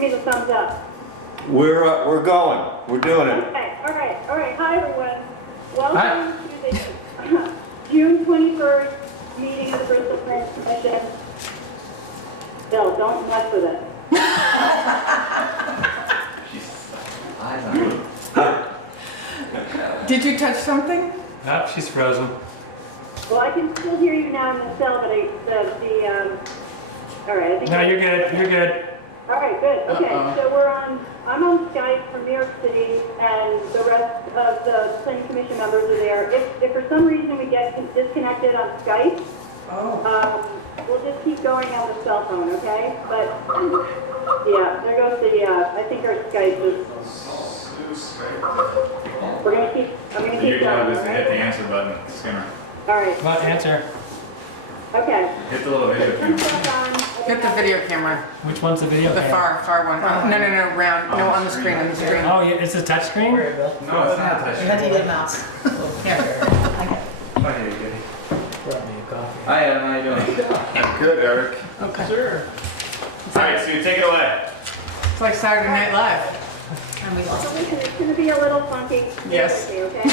give me the thumbs up. We're going. We're doing it. Okay, all right. Hi, everyone. Welcome to the June 21st meeting of the Bristol Planning Commission. Bill, don't mess with it. Did you touch something? Nope, she's frozen. Well, I can still hear you now in the cell, but all right, I think. No, you're good. You're good. All right, good. Okay, so I'm on Skype from New York City, and the rest of the planning commission members are there. If for some reason we get disconnected on Skype, we'll just keep going on the cell phone, okay? But yeah, there goes I think our Skype is. I'm gonna keep Your job going. is to hit the answer button, Skinner. All right. Come on, answer. Okay. Hit the little video Thumbs camera. up on. Hit the video camera. Which one's the video? The camera? far one. No, round. No, on the screen, on the screen. Oh, yeah, it's a touch screen? No, it's not a touch. You have to get a mouse. Here. Hi, Adam, how you doing? Good, Eric. Okay. Sure. All right, so you take it away. It's like Saturday Night Live. So listen, it's going to be a little funky. Yes. Okay? I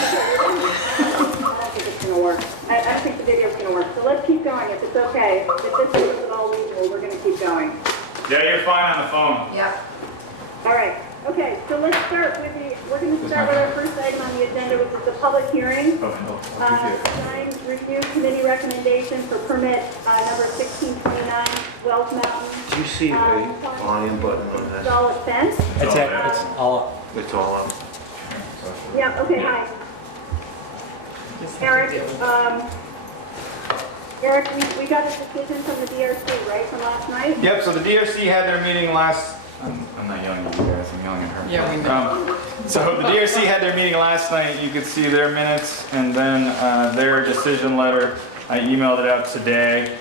don't think it's going to work. I don't think the video's going to work. So let's keep going if it's okay. If this is all legal, we're going to keep going. Yeah, you're fine on the phone. Yeah. All right. Okay, so let's start with we're going to start with our first item on the agenda, which is the public hearing. Oh, no. Design Review Committee recommendation for permit number 1629, Wells Mountain. Do you see a volume button on that? Install a fence. It's all up. It's all up. Yeah, okay, hi. Eric, Eric, we got a decision from the DRC, right, from last night? Yep, so the DRC had their meeting last... I'm not yelling at you guys, I'm yelling at her. Yeah, we know. So the DRC had their meeting last night. You could see their minutes and then their decision letter. I emailed it out today.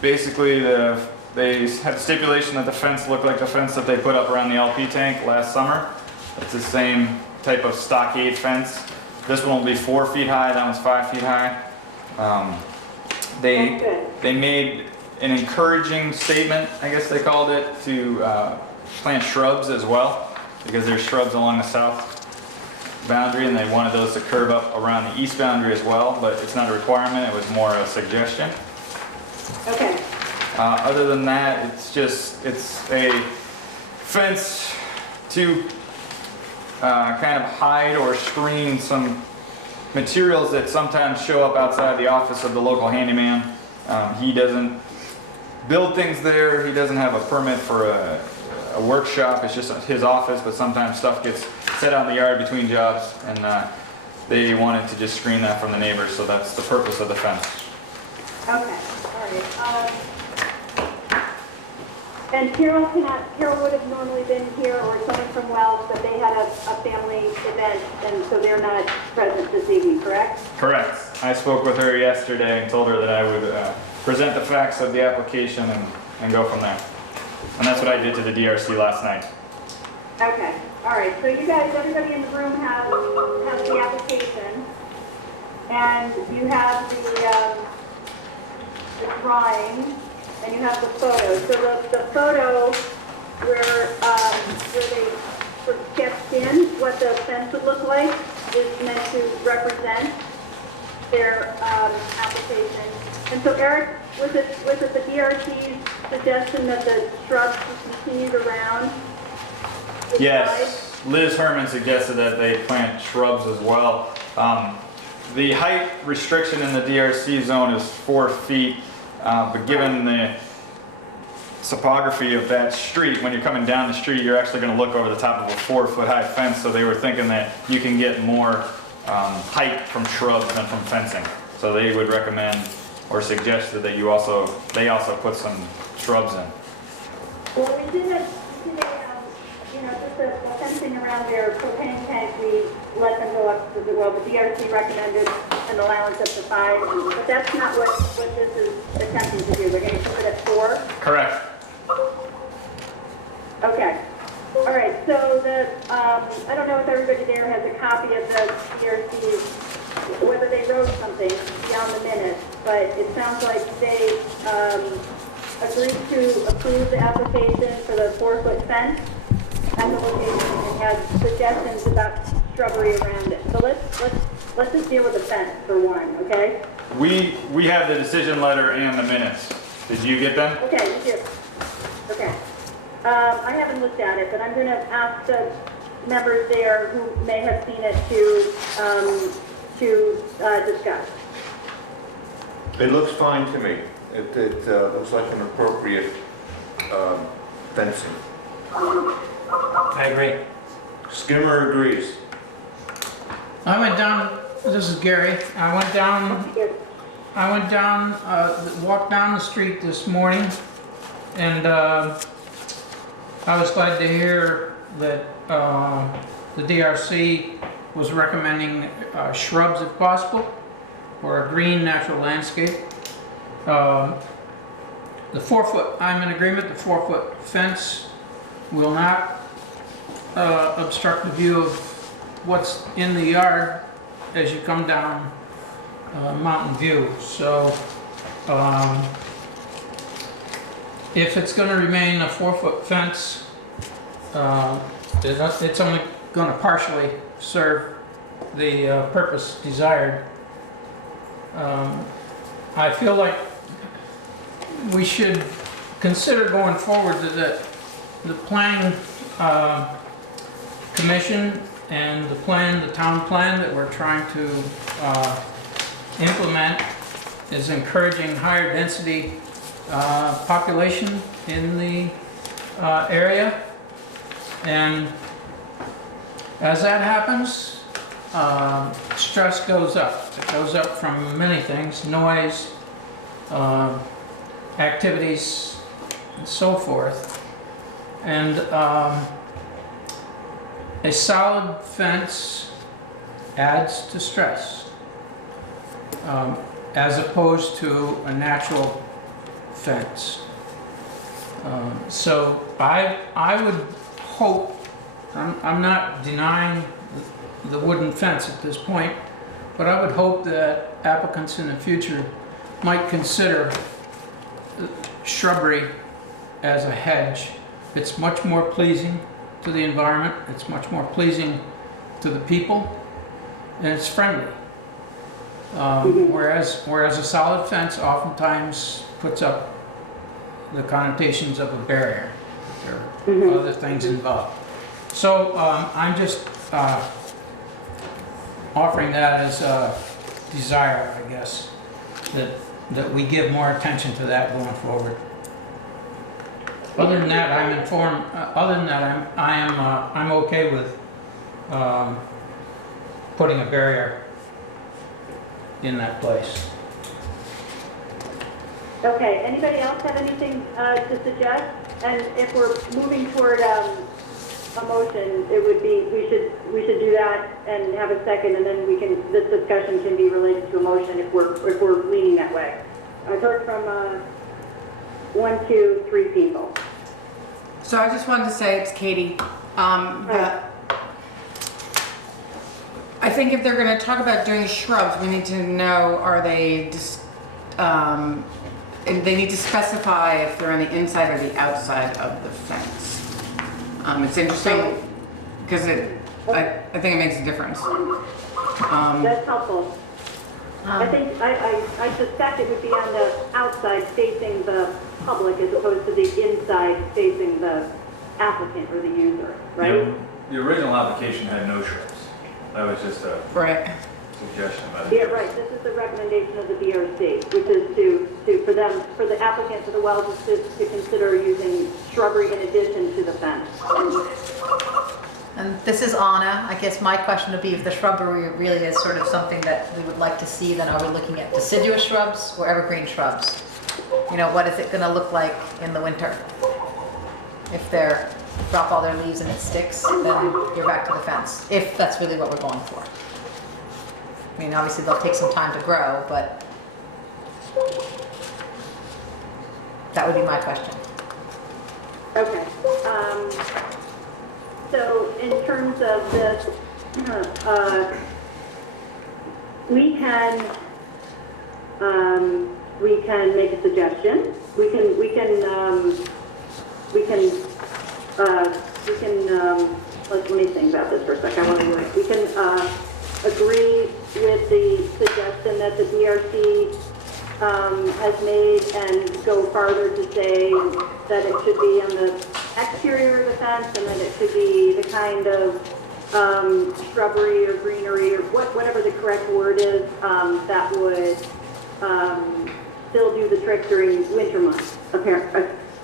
Basically, they had a stipulation that the fence looked like the fence that they put up around the LP tank last summer. It's the same type of stockade fence. This one will be 4 feet high, that one's 5 feet high. They made an encouraging statement, I guess they called it, to plant shrubs as well, because there's shrubs along the south boundary and they wanted those to curve up around the east boundary as well, but it's not a requirement, it was more a suggestion. Okay. Other than that, it's a fence to kind of hide or screen some materials that sometimes show up outside the office of the local handyman. He doesn't build things there, he doesn't have a permit for a workshop, it's just his office, but sometimes stuff gets set out in the yard between jobs, and they wanted to just screen that from the neighbors, so that's the purpose of the fence. Okay, all right. And Carol would have normally been here, or someone from Wells, but they had a family event, and so they're not present this evening, correct? Correct. I spoke with her yesterday and told her that I would present the facts of the application and go from there. And that's what I did to the DRC last night. Okay, all right. So you guys, everybody in the room has the application, and you have the drawing, and you have the photo. So the photo where they sort of sketched in what the fence would look like is meant to represent their application. And so Eric, was it the DRC's suggestion that the shrubs be continued around? Yes, Liz Herman suggested that they plant shrubs as well. The height restriction in the DRC zone is 4 feet, but given the topography of that street, when you're coming down the street, you're actually going to look over the top of a 4-foot high fence, so they were thinking that you can get more height from shrubs than from fencing. So they would recommend or suggested that they also put some shrubs in. Well, we did just the fencing around their propane tank, we let them go up to the, well, the DRC recommended an allowance up to 5, but that's not what this is attempting to do. We're going to keep it at 4? Correct. Okay. All right, so I don't know if everybody there has a copy of the DRC, whether they wrote something beyond the minutes, but it sounds like they agreed to approve the application for the 4-foot fence at the location and had suggestions about shrubbery around it. So let's just deal with the fence for one, okay? We have the decision letter and the minutes. Did you get them? Okay, you do. Okay. I haven't looked at it, but I'm gonna ask the members there who may have seen it to discuss. It looks fine to me. It looks like an appropriate fencing. I agree. Skimmer agrees. I went down, this is Gary, walked down the street this morning, and I was glad to hear that the DRC was recommending shrubs if possible, or a green natural landscape. The 4-foot, I'm in agreement, the 4-foot fence will not obstruct the view of what's in the yard as you come down Mountain View. So if it's going to remain a 4-foot fence, it's only going to partially serve the purpose desired. I feel like we should consider going forward that the planning commission and the town plan that we're trying to implement is encouraging higher density population in the area. And as that happens, stress goes up. It goes up from many things, noise, activities, and so forth. And a solid fence adds to stress, as opposed to a natural fence. So I would hope, I'm not denying the wooden fence at this point, but I would hope that applicants in the future might consider shrubbery as a hedge. It's much more pleasing to the environment, it's much more pleasing to the people, and it's friendly. Whereas a solid fence oftentimes puts up the connotations of a barrier. There are other things involved. So I'm just offering that as a desire, I guess, that we give more attention to that going forward. Other than that, I'm informed. Other than that, I'm okay with putting a barrier in that place. Okay, anybody else have anything to suggest? And if we're moving toward a motion, it would be, we should do that and have a second, and then this discussion can be related to a motion if we're leaning that way. I've heard from 1, 2, 3 people. So I just wanted to say, it's Katie, that I think if they're going to talk about doing shrubs, we need to know, are they just, and they need to specify if they're on the inside or the outside of the fence. It's interesting because I think it makes a difference. That's helpful. I suspect it would be on the outside facing the public as opposed to the inside facing the applicant or the user, right? The original application had no shrubs. That was just a Right. suggestion. Yeah, right. This is the recommendation of the DRC, which is for the applicant, for the wells, is to consider using shrubbery in addition to the fence. And this is Anna. I guess my question would be if the shrubbery really is sort of something that we would like to see, then are we looking at deciduous shrubs or evergreen shrubs? You know, what is it going to look like in the winter? If they're drop all their leaves and it sticks, then you're back to the fence, if that's really what we're going for. I mean, obviously they'll take some time to grow, but that would be my question. Okay. So in terms of this, we can we can make a suggestion. Let me think about this for a second. We can agree with the suggestion that the DRC has made and go farther to say that it should be on the exterior of the fence and that it should be the kind of shrubbery or greenery or whatever the correct word is that would still do the trick during winter months,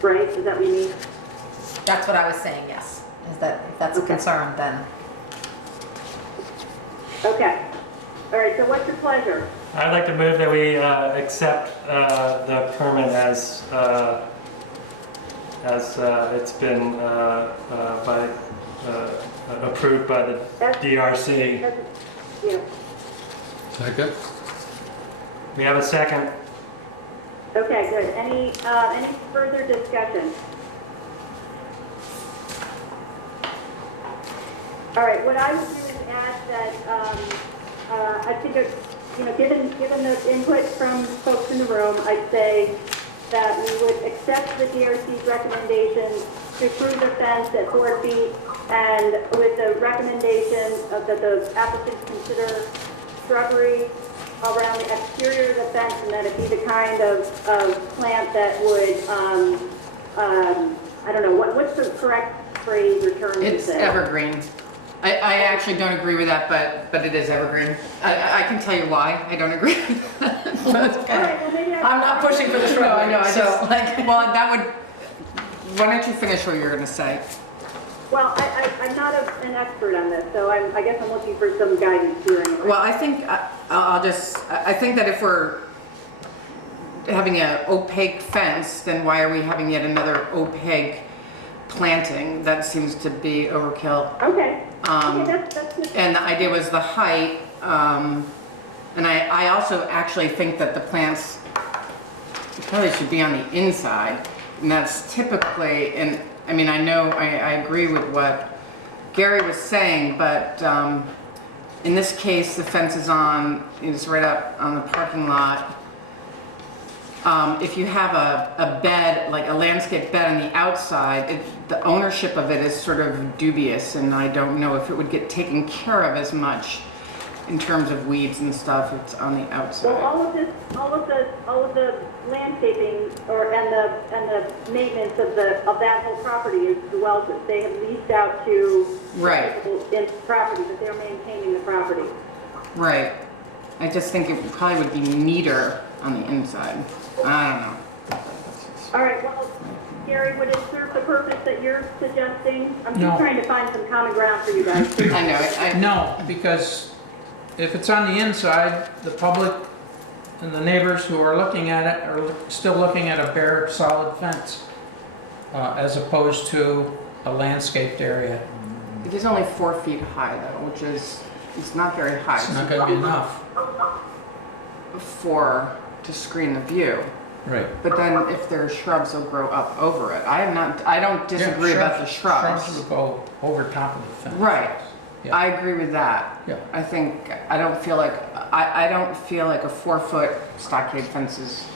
right? Is that what you mean? That's what I was saying, yes. Is that, if that's a concern, then. Okay. All right, so what's your pleasure? I'd like to move that we accept the permit as it's been approved by the DRC. Yeah. Second? We have a second. Okay, good. Any further discussion? All right, what I would do is add that, I think, given the input from folks in the room, I'd say that we would accept the DRC's recommendation to approve the fence at 4 feet and with the recommendation that the applicants consider shrubbery around the exterior of the fence and that it be the kind of plant that would, I don't know, what's the correct phrase or term to It's say? evergreen. I actually don't agree with that, but it is evergreen. I can tell you why I don't agree with that. All right, well, maybe I'm not pushing for the No, I know, shrubbery, so like. Well, that would, why don't you finish what you're gonna say? Well, I'm not an expert on this, so I guess I'm looking for some guidance here anyway. Well, I think, I think that if we're having an opaque fence, then why are we having yet another opaque planting? That seems to be overkill. Okay. Um, Okay, that's good. And the idea was the height, and I also actually think that the plants probably should be on the inside, and that's typically, and I mean, I know, I agree with what Gary was saying, but in this case, the fence is right up on the parking lot. If you have a bed, like a landscape bed on the outside, the ownership of it is sort of dubious, and I don't know if it would get taken care of as much in terms of weeds and stuff. It's on the Well, outside. all of the landscaping and the maintenance of that whole property is well that they have leased out to Right. people in property, that they're maintaining the property. Right. I just think it probably would be neater on the inside. I don't know. All right, well, Gary, would it serve the purpose that you're suggesting? I'm No. just trying to find some common ground for you guys. I know. No, because if it's on the inside, the public and the neighbors who are looking at it are still looking at a bare, solid fence, as opposed to a landscaped area. It is only 4 feet high though, which is, it's not very high. It's not gonna be enough. To screen the view. Right. But then if there are shrubs, they'll grow up over it. I don't disagree about the shrubs. Shrubs will go over top of the fence. Right. Yeah. I agree with that. Yeah. I don't feel like a 4-foot stockade fence is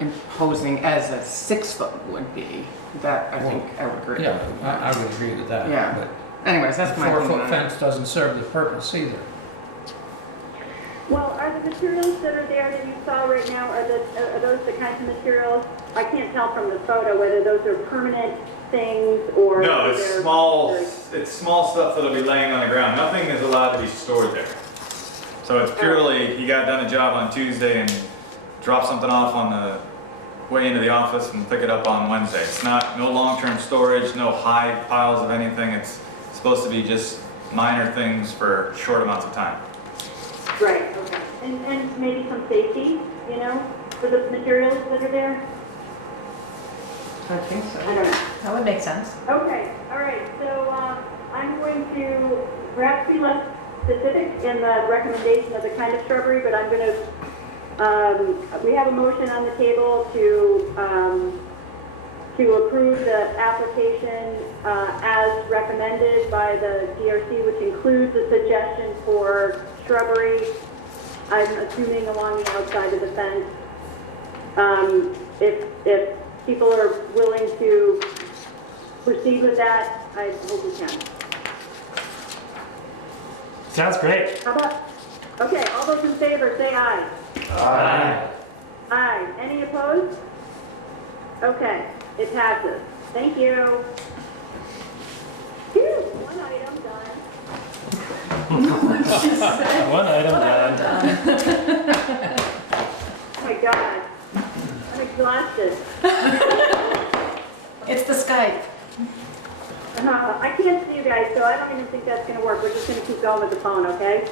imposing as a 6-foot would be. That I think I would agree. Yeah, I would agree with that. Yeah. But Anyways, that's a my opinion. 4-foot fence doesn't serve the purpose either. Well, are the materials that are there that you saw right now, are those the kinds of materials? I can't tell from the photo whether those are permanent things or... No, they're- it's small stuff that'll be laying on the ground. Nothing is allowed to be stored there. So it's purely, he got done a job on Tuesday and dropped something off on the way into the office and pick it up on Wednesday. It's no long-term storage, no high piles of anything. It's supposed to be just minor things for short amounts of time. Right, okay. And maybe some safety, for the materials that are there? I think so. I don't know. That would make sense. Okay, all right, so I'm going to perhaps be less specific in the recommendation of the kind of shrubbery, but I'm going to, we have a motion on the table to approve the application as recommended by the DRC, which includes a suggestion for shrubbery, I'm assuming along the outside of the fence. If people are willing to proceed with that, I hope we can. Sounds great. How about, okay, all those in favor, say aye. Aye. Aye. Any opposed? Okay, it passes. Thank you. Phew, one item done. One item done. Oh my God, I'm exhausted. It's the Skype. I can't see you guys, so I don't even think that's gonna work. We're just gonna keep going with the phone, okay?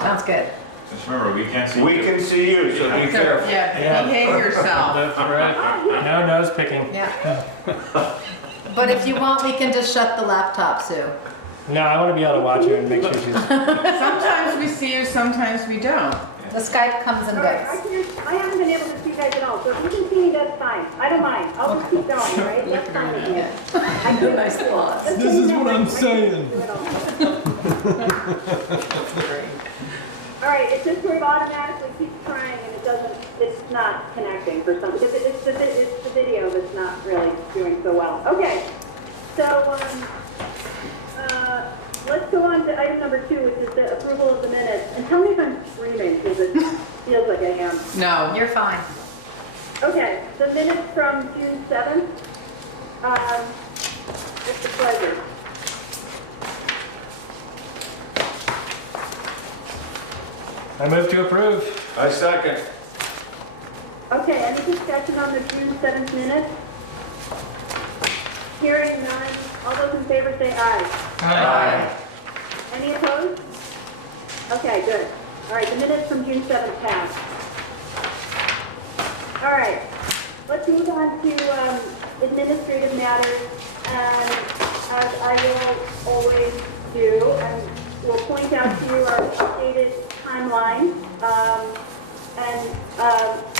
Sounds good. Just remember, we can't see We you. can see you, so be careful. Yeah, Yeah. behave yourself. That's correct. No nose picking. Yeah. But if you want, we can just shut the laptop, Sue. No, I want to be able to watch her and make sure she's. Sometimes we see you, sometimes we don't. The Skype comes and All right, goes. I haven't been able to see you guys at all, so if you can see me, that's fine. I don't mind. I'll just keep going, all right? That's fine with me. I do. Nice thoughts. This is what I'm saying. All right, it just sort of automatically keeps trying and it doesn't, it's not connecting for some, because it's the video that's not really doing so well. Okay, so, let's go on to item number 2, which is the approval of the minutes. And tell me if I'm screaming, because it feels like I am. No. You're fine. Okay, the minutes from June 7th. It's a pleasure. I move to approve. I second. Okay, any discussion on the June 7th minutes? Hearing none, all those in favor say aye. Any opposed? Okay, good. All right, the minutes from June 7th passed. All right, let's move on to administrative matters. And as I will always do, and we'll point out to you our updated timeline.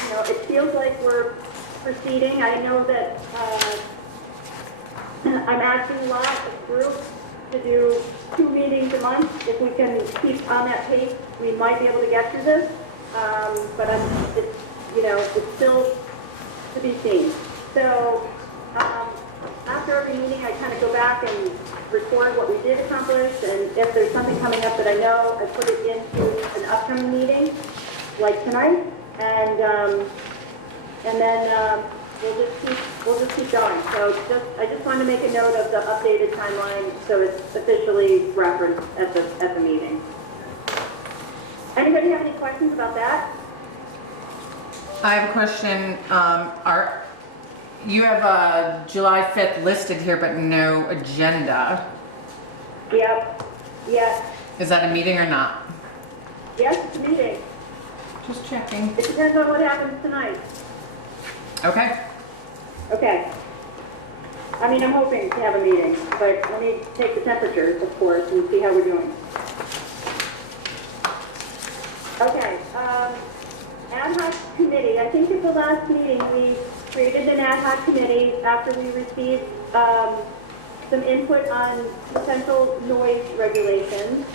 You know, it feels like we're proceeding. I know that I'm asking a lot of groups to do 2 meetings a month. If we can keep on that pace, we might be able to get through this. But it's, you know, it's still to be seen. So after every meeting, I kind of go back and record what we did accomplish, and if there's something coming up that I know, I put it into an upcoming meeting, like tonight, and then we'll just keep going. So I just wanted to make a note of the updated timeline, so it's officially referenced at the meeting. Anybody have any questions about that? I have a question. You have July 5th listed here, but no agenda. Yep. Yes. Is that a meeting or not? Yes, it's a meeting. Just checking. It depends on what happens tonight. Okay. Okay. I mean, I'm hoping to have a meeting, but let me take the temperature, of course, and see how we're doing. Okay, ad hoc committee. I think at the last meeting, we created an ad hoc committee after we received some input on potential noise regulations.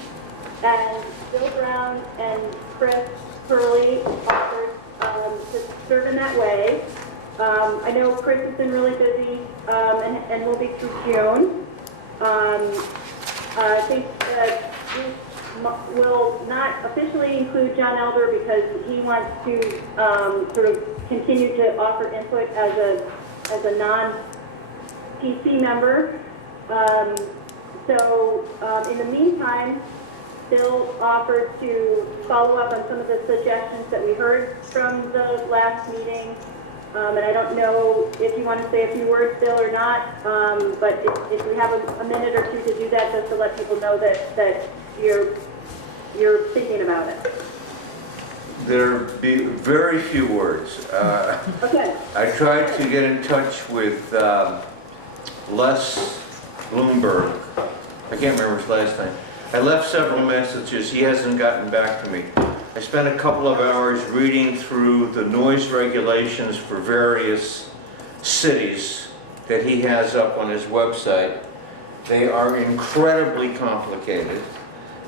And Bill Brown and Chris Hurley offered to serve in that way. I know Chris has been really busy and will be through June. I think that we will not officially include John Elder because he wants to sort of continue to offer input as a non-PC member. In the meantime, Bill offered to follow up on some of the suggestions that we heard from the last meeting. And I don't know if you want to say a few words, Bill, or not, but if we have a minute or two to do that, just to let people know that you're thinking about it. There be very few words. Okay. I tried to get in touch with Les Bloomberg. I can't remember his last name. I left several messages. He hasn't gotten back to me. I spent a couple of hours reading through the noise regulations for various cities that he has up on his website. They are incredibly complicated.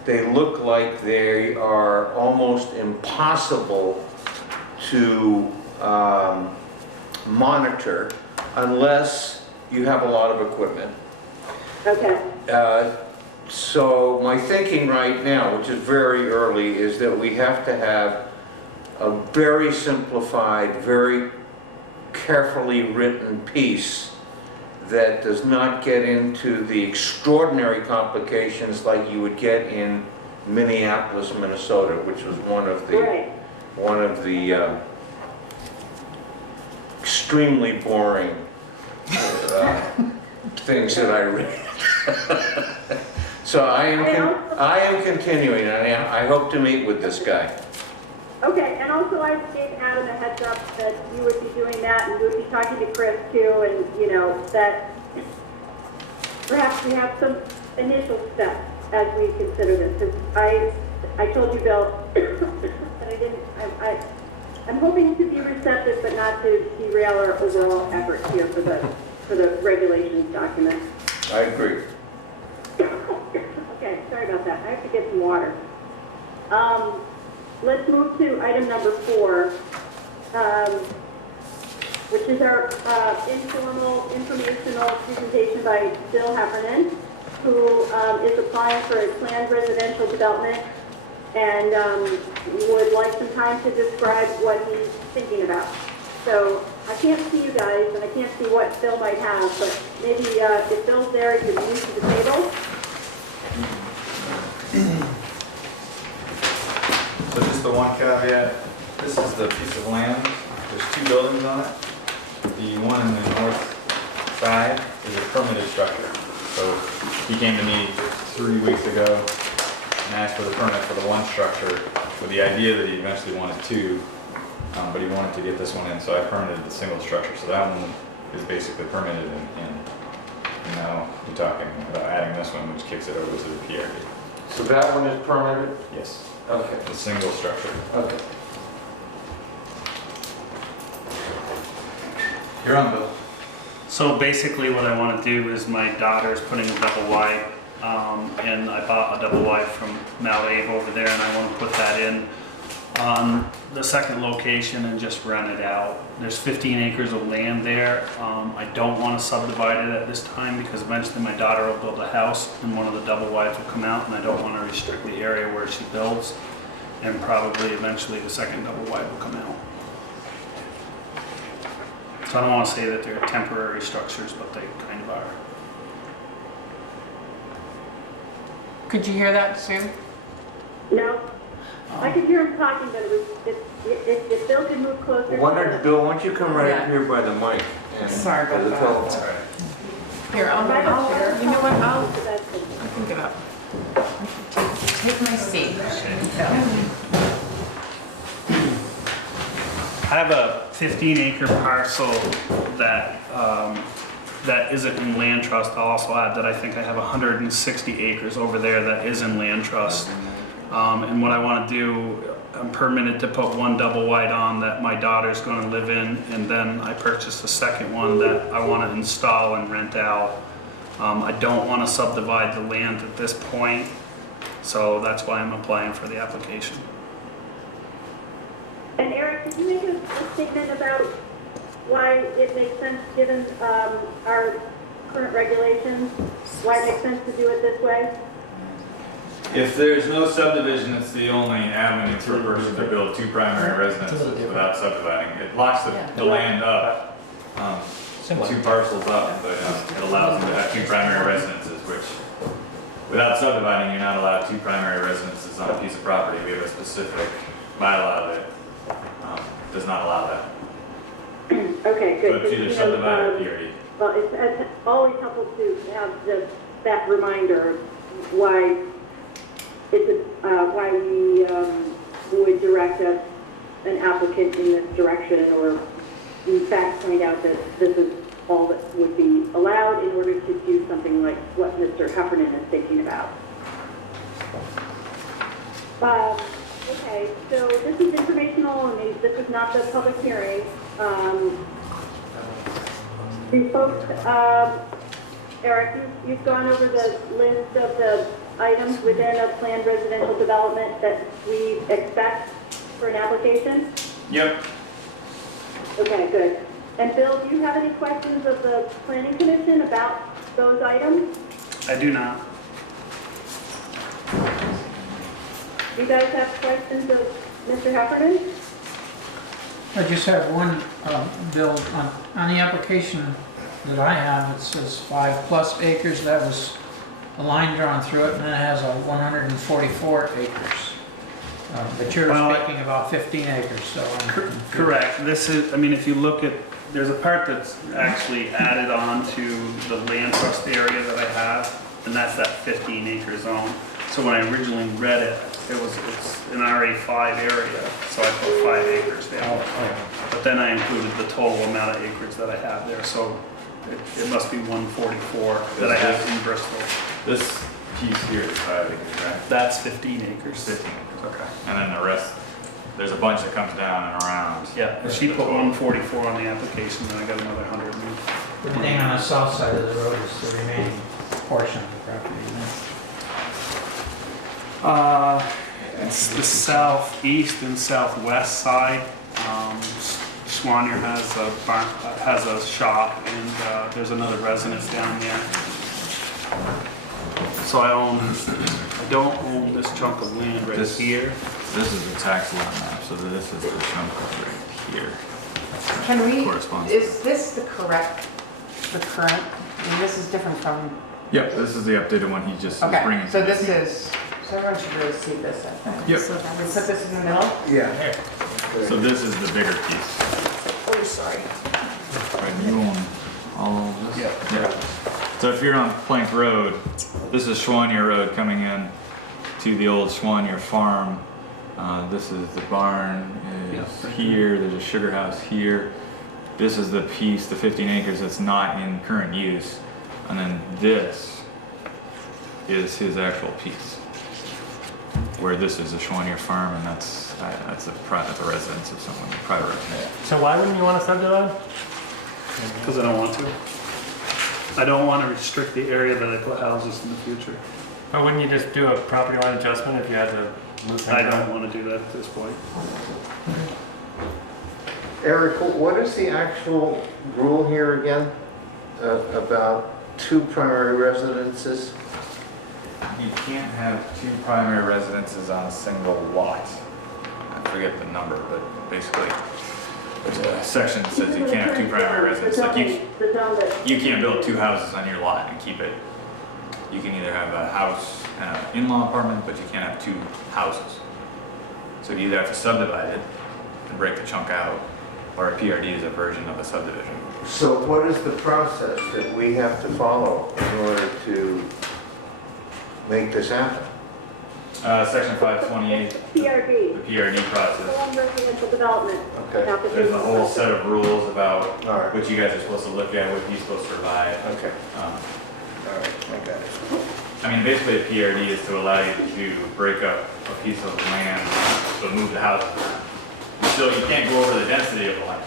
They look like they are almost impossible to monitor unless you have a lot of equipment. Okay, So my thinking right now, which is very early, is that we have to have a very simplified, very carefully written piece that does not get into the extraordinary complications like you would get in Minneapolis, Minnesota, which was one of the extremely boring things that I read. So I am continuing, and I hope to meet with this guy. okay, and also I gave Adam a heads up that you would be doing that, and you would be talking to Chris too, and, you know, that perhaps we have some initial steps as we consider this, because I told you, Bill, that I'm hoping to be receptive, but not to derail our overall effort here for the regulations document. I agree. Okay, sorry about that. I have to get some water. Let's move to item number 4, which is our informal informational presentation by Bill Heffernan, who is applying for a planned residential development and would like some time to describe what he's thinking about. So I can't see you guys, and I can't see what Bill might have, but maybe if Bill's there, he can move to the table. So just the one caveat, this is the piece of land, there's 2 buildings on it. The one in the north side is a permitted structure. So he came to me 3 weeks ago and asked for the permit for the one structure with the idea that he eventually wanted 2, but he wanted to get this one in, so I permitted the single structure. So that one is basically permitted and now we're talking about adding this one, which kicks it over to the PRD. So that one is permitted? Yes, Okay. the single structure. Okay. You're on, Bill. So basically what I want to do is my daughter's putting a double wide, and I bought a double wide from Malave over there, and I want to put that in on the second location and just rent it out. There's 15 acres of land there. I don't want to subdivide it at this time because eventually my daughter will build a house and one of the double wides will come out, and I don't want to restrict the area where she builds, and probably eventually the second double wide will come out. So I don't want to say that they're temporary structures, but they kind of are. Could you hear that, Sue? No? I could hear him talking, but if Bill could move closer. Bill, why don't you come right up here by the mic? And Sorry about the that. telephone. Here, I'll you know what, I'll pick it up. Take my seat. I have a 15-acre parcel that that isn't in land trust. I'll also add that I think I have 160 acres over there that is in land trust. And what I want to do, I'm permitted to put one double wide on that my daughter's going to live in, and then I purchased a second one that I want to install and rent out. I don't want to subdivide the land at this point, so that's why I'm applying for the application. And Eric, could you make a statement about why it makes sense, given our current regulations, why it makes sense to do it this way? If there's no subdivision, it's the only avenue for a person to build 2 primary residences without subdividing. It locks the land up, 2 parcels up, but it allows them to have 2 primary residences, which without subdividing, you're not allowed 2 primary residences on a piece of property. We have a specific bylaw that does not allow that. Okay, good. So it's either subdivided or PRD. Well, it's always helpful to have that reminder of why why we would direct an applicant in this direction, or in fact point out that this is all that would be allowed in order to do something like what Mr. Heffernan is thinking about. Okay, so this is informational only. This is not the public hearing. These folks, Eric, you've gone over the list of the items within a planned residential development that we expect for an application? Yep. Okay, good. And Bill, do you have any questions of the planning commission about those items? I do not. Do you guys have questions of Mr. Heffernan? I just have one, Bill, on the application that I have, it says 5+ acres, that was a line drawn through it, and then it has a 144 acres. But you're Well, speaking about 15 acres, so I'm confused. Correct. This is, I mean, if you look at, there's a part that's actually added on to the land trust area that I have, and that's that 15 acre zone. So when I originally read it, it's an RA5 area, so I put 5 acres there. But then I included the total amount of acreage that I have there, so it must be 144 that I have in Bristol. This piece here is 5 acres, right? That's 15 acres. 15 acres, okay. And then the rest, there's a bunch that comes down and around. Yeah, she put 144 on the application, then I got another 100. The thing on the south side of the road is the remaining portion of the property. It's the southeast and southwest side. Schwanier has a shop, and there's another residence down there. So I don't own this chunk of land right here. This is the tax lot map, so this is the chunk right here. Can we, Corresponds. is this the current, I mean, this is different from, Yep, this is the updated one he just is bringing. okay, so this is, so everyone should really see this, I think. Yep. So that We was- put this in the middle? Yeah. So this is the bigger piece. Oh, sorry. Right, you own all of this? Yeah. So if you're on Plank Road, this is Schwanier Road coming in to the old Schwanier farm. This is the barn is here, there's a sugar house here. This is the piece, the 15 acres that's not in current use. And then this is his actual piece. Where this is a Schwanier farm and that's a residence of someone, a private residence. So why wouldn't you want to subdivide? Because I don't want to. I don't want to restrict the area that I put houses in the future. Or wouldn't you just do a property line adjustment if you had to move things I around? don't want to do that at this point. Eric, what is the actual rule here again about 2 primary residences? You can't have 2 primary residences on a single lot. I forget the number, but basically, there's a section that says you can't have 2 primary residences. Like you can't build 2 houses on your lot and keep it. You can either have a house and an in-law apartment, but you can't have 2 houses. So you either have to subdivide it and break the chunk out, or a PRD is a version of a subdivision. So what is the process that we have to follow in order to make this happen? Section 528, the PRD, PRD process. Full residential development. Okay. Application There's a whole process. set of rules about All right. what you guys are supposed to look at, what he's supposed to provide. Okay, Um, all right, I got it. I mean, basically a PRD is to allow you to break up a piece of land, to move the houses around. Still, you can't go over the density of the land.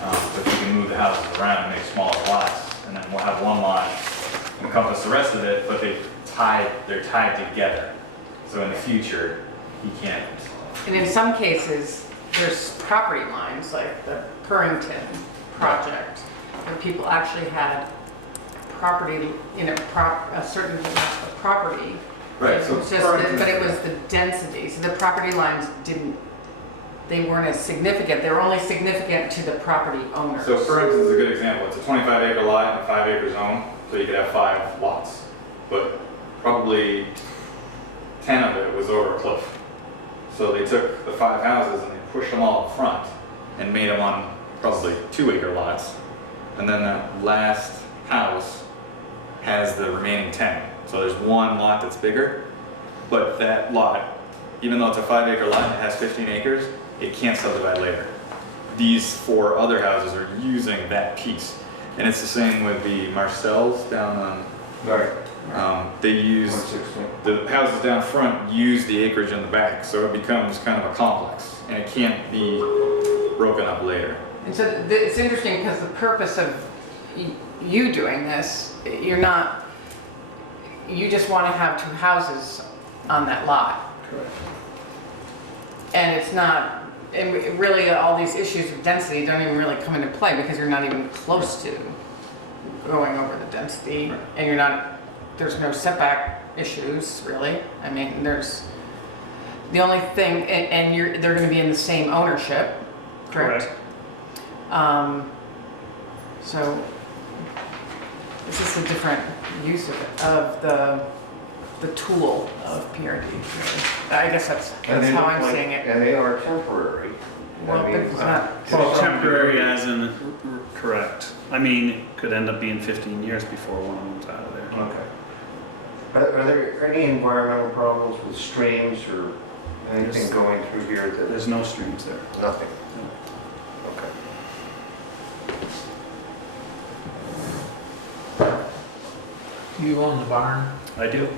But you can move the houses around and make smaller lots, and then we'll have one lot encompass the rest of it, but they're tied together. So in the future, you can't. And in some cases, there's property lines, like the Purrington project, where people actually had property, a certain amount of property. Right, It so was just but it was the density, so the property lines they weren't as significant, they were only significant to the property owners. So for instance, is a good example. It's a 25 acre lot in a 5 acre zone, so you could have 5 lots. But probably 10 of it was over a cliff. So they took the 5 houses and they pushed them all up front and made them on probably 2 acre lots. And then that last house has the remaining 10. So there's one lot that's bigger, but that lot, even though it's a 5 acre lot and it has 15 acres, it can't subdivide later. These 4 other houses are using that piece. And it's the same with the Marcells down on, Right. they use, 116. the houses down front use the acreage in the back, so it becomes kind of a complex, and it can't be broken up later. And so it's interesting because the purpose of you doing this, you just want to have 2 houses on that lot. Correct. And it's not and really all these issues of density don't even really come into play because you're not even close to going over the density, and you're not, there's no setback issues really. I mean, there's, the only thing, and they're gonna be in the same ownership, correct? So this is a different use of the tool of PRD, really. I guess that's they how look I'm like- seeing it. And they are temporary. Well, I mean, but it's not- Well, temporary as in, correct. I mean, it could end up being 15 years before one of them's out of there. Okay. Are there any environmental problems with streams or anything There's- going through here that, There's no streams there. nothing? Okay. You own the barn? I do.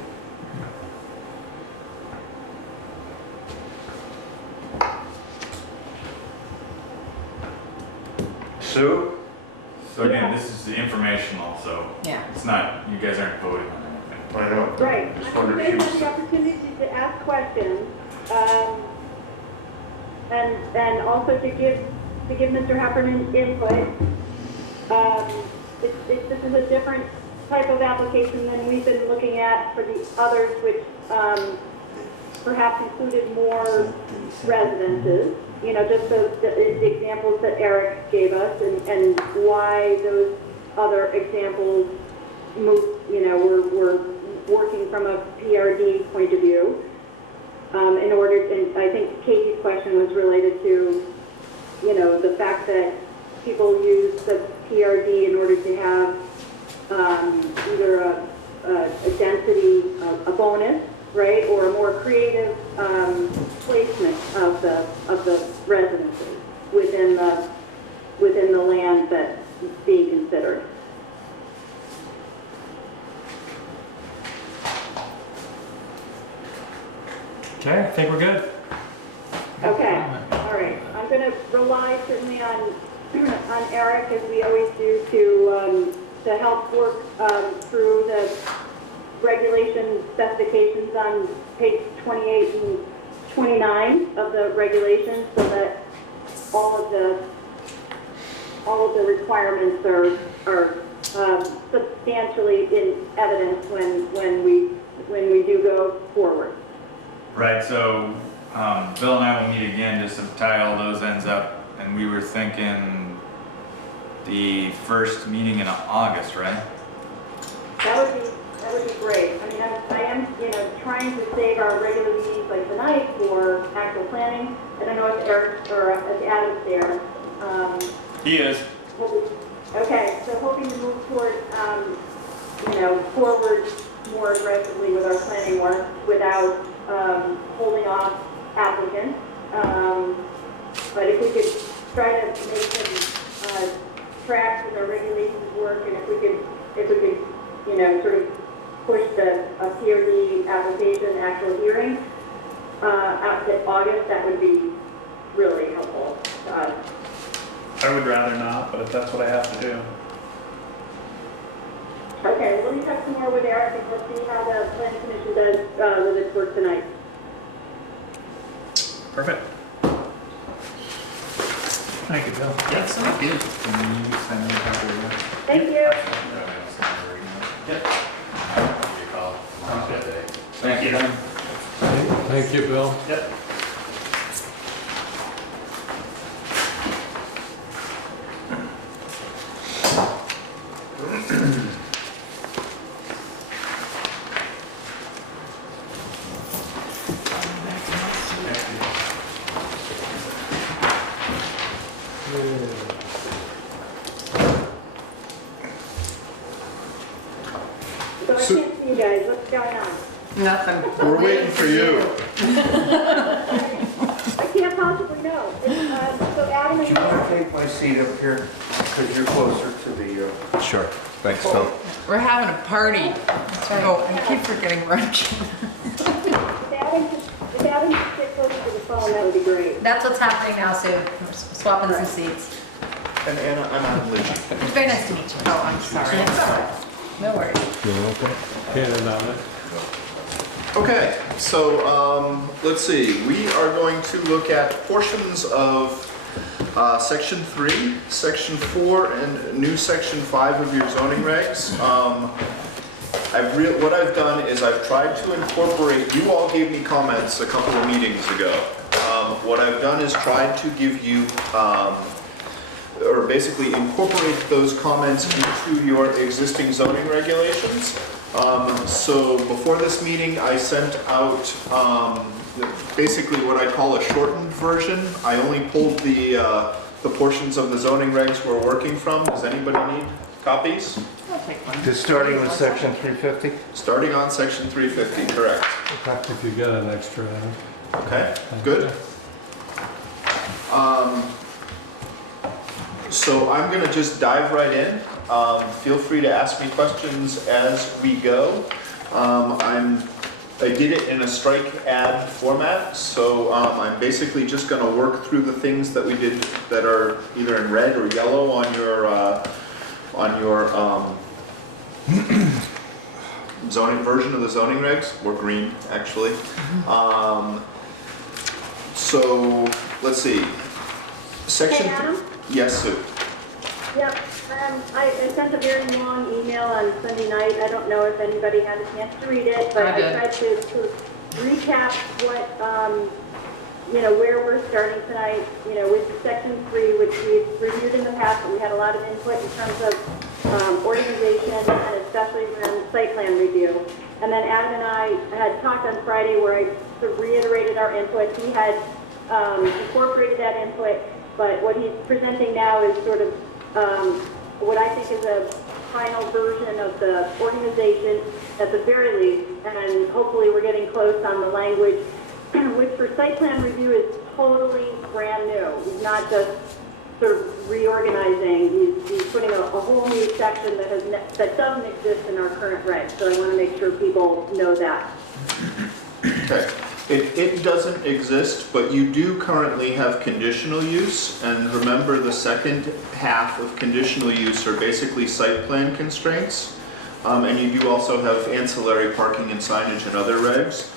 Sue? So again, this is the informational, so Yeah. it's not, you guys aren't voting on anything. I know. Right. Just I wondered if you have the opportunity to ask questions, and also to give Mr. Heffernan input. This is a different type of application than we've been looking at for the others, which perhaps included more residences. You know, just the examples that Eric gave us, and why those other examples were working from a PRD point of view. And I think Katie's question was related to, the fact that people use the PRD in order to have either a density, a bonus, right, or a more creative placement of the residences within the land that's being considered. Okay, I think we're good. Okay, all right. I'm going to rely certainly on Eric, as we always do, to help work through the regulation specifications on page 28 and 29 of the regulations, so that all of the requirements are substantially in evidence when we do go forward. Right, so Bill and I will meet again just to tie all those ends up, and we were thinking the first meeting in August, right? That would be great. I mean, I am, trying to save our regular meetings like tonight for actual planning. I don't know if Eric or if Adam's there. He is. Okay, so hoping to move toward, forward more aggressively with our planning work without holding off applicants. But if we could try to make some tracks with our regulations work, and if we could, sort of push the PRD application actual hearing out to August, that would be really helpful to us. I would rather not, but if that's what I have to do. Okay, well, let me talk some more with Eric, and let's see how the planning commission does with its work tonight. Perfect. Thank you, Bill. Yes, thank you. Can you send me a copy of that? Thank you. Yep. Thank you. Thank you, Bill. Yep. So I can't see you guys, what's going on? Nothing. We're waiting for you. I can't possibly know. So Adam Do and you want to take my seat up here? Because you're closer to the, Sure. Thanks, Bill. We're having a party. That's right. Oh, I keep forgetting lunch. if Adam could sit closer to the phone, that would be great. That's what's happening now, Sue. We're swapping some seats. and I'm out of Lee. It's very nice to meet you. Oh, I'm sorry. It's all right. No worries. You okay? Can't on it. Okay, so let's see. We are going to look at portions of Section 3, Section 4, and new Section 5 of your zoning regs. What I've done is I've tried to incorporate, you all gave me comments a couple of meetings ago. What I've done is tried to give you, or basically incorporate those comments into your existing zoning regulations. So before this meeting, I sent out basically what I call a shortened version. I only pulled the portions of the zoning regs we're working from. Does anybody need copies? I'll take one. Just starting with section 350? Starting on section 350, correct. If you got an extra. Okay, good. So I'm going to just dive right in. Feel free to ask me questions as we go. I did it in a strike add format, so I'm basically just going to work through the things that we did that are either in red or yellow on your zoning version of the zoning regs, or green actually. So let's see. Section. Hey, Adam? Yes, Sue. Yep, I sent a very long email on Sunday night. I don't know if anybody had a chance to read it, but I did. I tried to recap what, where we're starting tonight, with section 3, which we've reviewed in the past, but we had a lot of input in terms of organization and especially around site plan review. And then Adam and I had talked on Friday where I sort of reiterated our input. He had incorporated that input, but what he's presenting now is sort of what I think is a final version of the organization at the very least, and hopefully we're getting close on the language, which for site plan review is totally brand new. He's not just sort of reorganizing, he's putting a whole new section that doesn't exist in our current regs, so I want to make sure people know that. Okay. It doesn't exist, but you do currently have conditional use, and remember the second half of conditional use are basically site plan constraints, and you do also have ancillary parking and signage and other regs.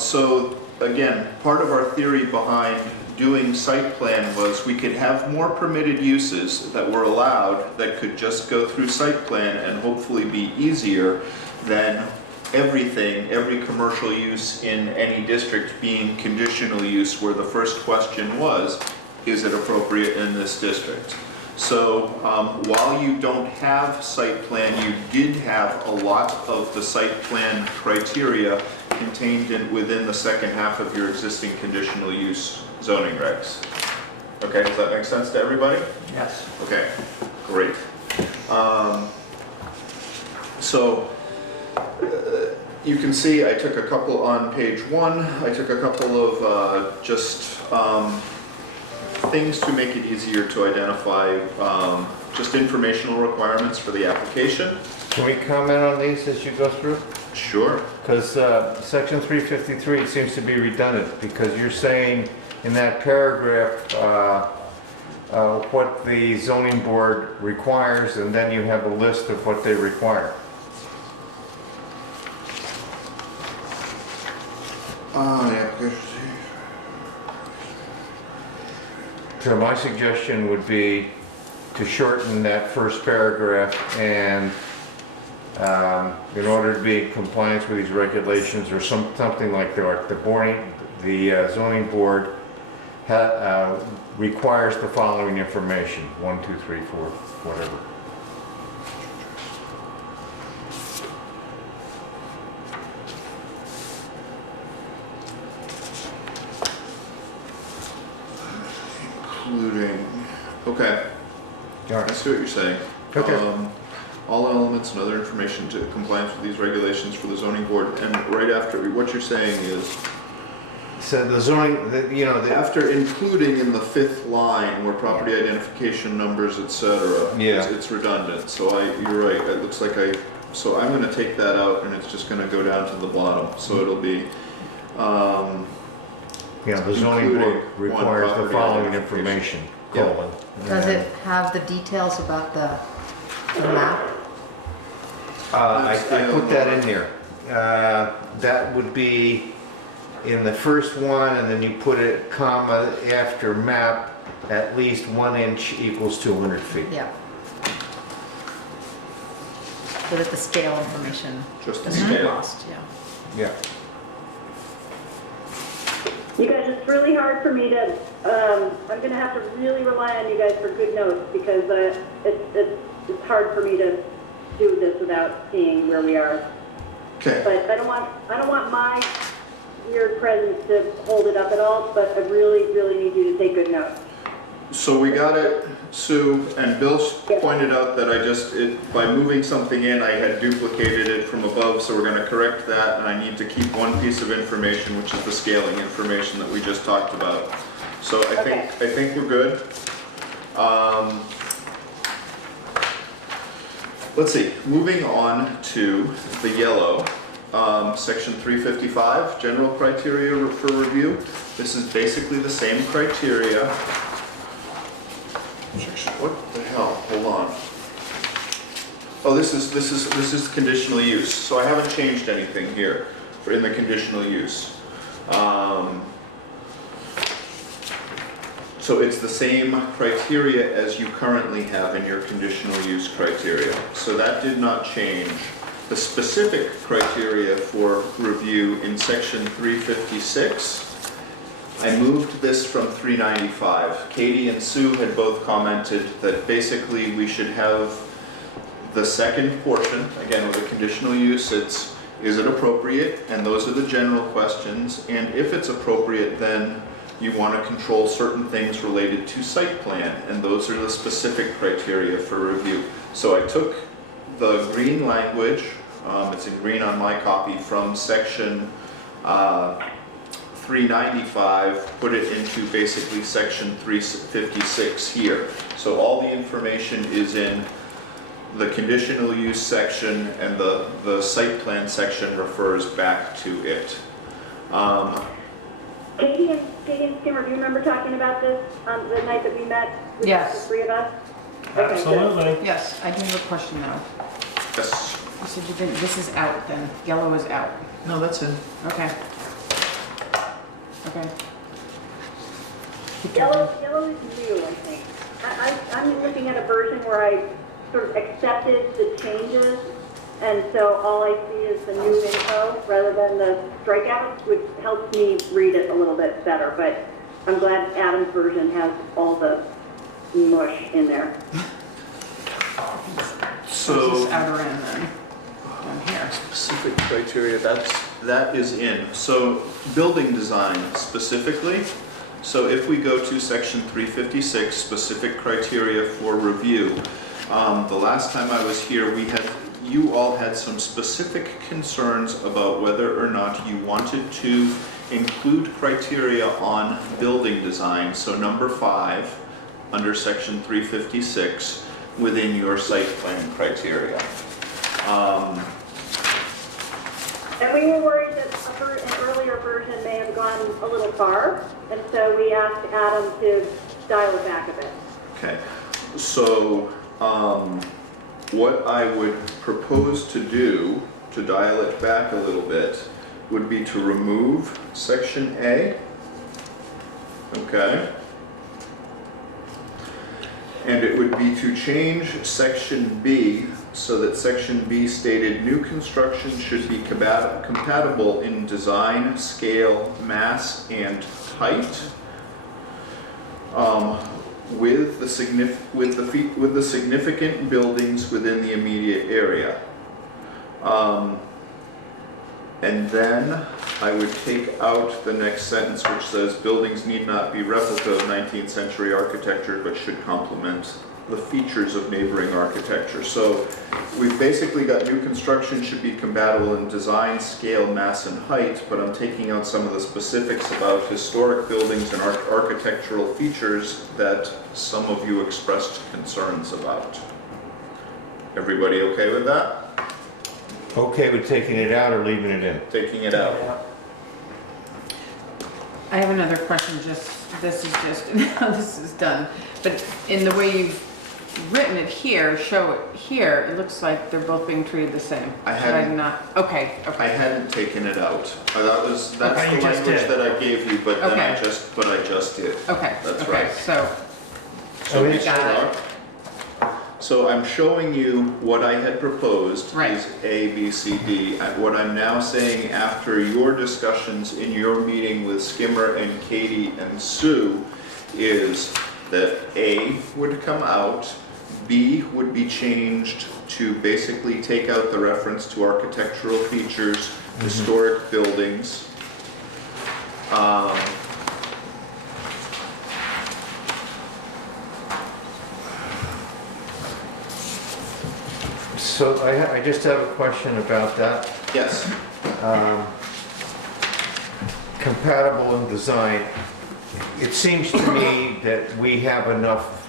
So again, part of our theory behind doing site plan was we could have more permitted uses that were allowed that could just go through site plan and hopefully be easier than every commercial use in any district being conditional use, where the first question was, is it appropriate in this district? So while you don't have site plan, you did have a lot of the site plan criteria contained within the second half of your existing conditional use zoning regs. Okay, does that make sense to everybody? Yes. Okay, great. You can see I took a couple on page 1. I took a couple of things to make it easier to identify just informational requirements for the application. Can we comment on these as you go through? Sure. Because section 353 seems to be redundant, because you're saying in that paragraph what the zoning board requires, and then you have a list of what they require. Yeah. So my suggestion would be to shorten that first paragraph, and in order to be in compliance with these regulations, or something like that, the zoning board requires the following information: 1, 2, 3, 4, whatever. Including, okay, I see what you're saying. Okay. All elements and other information to compliance with these regulations for the zoning board, and right after, what you're saying is, So the zoning, after including in the 5th line where property identification numbers, etc. Yeah. It's redundant, so you're right, it looks like so I'm gonna take that out and it's just gonna go down to the bottom, so it'll be, the zoning board requires the property following identification. information, Yeah. colon. Does it have the details about the map? I put that in here. that would be in the first one, and then you put a comma after map, at least 1 inch equals 200 feet. Yeah. So that the scale information Just the doesn't get scale. lost, yeah. Yeah. You guys, it's really hard for me to, I'm gonna have to really rely on you guys for good notes because it's hard for me to do this without seeing where we are. Okay. But I don't want my weird presence to hold it up at all, but I really, really need you to take good notes. So we got it, Sue, and Bill pointed out that by moving something in, I had duplicated it from above, so we're gonna correct that, and I need to keep one piece of information, which is the scaling information that we just talked about. So I think we're good. Let's see, moving on to the yellow, section 355, general criteria for review. This is basically the same criteria. What the hell? Hold on. Oh, this is conditional use. So I haven't changed anything here in the conditional use. So it's the same criteria as you currently have in your conditional use criteria. So that did not change. The specific criteria for review in section 356, I moved this from 395. Katie and Sue had both commented that basically we should have the second portion, again with a conditional use, is it appropriate? And those are the general questions. And if it's appropriate, then you want to control certain things related to site plan, and those are the specific criteria for review. So I took the green language, it's in green on my copy, from section 395, put it into basically section 356 here. So all the information is in the conditional use section, and the site plan section refers back to it. Katie and Skimmer, do you remember talking about this the night that we met with Yes. the three of us? Okay, good. Absolutely. Yes, I do have a question though. Yes. You said you didn't, this is out then, yellow is out. No, that's in. Okay. Okay. Keep Yellow going. is new, I think. I'm looking at a version where I sort of accepted the changes, and so all I see is the new info rather than the strikeouts, which helps me read it a little bit better. But I'm glad Adam's version has all the mush in there. This So is outer end then, down here. specific criteria, that is in. So building design specifically. So if we go to section 356, specific criteria for review, the last time I was here, you all had some specific concerns about whether or not you wanted to include criteria on building design, so number 5, under section 356, within your site plan criteria. And we were worried that an earlier version may have gone a little far, and so we asked Adam to dial it back a bit. Okay, so what I would propose to do, to dial it back a little bit, would be to remove section A. Okay. And it would be to change section B so that section B stated new construction should be compatible in design, scale, mass, and height. With the significant buildings within the immediate area. And then I would take out the next sentence, which says buildings need not be replica of 19th century architecture, but should complement the features of neighboring architecture. So we've basically got new construction should be compatible in design, scale, mass, and height, but I'm taking out some of the specifics about historic buildings and architectural features that some of you expressed concerns about. Everybody okay with that? Okay with taking it out or leaving it in? Taking it out. I have another question, this is just, this is done, but in the way you've written it here, show it here, it looks like they're both being treated the same. I Should I hadn't- not? Okay, I okay. hadn't taken it out. That's Okay, the you just language did. that I gave you, but then I Okay. just did. Okay, That's okay, right. so, So I it's got it. up. So I'm showing you what I had proposed Right. is A, B, C, D. And what I'm now saying after your discussions in your meeting with Skimmer and Katie and Sue is that A would come out, B would be changed to basically take out the reference to architectural features, historic buildings. So I just have a question about that. Yes, Compatible in design. It seems to me that we have enough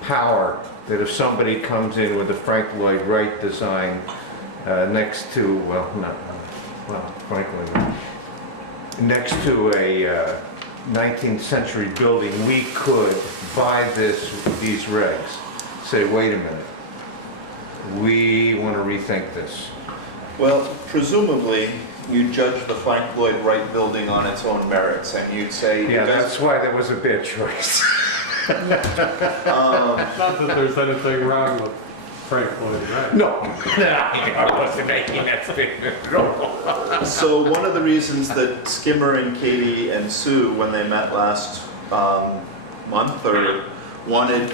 power that if somebody comes in with a Frank Lloyd Wright design next to, frankly, next to a 19th century building, we could buy these regs. Say, wait a minute, we want to rethink this. well, presumably, you judge the Frank Lloyd Wright building on its own merits, and you'd say, Yeah, it does- that's why there was a bad choice. Not that there's anything wrong with Frank Lloyd Wright. No, I wasn't making that statement. So one of the reasons that Skimmer and Katie and Sue, when they met last month, or wanted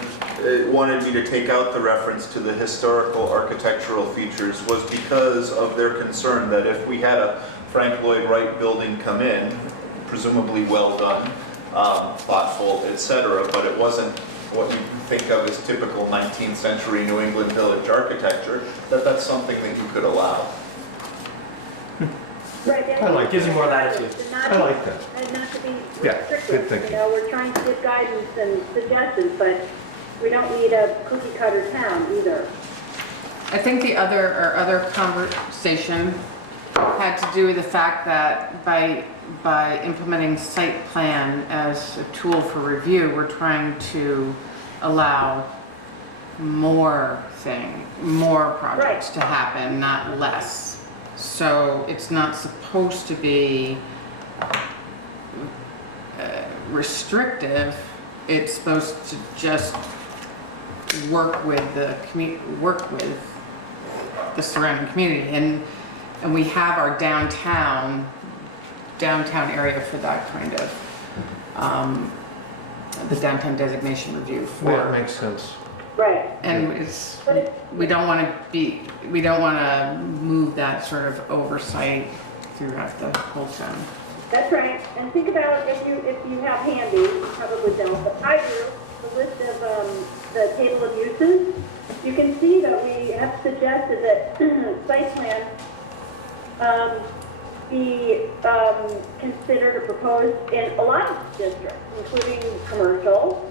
me to take out the reference to the historical architectural features was because of their concern that if we had a Frank Lloyd Wright building come in, presumably well done, thoughtful, etc., but it wasn't what you think of as typical 19th century New England village architecture, that's something that you could allow. Right, I like Gives you more latitude. I like that. And not to be Yeah, good restrictive, thinking. you know, we're trying to give guidance and suggestions, but we don't need a cookie cutter town either. I think our other conversation had to do with the fact that by implementing site plan as a tool for review, we're trying to allow more projects to happen, not less. So it's not supposed to be restrictive, it's supposed to just work with the surrounding community, and we have our downtown area for that kind of the downtown designation review That for, makes sense. Right. and we don't want to move that sort of oversight throughout the whole town. That's right, and think about if you have handy, you probably don't, but I do, the list of the table of uses. You can see that we have suggested that site plan be considered or proposed in a lot of districts, including commercial,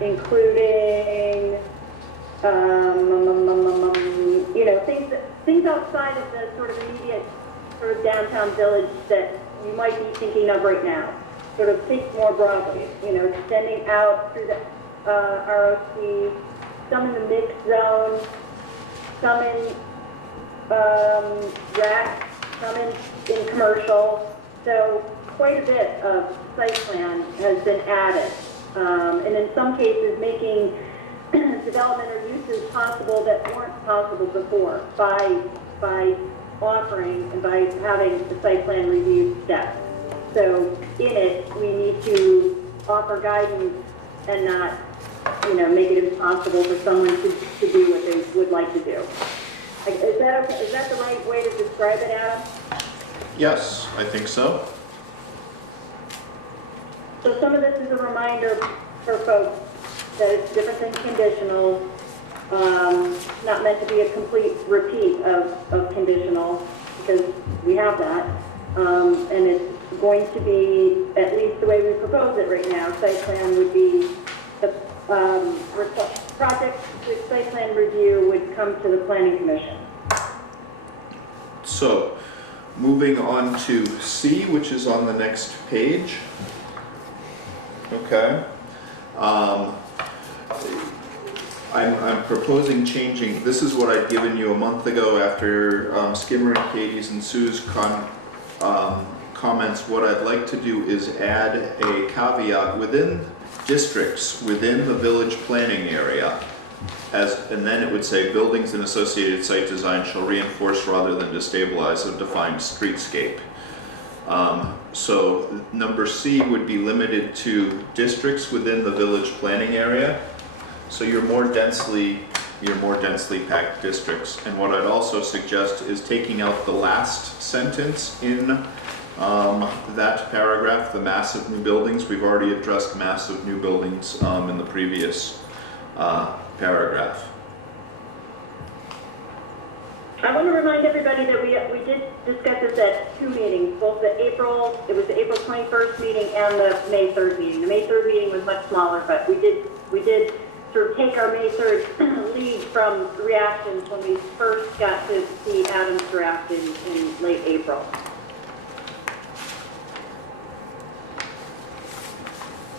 including you know, things outside of the sort of immediate sort of downtown village that you might be thinking of right now. Sort of think more broadly, you know, extending out through the ROC, some in the mixed zone, some in rec, some in commercial. So quite a bit of site plan has been added. And in some cases making development or uses possible that weren't possible before by offering and by having the site plan review steps. So in it, we need to offer guidance and not, you know, make it impossible for someone to do what they would like to do. Like, is that okay? Is that the right way to describe it, Adam? Yes, I think so. So some of this is a reminder for folks that it's different than conditional, not meant to be a complete repeat of conditional, because we have that. And it's going to be, at least the way we propose it right now, site plan would be, the project with site plan review would come to the planning commission. So, moving on to C, which is on the next page. Okay. I'm proposing changing, this is what I'd given you a month ago after Skimmer and Katie's and Sue's comments. What I'd like to do is add a caveat within districts, within the village planning area. And then it would say, buildings and associated site design shall reinforce rather than destabilize a defined streetscape. So number C would be limited to districts within the village planning area. So your more densely packed districts. And what I'd also suggest is taking out the last sentence in that paragraph, the massive new buildings. We've already addressed massive new buildings in the previous paragraph. I want to remind everybody that we did discuss this at 2 meetings, both the April 21st meeting and the May 3rd meeting. The May 3rd meeting was much smaller, but we did sort of take our May 3rd lead from reactions when we first got to see Adam's draft in late April.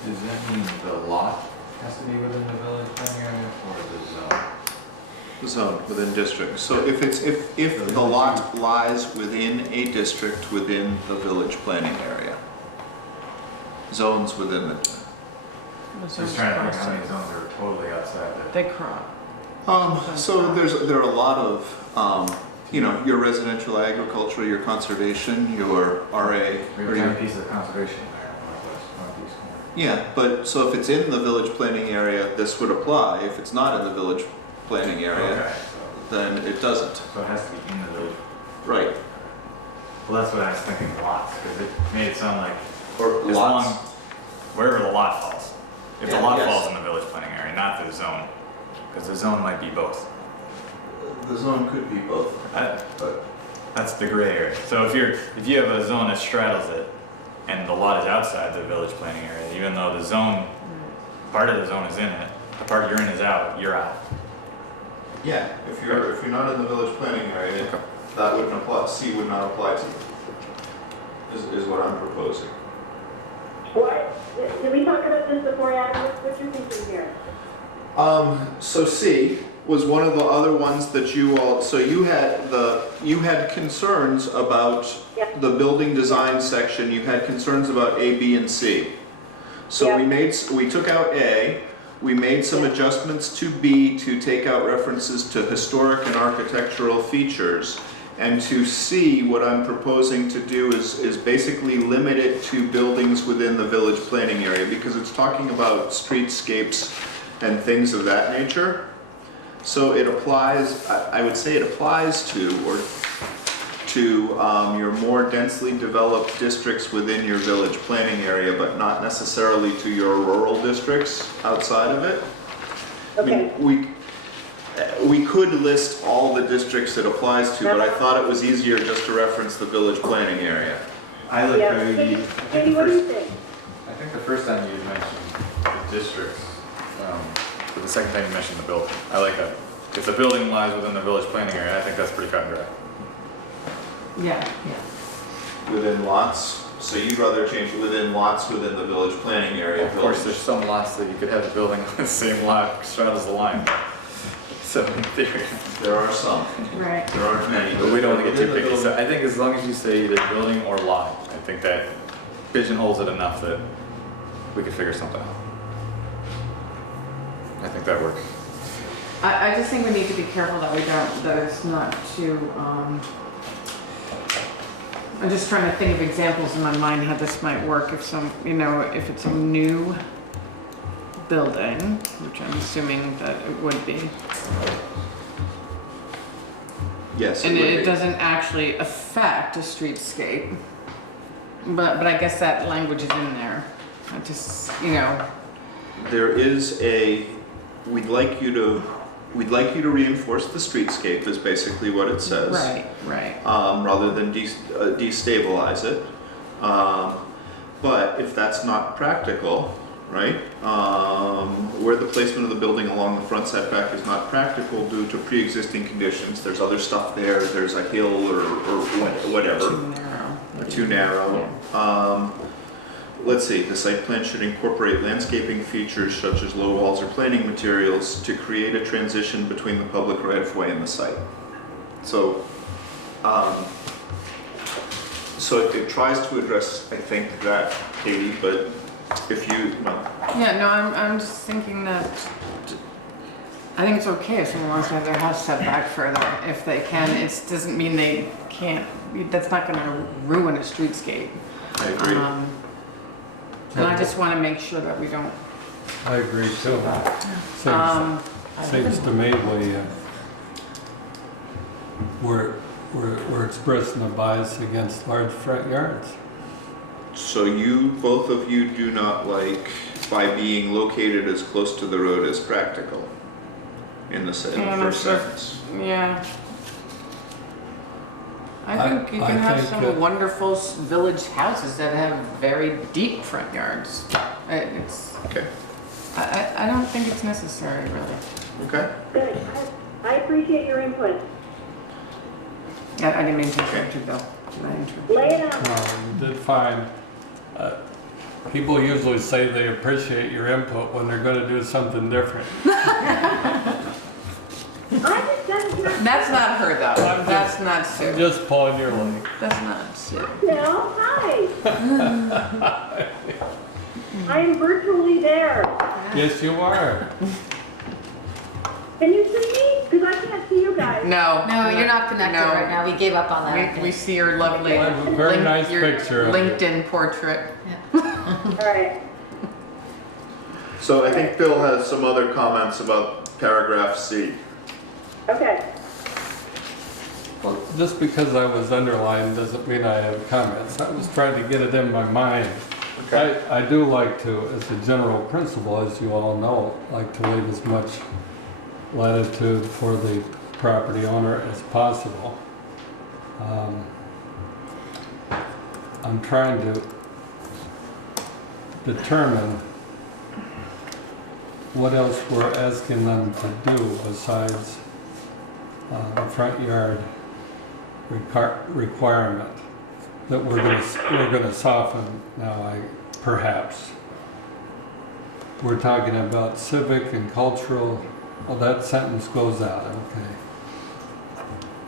Does that mean the lot has to be within the village planning area or the zone? Zone within district. So if the lot lies within a district within the village planning area, zones within it. Just trying to think how many zones are totally outside that. They crop. So there are a lot of your residential agriculture, your conservation, your RA. We have 10 pieces of conservation there, northeast corner. Yeah, but so if it's in the village planning area, this would apply. If it's not in the village planning area, Okay, then it doesn't. so it has to be in the village. Right. Well, that's what I was thinking, lots, because it made it sound like Or as lots. long, wherever the lot falls. If the Yeah, lot yes. falls in the village planning area, not the zone, because the zone might be both. The zone could be both. But that's the gray area. So if you have a zone that straddles it, and the lot is outside the village planning area, even though the zone, part of the zone is in it, the part you're in is out, you're out. Yeah, if you're not in the village planning area, that wouldn't apply. C would not apply to you. Is what I'm proposing. What? Did we talk about this before, Adam? What you thinking here? So C was one of the other ones that you all. So you had concerns about Yeah. the building design section. You had concerns about A, B, and C. So Yeah. we took out A. We made some adjustments to B to take out references to historic and architectural features. And to C, what I'm proposing to do is basically limit it to buildings within the village planning area because it's talking about streetscapes and things of that nature. So it applies, I would say it applies to your more densely developed districts within your village planning area, but not necessarily to your rural districts outside of it. Okay. I mean, we could list all the districts it applies to, but I thought it was easier just to reference the village planning area. I like Yeah. how you, Katie, what do you think? I think the first time you mentioned the districts, but the second time you mentioned the building. I like that. If the building lies within the village planning area, I think that's pretty cut and dry. Yeah. Within lots, so you'd rather change within lots within the village planning area. Of course, there's some lots that you could have a building on the same lot straddles the line. So in theory, There are some, Right. there aren't many. but we don't want to get too Within the picky. So building- I think as long as you say either building or lot, I think that pigeonholes it enough that we could figure something out. I think that works. I just think we need to be careful that that it's not too, I'm just trying to think of examples in my mind how this might work if if it's a new building, which I'm assuming that it would be. Yes. And would it be. doesn't actually affect a streetscape. But I guess that language is in there. I just, There is we'd like you to reinforce the streetscape is basically what it says. right. Rather than destabilize it. But if that's not practical, right? Where the placement of the building along the front setback is not practical due to pre-existing conditions, there's other stuff there, there's a hill or whatever. Too narrow. Or too narrow. let's see, the site plan should incorporate landscaping features such as low walls or planting materials to create a transition between the public right-of-way and the site. So, so it tries to address, I think, that, Katie, but if you, well, Yeah, no, I'm just thinking that, I think it's okay if someone wants to have their house set back further, if they can. It doesn't mean they can't, that's not gonna ruin a streetscape. I agree. And I just wanna make sure that we don't. I agree too. Um, Seems to me we're expressing a bias against large front yards. So you, both of you do not like by being located as close to the road as practical in the first sentence. Yeah. I think you can I have think some that- wonderful village houses that have very deep front yards. It's, Okay, I don't think it's necessary, really. okay. Good. I appreciate your input. I didn't mean to interrupt you, Bill. Did I interrupt you? Lay it out. No, you did fine. People usually say they appreciate your input when they're gonna do something different. That's not her, though. That's not Sue. Just pulling your leg. That's not Sue. Bill, hi. I am virtually there. Yes, you are. Can you see me? Because I can't see you guys. No. No, you're not connected No. right now. We gave up on that. I We think. see your lovely, I have a very nice your picture of you. LinkedIn portrait. All right. So I think Bill has some other comments about paragraph C. Okay. Well, just because I was underlined doesn't mean I have comments. I was trying to get it in my mind. Okay. I do like to, as a general principle, as you all know, like to leave as much latitude for the property owner as possible. I'm trying to determine what else we're asking them to do besides the front yard requirement that we're gonna soften now, perhaps. We're talking about civic and cultural, well, that sentence goes out, okay.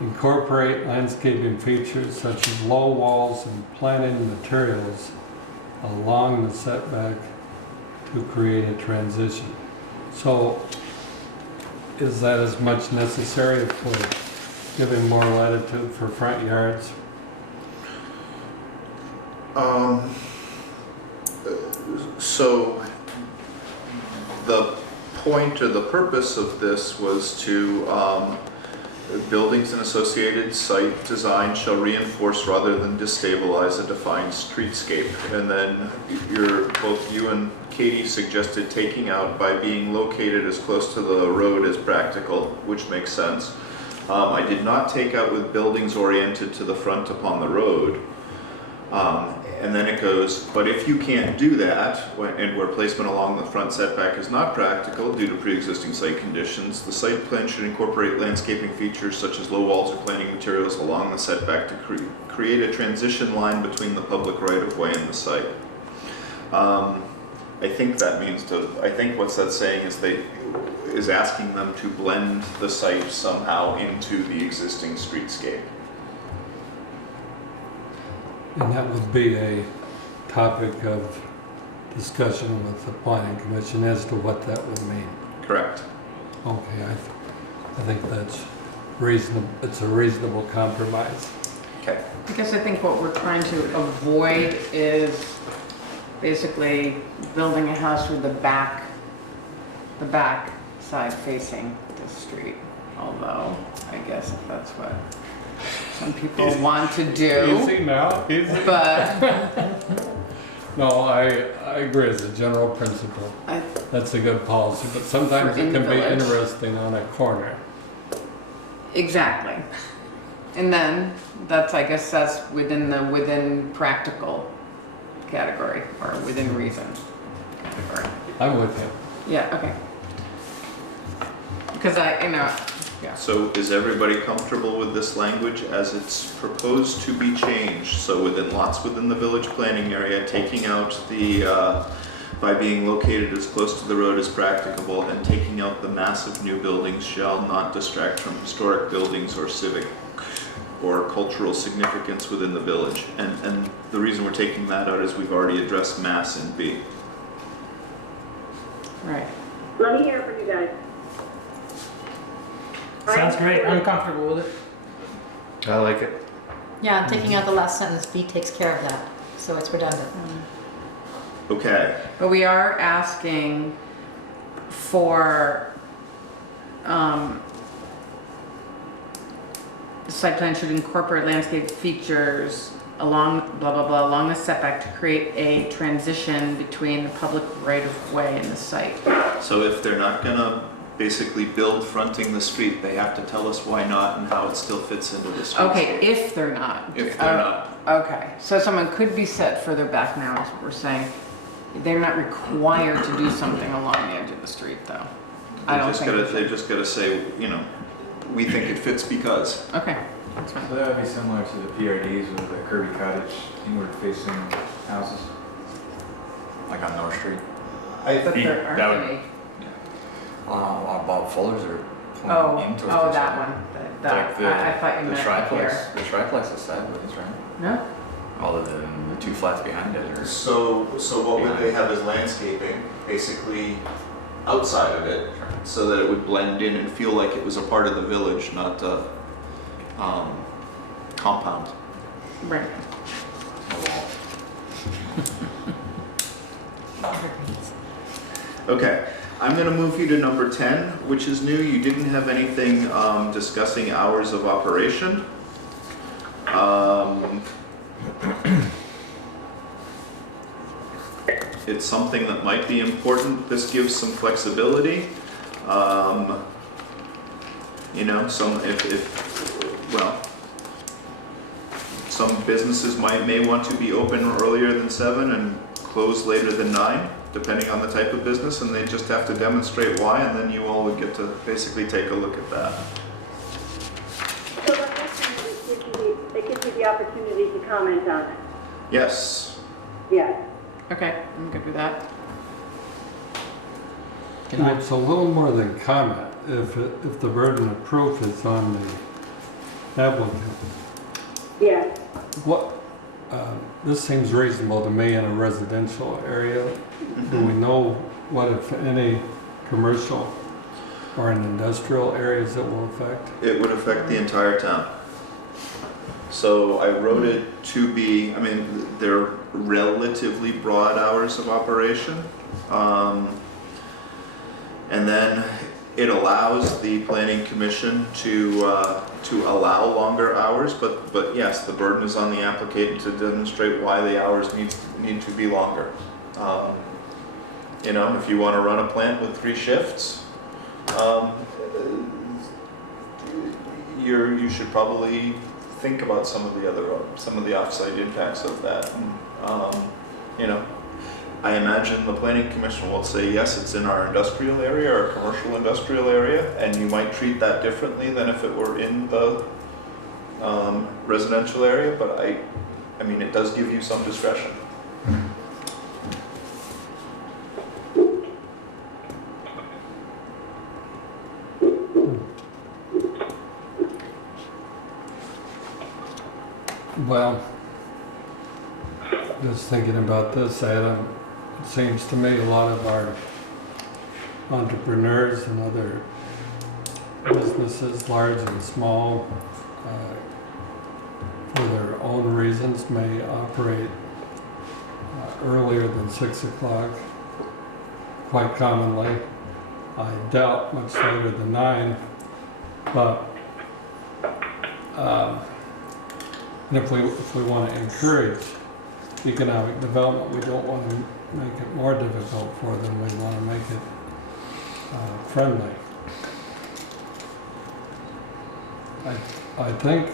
Incorporate landscaping features such as low walls and planting materials along the setback to create a transition. So, is that as much necessary for giving more latitude for front yards? So the point or the purpose of this was to buildings and associated site design shall reinforce rather than destabilize a defined streetscape. And then both you and Katie suggested taking out by being located as close to the road as practical, which makes sense. I did not take out with buildings oriented to the front upon the road. And then it goes, but if you can't do that, and where placement along the front setback is not practical due to pre-existing site conditions, the site plan should incorporate landscaping features such as low walls or planting materials along the setback to create a transition line between the public right-of-way and the site. I think that means I think what that's saying is asking them to blend the site somehow into the existing streetscape. And that would be a topic of discussion with the planning commission as to what that would mean. Correct. Okay, I think that's reasonable. It's a reasonable compromise. Okay. I guess I think what we're trying to avoid is basically building a house with the back side facing the street. Although, I guess if that's what some people want to do. Easy now, easy. But No, I agree as a general principle. That's a good policy, but sometimes In it the can be village. interesting on a corner. exactly. And then I guess that's within practical category or within reason category. I'm with you. Yeah, okay. Because Yeah. So is everybody comfortable with this language as it's proposed to be changed? So within lots within the village planning area, taking out the, by being located as close to the road as practicable, and taking out the massive new buildings shall not distract from historic buildings or civic or cultural significance within the village. And the reason we're taking that out is we've already addressed mass in B. Right. Let me hear from you guys. Sounds great. I'm comfortable with it. I like it. Yeah, I'm taking out the last sentence, B takes care of that, so it's redundant. Okay, But we are asking for, the site plan should incorporate landscape features along, blah, blah, blah, along the setback to create a transition between the public right of way and the site. so if they're not gonna basically build fronting the street, they have to tell us why not and how it still fits into the street. Okay, if they're not. If they're not. Okay, so someone could be set further back now, is what we're saying. They're not required to do something along the edge of the street, though. I don't think. They just gotta say, you know, we think it fits because. Okay, that's fine. So that would be similar to the PRDs with the Kirby Cottage inward facing houses, like on North Street. But think there aren't that would- any. On Bob Fuller's or Oh, in towards oh, the that side? one. Like the, I thought you the meant triplex. here. The triplex is sideways, right? No? Other than the two flats behind it, or So what would they have as landscaping, basically outside of it, so that it would blend in and feel like it was a part of the village, not a compound. Right. Okay, I'm gonna move you to number 10, which is new. You didn't have anything discussing hours of operation. It's something that might be important. This gives some flexibility. You know, some businesses may want to be open earlier than 7 and close later than 9, depending on the type of business, and they just have to demonstrate why, and then you all would get to basically take a look at that. So that it gives you the opportunity to comment on it. Yes. Yeah. Okay, I'm good with that. It's a little more than comment if the burden of proof is on the applicant. Yeah. What, this seems reasonable to me in a residential area. Do we know what, if any, commercial or in industrial areas it will affect? It would affect the entire town. So I wrote it to be, I mean, they're relatively broad hours of operation. And then it allows the planning commission to allow longer hours, but yes, the burden is on the applicant to demonstrate why the hours need to be longer. You know, if you want to run a plant with 3 shifts, you should probably think about some of the off-site impacts of that. You know, I imagine the planning commission will say, yes, it's in our industrial area or commercial industrial area, and you might treat that differently than if it were in the residential area, but I mean, it does give you some discretion. Well, just thinking about this, Adam, it seems to me a lot of our entrepreneurs and other businesses, large and small, for their own reasons may operate earlier than 6 o'clock, quite commonly. I doubt much later than 9, but and if we want to encourage economic development, we don't want to make it more difficult for them. We want to make it friendly. I think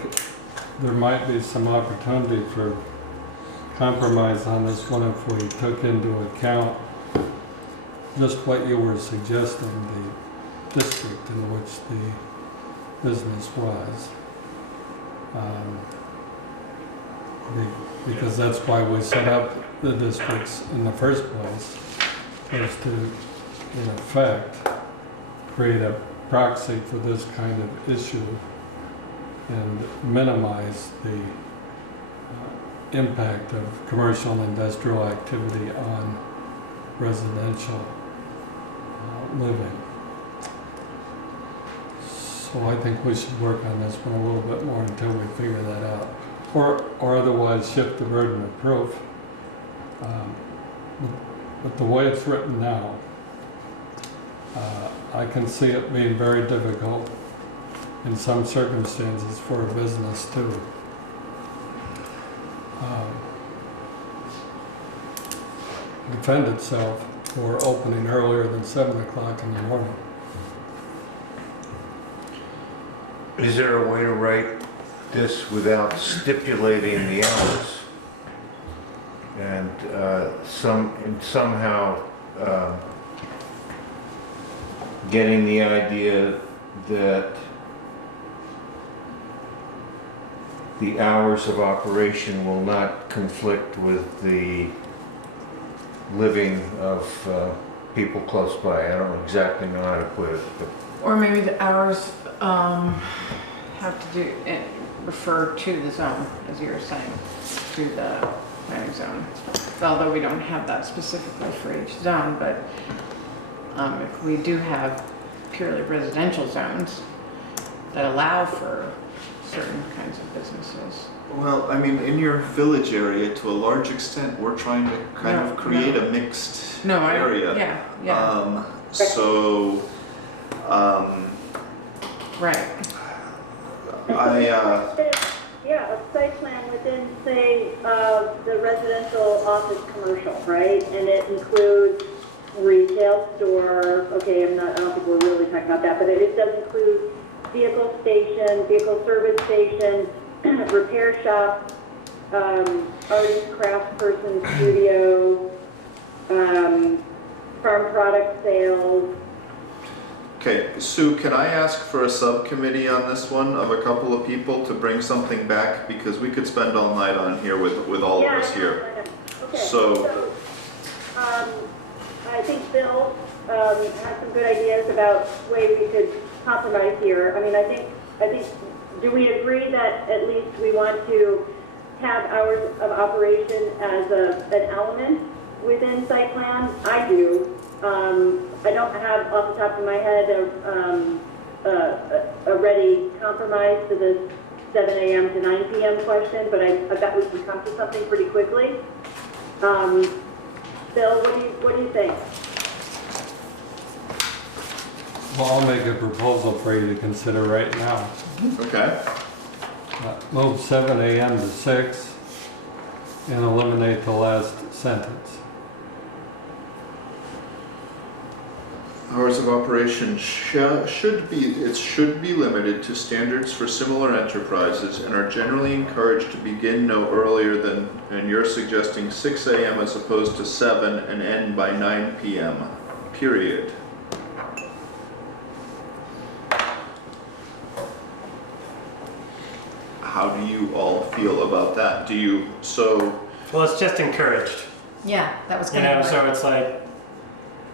there might be some opportunity for compromise on this one if we took into account just what you were suggesting, the district in which the business-wise. Because that's why we set up the districts in the first place, was to, in effect, create a proxy for this kind of issue and minimize the impact of commercial and industrial activity on residential living. So I think we should work on this one a little bit more until we figure that out. Or otherwise shift the burden of proof. But the way it's written now, I can see it being very difficult in some circumstances for a business to defend itself for opening earlier than 7 o'clock in the morning. Is there a way to write this without stipulating the hours? And somehow getting the idea that the hours of operation will not conflict with the living of people close by. I don't exactly know how to put it, but Or maybe the hours have to refer to the zone, as you were saying, to the planning zone. Although we don't have that specifically for each zone, but if we do have purely residential zones that allow for certain kinds of businesses. Well, I mean, in your village area, to a large extent, we're trying to kind of create a mixed area. Yeah. So, Right. Yeah, a site plan within, say, the residential office commercial, right? And it includes retail store, okay, I don't think we're really talking about that, but it does include vehicle station, vehicle service station, repair shop, artist, craft person, studio, farm product sales. okay, Sue, can I ask for a subcommittee on this one of a couple of people to bring something back? Because we could spend all night on here with all of us here. Okay, So I think Bill has some good ideas about ways we could compromise here. I mean, I think, do we agree that at least we want to have hours of operation as an element within site plan? I do. I don't have off the top of my head a ready compromise to the 7 a.m. to 9 p.m. question, but I bet we can come to something pretty quickly. Bill, what do you think? Well, I'll make a proposal for you to consider right now. okay. Move 7 a.m. to 6 and eliminate the last sentence. Hours of operation should be limited to standards for similar enterprises and are generally encouraged to begin no earlier than, and you're suggesting 6 a.m. as opposed to 7 and end by 9 p.m. Period. How do you all feel about that? Do you, Well, it's just encouraged, Yeah, that was you gonna know, be so my- it's like,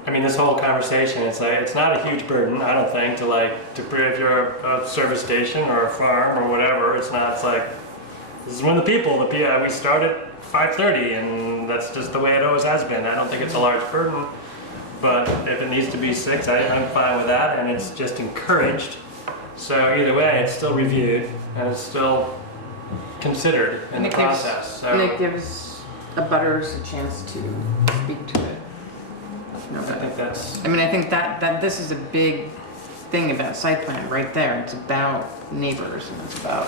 I mean, this whole conversation, it's like, it's not a huge burden, I don't think, if you're a service station or a farm or whatever, it's not, it's like, this is when we start at 5:30 and that's just the way it always has been. I don't think it's a large burden, but if it needs to be 6, I'm fine with that, and it's just encouraged. So either way, it's still reviewed and it's still considered in And the it gives- process, And so it gives the butters a chance to speak to it. I think that's, I mean, I think that this is a big thing about site plan right there. It's about neighbors and it's about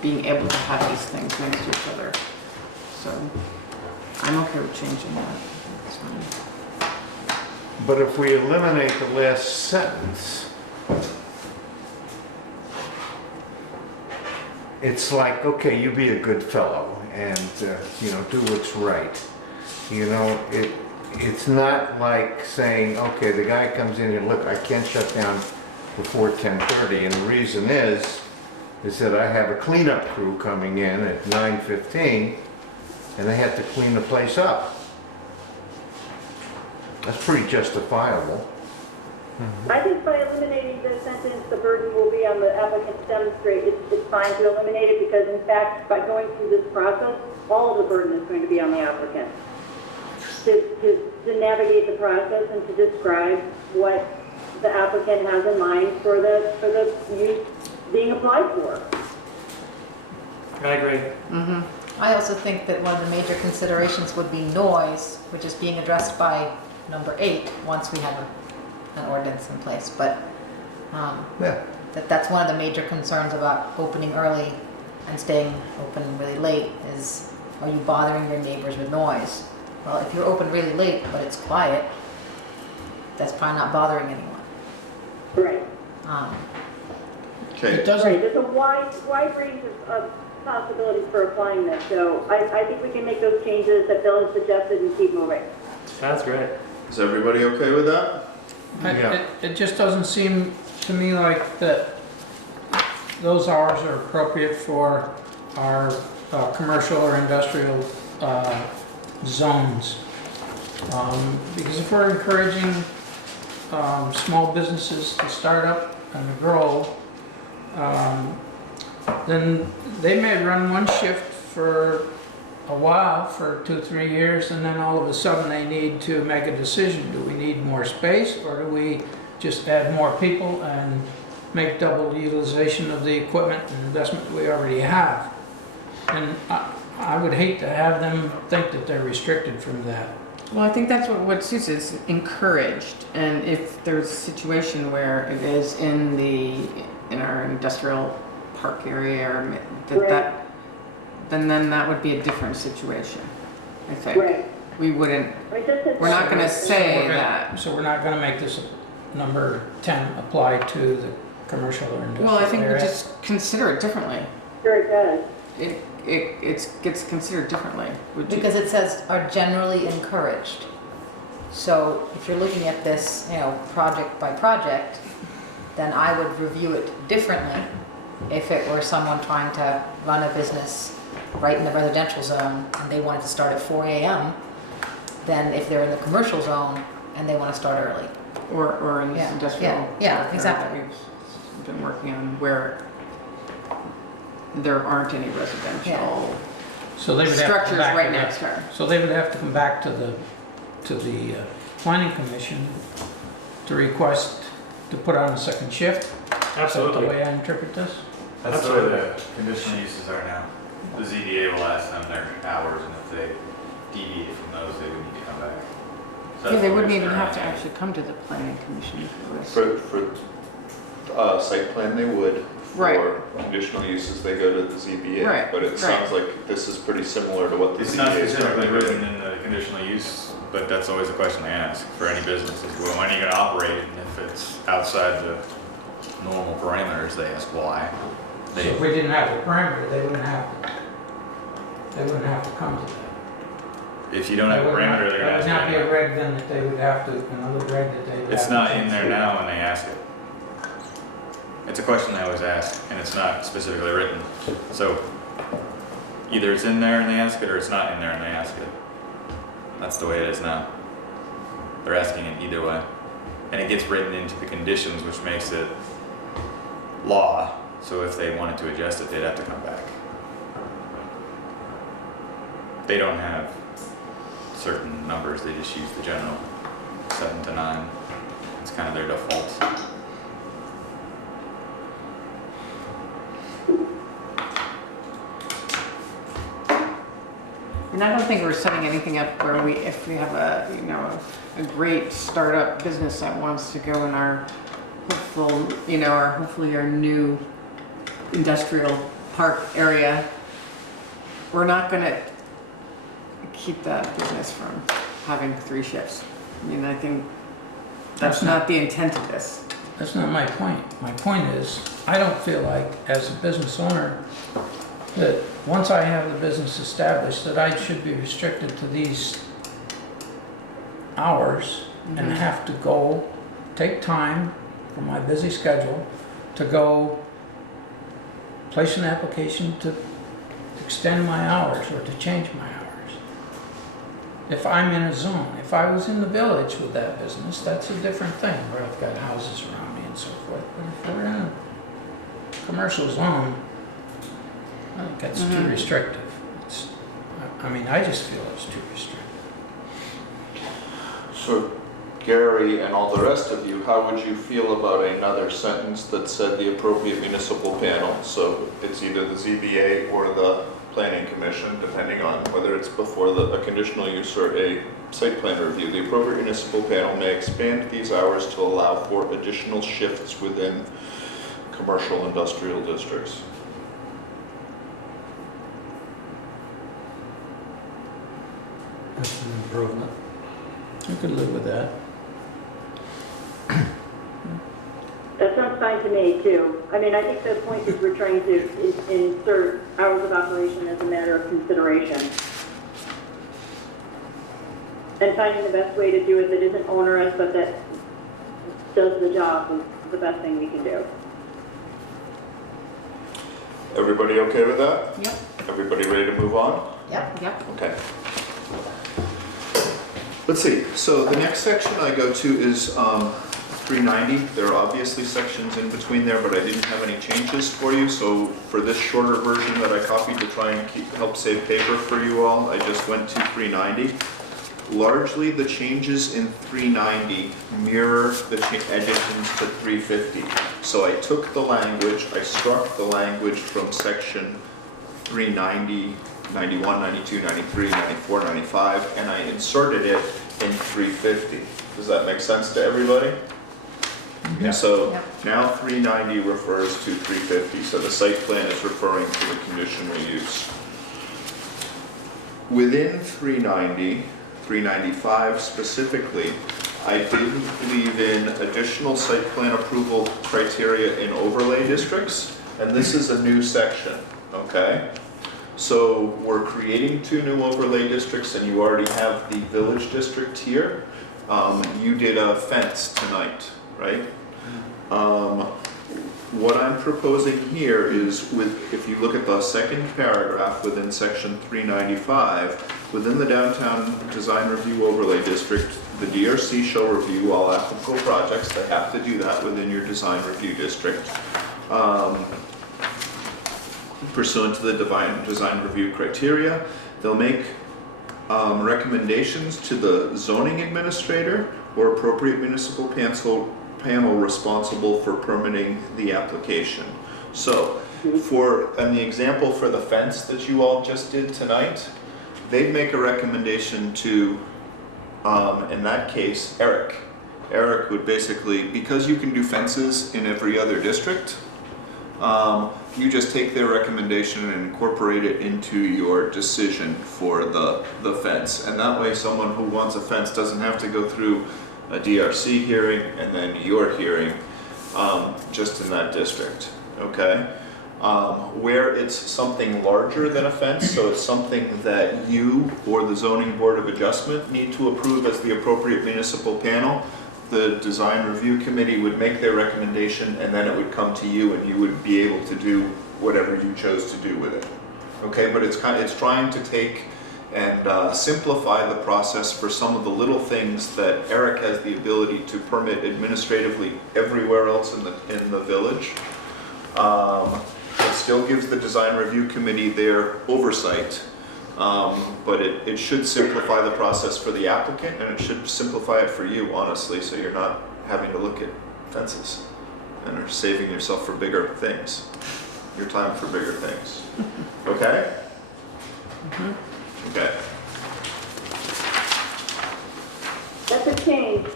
being able to have these things next to each other. So I'm okay with changing that. It's fine. but if we eliminate the last sentence, it's like, okay, you be a good fellow and, do what's right. It's not like saying, okay, the guy comes in and look, I can't shut down before 10:30. And the reason is that I have a cleanup crew coming in at 9:15, and they have to clean the place up. That's pretty justifiable. I think by eliminating the sentence, the burden will be on the applicant to demonstrate, it's fine to eliminate it, because in fact, by going through this process, all of the burden is going to be on the applicant. To navigate the process and to describe what the applicant has in mind for the use being applied for. I agree. I also think that one of the major considerations would be noise, which is being addressed by number 8, once we have an ordinance in place. But Yeah. that's one of the major concerns about opening early and staying open really late is, are you bothering your neighbors with noise? Well, if you're open really late, but it's quiet, that's probably not bothering anyone. Right. Okay, It doesn't, Right, there's a wide range of possibilities for applying this, so I think we can make those changes that Bill has suggested and keep moving. Sounds great. is everybody okay with that? Yeah. it just doesn't seem to me like that those hours are appropriate for our commercial or industrial zones. Because if we're encouraging small businesses to start up and to grow, then they may run one shift for a while, for 2-3 years, and then all of a sudden they need to make a decision. Do we need more space, or do we just add more people and make double utilization of the equipment and investment we already have? And I would hate to have them think that they're restricted from that. Well, I think that's what Sue says, encouraged. And if there's a situation where it is in our industrial park area or then that would be a different situation, I think. Right. We wouldn't, I mean, just as- we're not gonna say we're that. So we're not gonna make this number 10 apply to the commercial or industrial Well, I think we area? just consider it differently. Sure it does. It gets considered differently. Would you- Because it says are generally encouraged. So if you're looking at this, project by project, then I would review it differently if it were someone trying to run a business right in the residential zone and they wanted to start at 4 a.m. than if they're in the commercial zone and they want to start early. Or in Yeah, industrial. yeah, park exactly. that we've been working on where there aren't any residential So they would have to come structures back right to next the, to her. so they would have to come back to the planning commission to request to put on a second shift? Is that the Absolutely. way I interpret this? That's the way the conditional uses are now. The ZBA will ask them their hours, and if they deviate from those, they would need to come back. So Yeah, that's they the wouldn't way even it's have to currently. actually come to the planning commission for this. For site plan, they would. Right. For conditional uses, they go to the ZBA. Right, But it right. sounds like this is pretty similar to what the It's ZBA not is specifically currently written doing. in the conditional use, but that's always a question they ask for any business is, well, when are you gonna operate it? And if it's outside the normal parameters, they ask why. So if we didn't have the parameter, they wouldn't have to come to that. If you don't have a parameter, they're gonna ask That would not be you. a reg then that they would have to, another reg that they would have to. It's not in there now when they ask it. It's a question they always ask, and it's not specifically written. So either it's in there and they ask it, or it's not in there and they ask it. That's the way it is now. They're asking it either way. And it gets written into the conditions, which makes it law. So if they wanted to adjust it, they'd have to come back. They don't have certain numbers, they just use the general 7 to 9. It's kind of their default. And I don't think we're setting anything up where if we have a great startup business that wants to go in our hopefully our new industrial park area, we're not gonna keep that business from having 3 shifts. I mean, I think that's not the intent of this. That's not my point. My point is, I don't feel like, as a business owner, that once I have the business established, that I should be restricted to these hours and have to go take time from my busy schedule to go place an application to extend my hours or to change my hours. If I'm in a zone, if I was in the village with that business, that's a different thing, where I've got houses around me and so forth. But if we're in a commercial zone, I think that's too restrictive. I mean, I just feel it's too restrictive. So Gary and all the rest of you, how would you feel about another sentence that said the appropriate municipal panel? So it's either the ZBA or the Planning Commission, depending on whether it's before a conditional use or a site plan review. The appropriate municipal panel may expand these hours to allow for additional shifts within commercial industrial districts. That's an improvement. I could live with that. That sounds fine to me, too. I mean, I think the point is we're trying to insert hours of operation as a matter of consideration. And finding the best way to do it that isn't onerous, but that does the job is the best thing we can do. Everybody okay with that? Yep. Everybody ready to move on? Yep. Yep. Okay. Let's see, so the next section I go to is 390. There are obviously sections in between there, but I didn't have any changes for you. So for this shorter version that I copied to try and help save paper for you all, I just went to 390. Largely the changes in 390 mirror the additions to 350. So I took the language, I struck the language from section 390, 91, 92, 93, 94, 95, and I inserted it in 350. Does that make sense to everybody? Yeah. So Yep. now 390 refers to 350, so the site plan is referring to the conditional use. Within 390, 395 specifically, I did leave in additional site plan approval criteria in overlay districts, and this is a new section, okay? So we're creating 2 new overlay districts, and you already have the village district here. You did a fence tonight, right? What I'm proposing here is if you look at the second paragraph within section 395, within the downtown design review overlay district, the DRC shall review all applicable projects. They have to do that within your design review district. Pursuant to the design review criteria, they'll make recommendations to the zoning administrator or appropriate municipal panel responsible for permitting the application. So, and the example for the fence that you all just did tonight, they'd make a recommendation to, in that case, Eric. Eric would basically, because you can do fences in every other district, you just take their recommendation and incorporate it into your decision for the fence. And that way someone who wants a fence doesn't have to go through a DRC hearing and then your hearing just in that district, okay? Where it's something larger than a fence, so it's something that you or the Zoning Board of Adjustment need to approve as the appropriate municipal panel, the design review committee would make their recommendation and then it would come to you and you would be able to do whatever you chose to do with it. Okay, but it's trying to take and simplify the process for some of the little things that Eric has the ability to permit administratively everywhere else in the village. It still gives the design review committee their oversight, but it should simplify the process for the applicant and it should simplify it for you, honestly, so you're not having to look at fences and are saving yourself for bigger things, your time for bigger things. Okay? Okay. That's a change.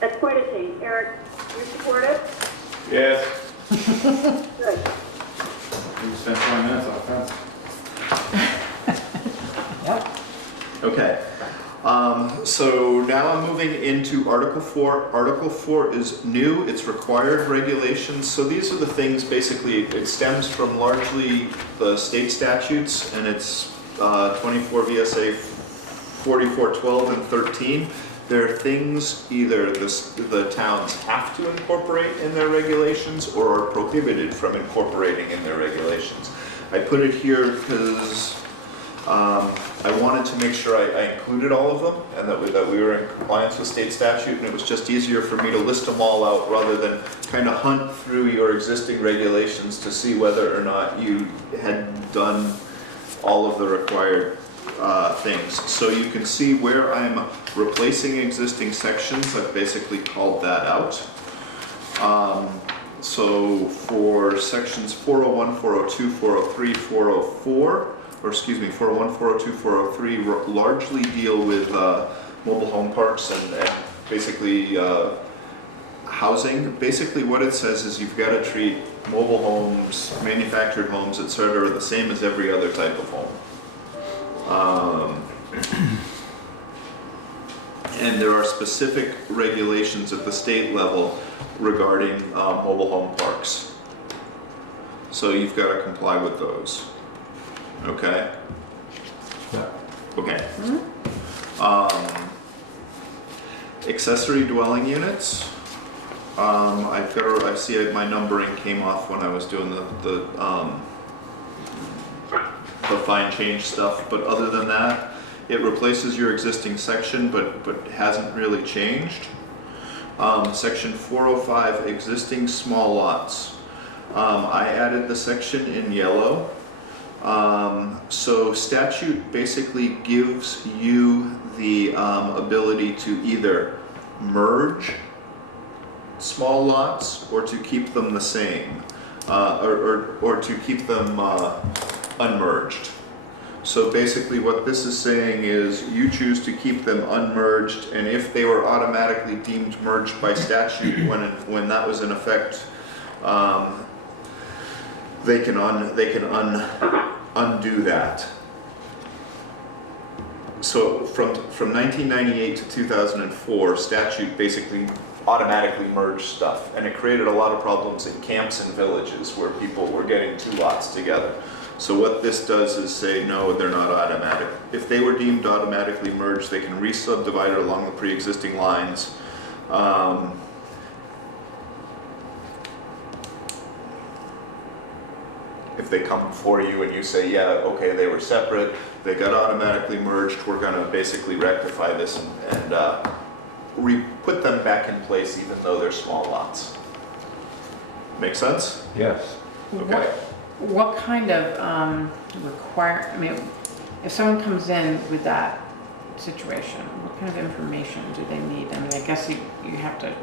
That's quite a change. Eric, you support it? Yes. Good. You spent 20 minutes on a fence. Yep. Okay. So now I'm moving into Article 4. Article 4 is new, it's required regulations. So these are the things, basically, it stems from largely the state statutes, and it's 24 VSA 4412 and 13. There are things either the towns have to incorporate in their regulations or are prohibited from incorporating in their regulations. I put it here because I wanted to make sure I included all of them and that we were in compliance with state statute, and it was just easier for me to list them all out rather than kind of hunt through your existing regulations to see whether or not you had done all of the required things. So you can see where I'm replacing existing sections. I've basically called that out. So for sections 401, 402, 403, 404, or excuse me, 401, 402, 403 largely deal with mobile home parks and basically housing. Basically what it says is you've got to treat mobile homes, manufactured homes, etc. the same as every other type of home. And there are specific regulations at the state level regarding mobile home parks. So you've got to comply with those. Okay? Yeah. Okay. Accessory dwelling units. I see my numbering came off when I was doing the fine change stuff, but other than that, it replaces your existing section, but hasn't really changed. Section 405, existing small lots. I added the section in yellow. So statute basically gives you the ability to either merge small lots or to keep them the same, or to keep them unmerged. So basically what this is saying is you choose to keep them unmerged, and if they were automatically deemed merged by statute when that was in effect, they can undo that. So from 1998 to 2004, statute basically automatically merged stuff, and it created a lot of problems in camps and villages where people were getting two lots together. So what this does is say, no, they're not automatic. If they were deemed automatically merged, they can re-subdivide it along the pre-existing lines. If they come before you and you say, yeah, okay, they were separate, they got automatically merged, we're gonna basically rectify this and put them back in place even though they're small lots. Make sense? Yes. Okay. What kind of I mean, if someone comes in with that situation, what kind of information do they need? I mean, I guess you have to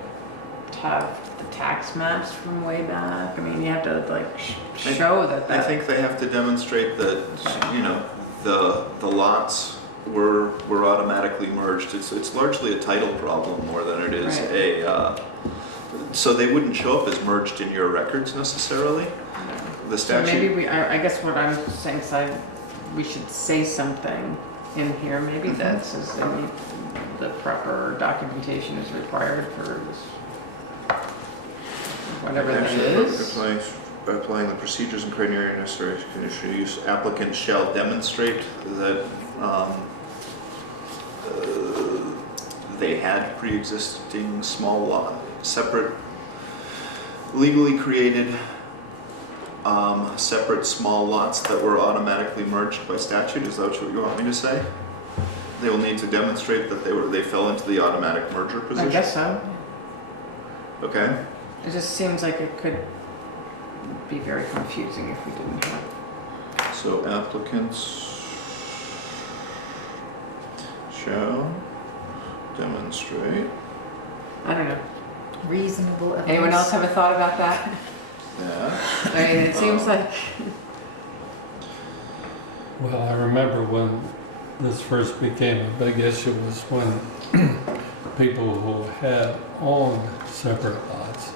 have the tax maps from way back. I mean, you have to like show that. I think they have to demonstrate that, you know, the lots were automatically merged. It's largely a title problem more than it is right. So they wouldn't show up as merged in your records necessarily. The statute. So maybe I guess what I'm saying is we should say something in here, maybe that says the proper documentation is required for this, whatever that is. Applying the procedures and criteria necessary to conditional use, applicants shall demonstrate that they had pre-existing small lot, separate, legally created separate small lots that were automatically merged by statute. Is that what you want me to say? They will need to demonstrate that they fell into the automatic merger position. I guess so. Okay. It just seems like it could be very confusing if we didn't have. So applicants shall demonstrate I don't know. Reasonable evidence. Anyone else have a thought about that? that. I mean, it seems like. Well, I remember when this first became a big issue was when people who had owned separate lots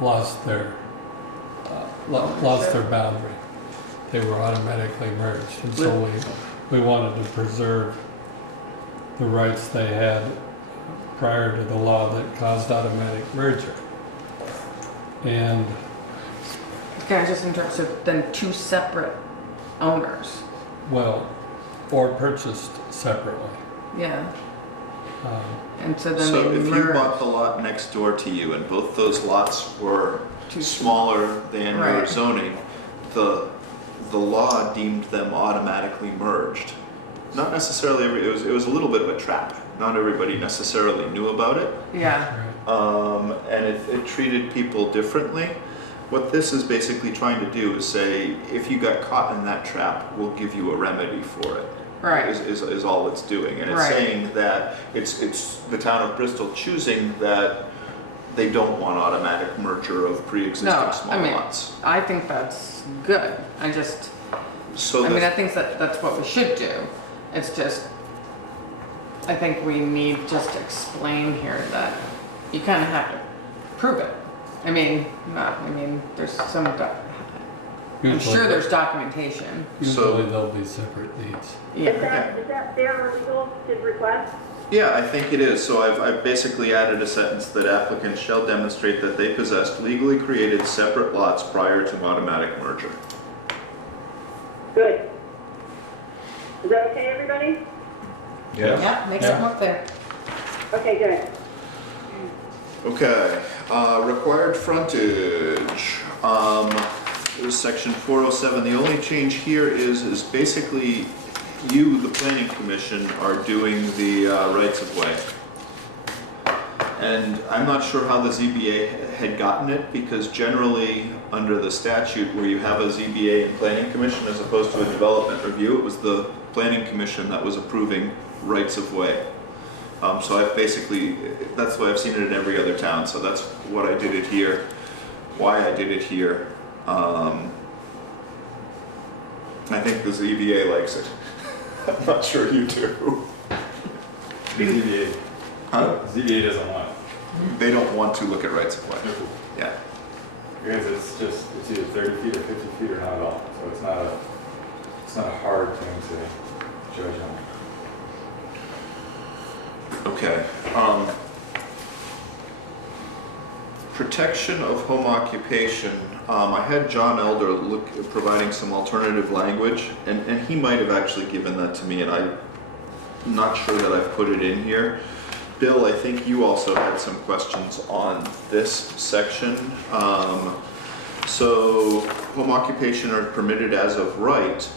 lost their boundary. They were automatically merged, and so we wanted to preserve the rights they had prior to the law that caused automatic merger. And Can I just interrupt? So then two separate owners. well, or purchased separately. Yeah, Um, and so then So they if you merge. bought the lot next door to you and both those lots were Too smaller than your Right. zoning, the law deemed them automatically merged. Not necessarily, it was a little bit of a trap. Not everybody necessarily knew about it. Yeah, right. And it treated people differently. What this is basically trying to do is say, if you got caught in that trap, we'll give you a remedy for it. right. Is all it's doing. And it's Right. saying that it's the town of Bristol choosing that they don't want automatic merger of pre-existing No, small I mean, lots. I think that's good. I just, So I mean, I the, think that's what we should do. It's just, I think we need just to explain here that you kind of have to prove it. I mean, there's some, I'm Usually- sure there's documentation. Usually there'll be separate deeds. Yeah, Is that fair or legal to request? yeah, I think it is. So I've basically added a sentence that applicants shall demonstrate that they possessed legally created separate lots prior to automatic merger. Good. Is that okay, everybody? Yeah, makes it more clear. Okay, good. Okay, required frontage. It was section 407. The only change here is basically you, the planning commission, are doing the rights of way. And I'm not sure how the ZBA had gotten it, because generally, under the statute, where you have a ZBA and planning commission as opposed to a development review, it was the planning commission that was approving rights of way. So I've basically, that's why I've seen it in every other town, so that's what I did it here, why I did it here. I think the ZBA likes it. I'm not sure you do. The ZBA, Huh? ZBA doesn't want it. They don't want to look at rights of way. Yeah. Because it's either 30 feet or 50 feet or not at all. So it's not a hard thing to judge on. Okay. Protection of home occupation. I had John Elder providing some alternative language, and he might have actually given that to me, and I'm not sure that I've put it in here. Bill, I think you also had some questions on this section. So, home occupation are permitted as of right.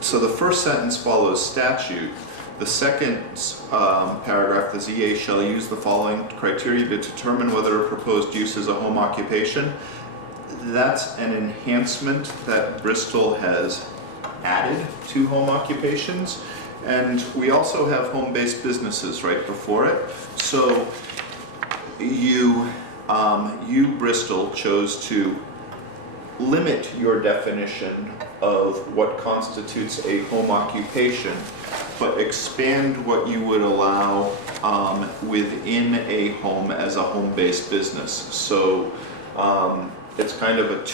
So the first sentence follows statute. The second paragraph, the ZA shall use the following criteria to determine whether a proposed use is a home occupation. That's an enhancement that Bristol has added to home occupations. And we also have home-based businesses right before it. So you Bristol, chose to limit your definition of what constitutes a home occupation, but expand what you would allow within a home as a home-based business. So it's kind of a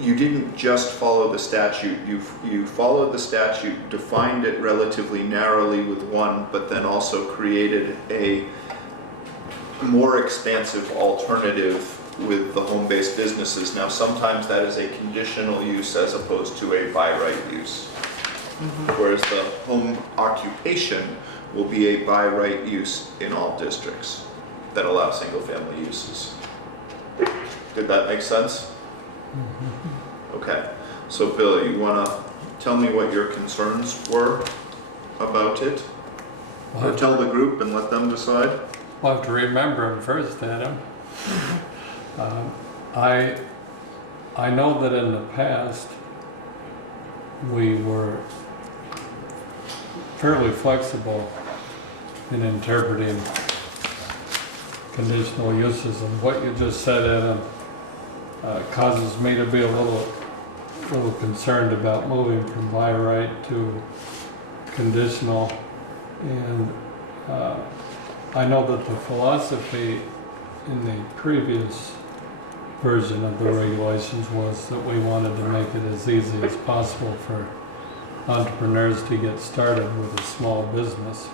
you didn't just follow the statute, you followed the statute, defined it relatively narrowly with one, but then also created a more expansive alternative with the home-based businesses. Now, sometimes that is a conditional use as opposed to a by right use. Whereas the home occupation will be a by right use in all districts that allow single-family uses. Did that make sense? Okay, so Bill, you wanna tell me what your concerns were about it? Or tell the group and let them decide? We'll have to remember them first, Adam. I know that in the past, we were fairly flexible in interpreting conditional uses, and what you just said, Adam, causes me to be a little concerned about moving from by right to conditional. And I know that the philosophy in the previous version of the regulations was that we wanted to make it as easy as possible for entrepreneurs to get started with a small business.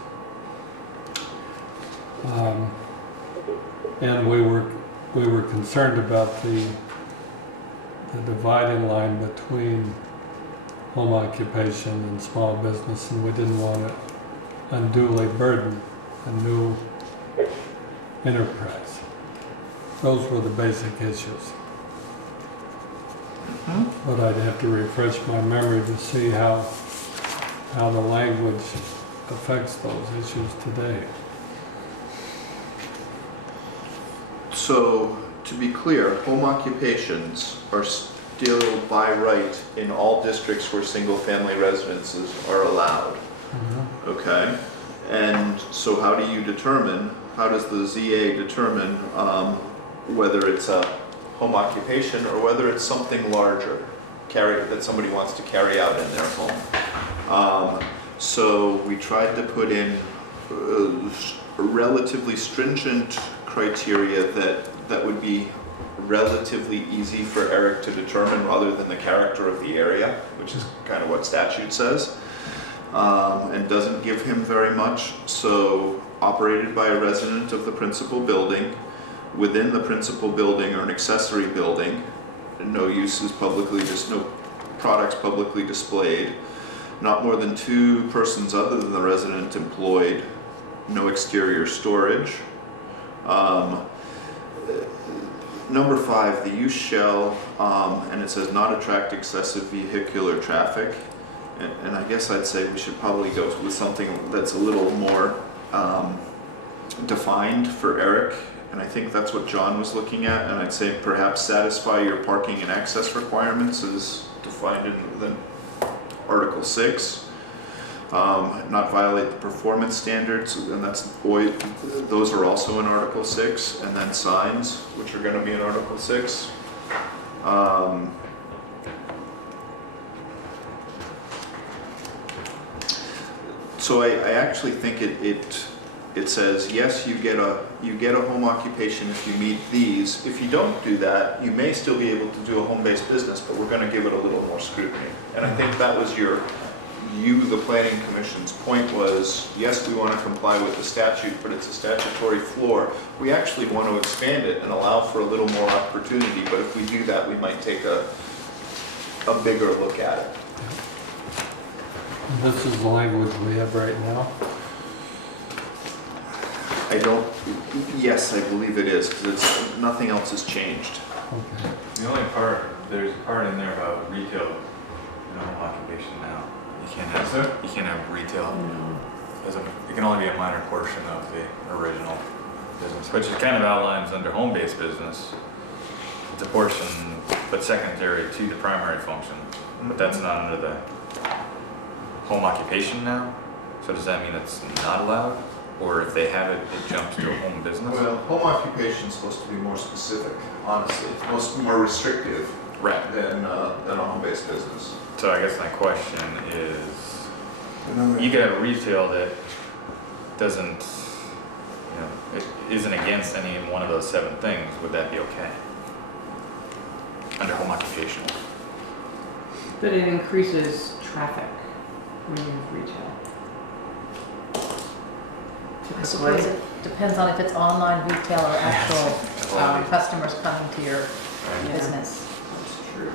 And we were concerned about the dividing line between home occupation and small business, and we didn't want to unduly burden a new enterprise. Those were the basic issues. But I'd have to refresh my memory to see how the language affects those issues today. So, to be clear, home occupations are still by right in all districts where single-family residences are allowed. Okay? And so how do you determine, how does the ZA determine whether it's a home occupation or whether it's something larger that somebody wants to carry out in their home? So we tried to put in relatively stringent criteria that would be relatively easy for Eric to determine rather than the character of the area, which is kind of what statute says, and doesn't give him very much. So operated by a resident of the principal building, within the principal building or an accessory building, no uses publicly, no products publicly displayed, not more than 2 persons other than the resident employed, no exterior storage. Number 5, the use shall, and it says not attract excessive vehicular traffic. And I guess I'd say we should probably go with something that's a little more defined for Eric. And I think that's what John was looking at. And I'd say perhaps satisfy your parking and access requirements as defined in Article 6. Not violate the performance standards, and those are also in Article 6, and then signs, which are going to be in Article 6. So I actually think it says, yes, you get a home occupation if you meet these. If you don't do that, you may still be able to do a home-based business, but we're going to give it a little more scrutiny. And I think that was the Planning Commission's point was, yes, we want to comply with the statute, but it's a statutory floor. We actually want to expand it and allow for a little more opportunity, but if we do that, we might take a bigger look at it. This is the language we have right now. Yes, I believe it is, because nothing else has changed. Okay. The only there's a part in there about retail, home occupation now. You can't have retail. It can only be a minor portion of the original business, Which it kind of outlines under home-based business. It's a portion, but secondary to the primary function. But that's not under the home occupation now. So does that mean it's not allowed? Or if they have it, it jumps to a home business? Well, home occupation is supposed to be more specific, honestly. It's more restrictive Right. than a home-based business. So I guess my question is, you could have a retail that doesn't, it isn't against any one of those 7 things. Would that be okay? Under home occupation? But it increases traffic when you have retail. I suppose it depends on if it's online retail or actual customers coming to your business. That's true.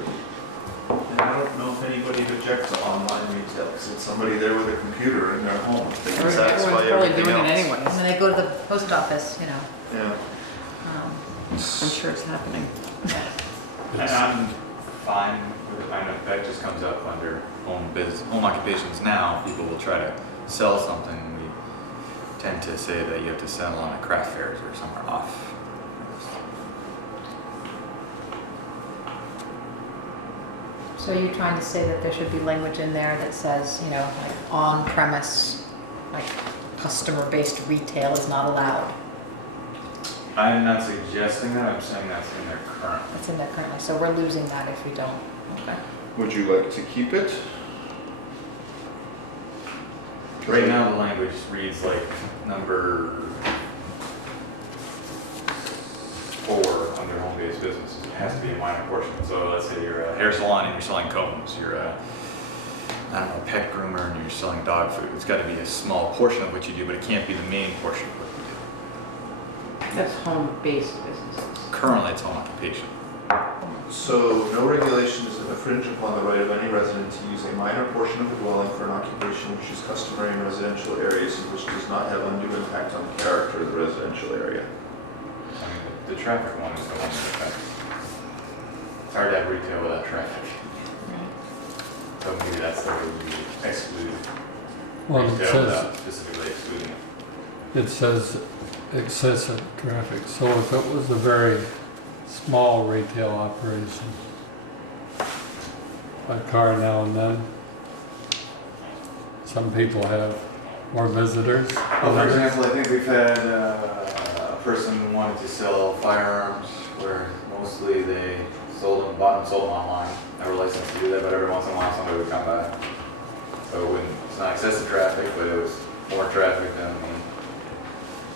And I don't know if anybody objects to online retail, because it's somebody there with a computer in their home. They can satisfy Everyone's probably everything doing else. it And anyways. then they go to the post office, Yeah. I'm sure it's happening. And I'm fine with it. I know that just comes up under home occupations now. People will try to sell something. We tend to say that you have to sell on at craft fairs or somewhere off. So you're trying to say that there should be language in there that says, like on-premise, like customer-based retail is not allowed. I'm not suggesting that. I'm saying that's in there currently. That's in there currently, so we're losing that if we don't. Okay. Would you like to keep it? Right now, the language reads like number 4 under home-based businesses. It has to be a minor portion. So let's say you're a hair salon and you're selling combs. You're a, pet groomer and you're selling dog food. It's got to be a small portion of what you do, but it can't be the main portion of what you do. That's home-based businesses. Currently, it's home occupation. So, no regulation is infringe upon the right of any resident to use a minor portion of the dwelling for an occupation which is customary in residential areas and which does not have undue impact on the character of the residential area. I mean, the traffic one is the one that affects. It's hard to have retail without traffic. So maybe that's the way we exclude Well, it retail says, without specifically excluding it. it says excessive traffic, so if it was a very small retail operation, a car now and then, some people have more visitors. Well, for example, I think we've had a person who wanted to sell firearms where mostly they bought and sold them online. Never licensed to do that, but every once in a while somebody would come by. So it's not excessive traffic, but it was more traffic than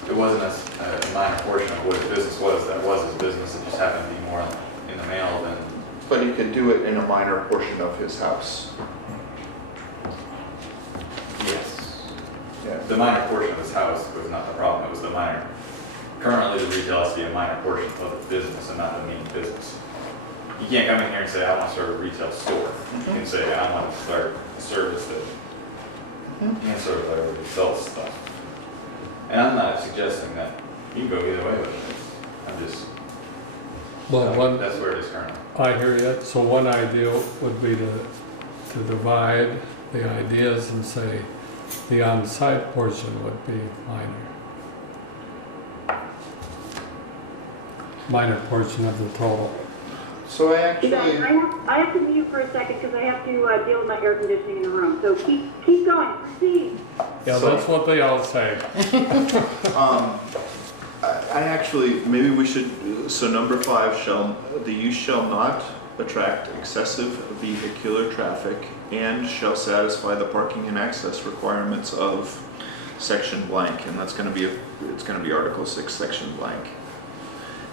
it wasn't a minor portion of what his business was. That was his business. It just happened to be more in the mail than. But he could do it in a minor portion of his house. Yes. Yeah. The minor portion of his house was not the problem. It was the minor. Currently, the retail has to be a minor portion of the business and not the main business. You can't come in here and say, I want to start a retail store. You can say, I want to start a service that you can sort of already sells stuff. And I'm not suggesting that you can go either way with it. I'm just, Well, that's where it is currently. I hear you. So one idea would be to divide the ideas and say the on-site portion would be minor portion of the total. So I You guys, actually, I have to mute for a second because I have to deal with my air conditioning in the room. So keep going, proceed. Yeah, that's what they all say. I actually, maybe we should, so number 5, the use shall not attract excessive vehicular traffic and shall satisfy the parking and access requirements of section blank, and that's gonna be, it's gonna be Article 6, section blank.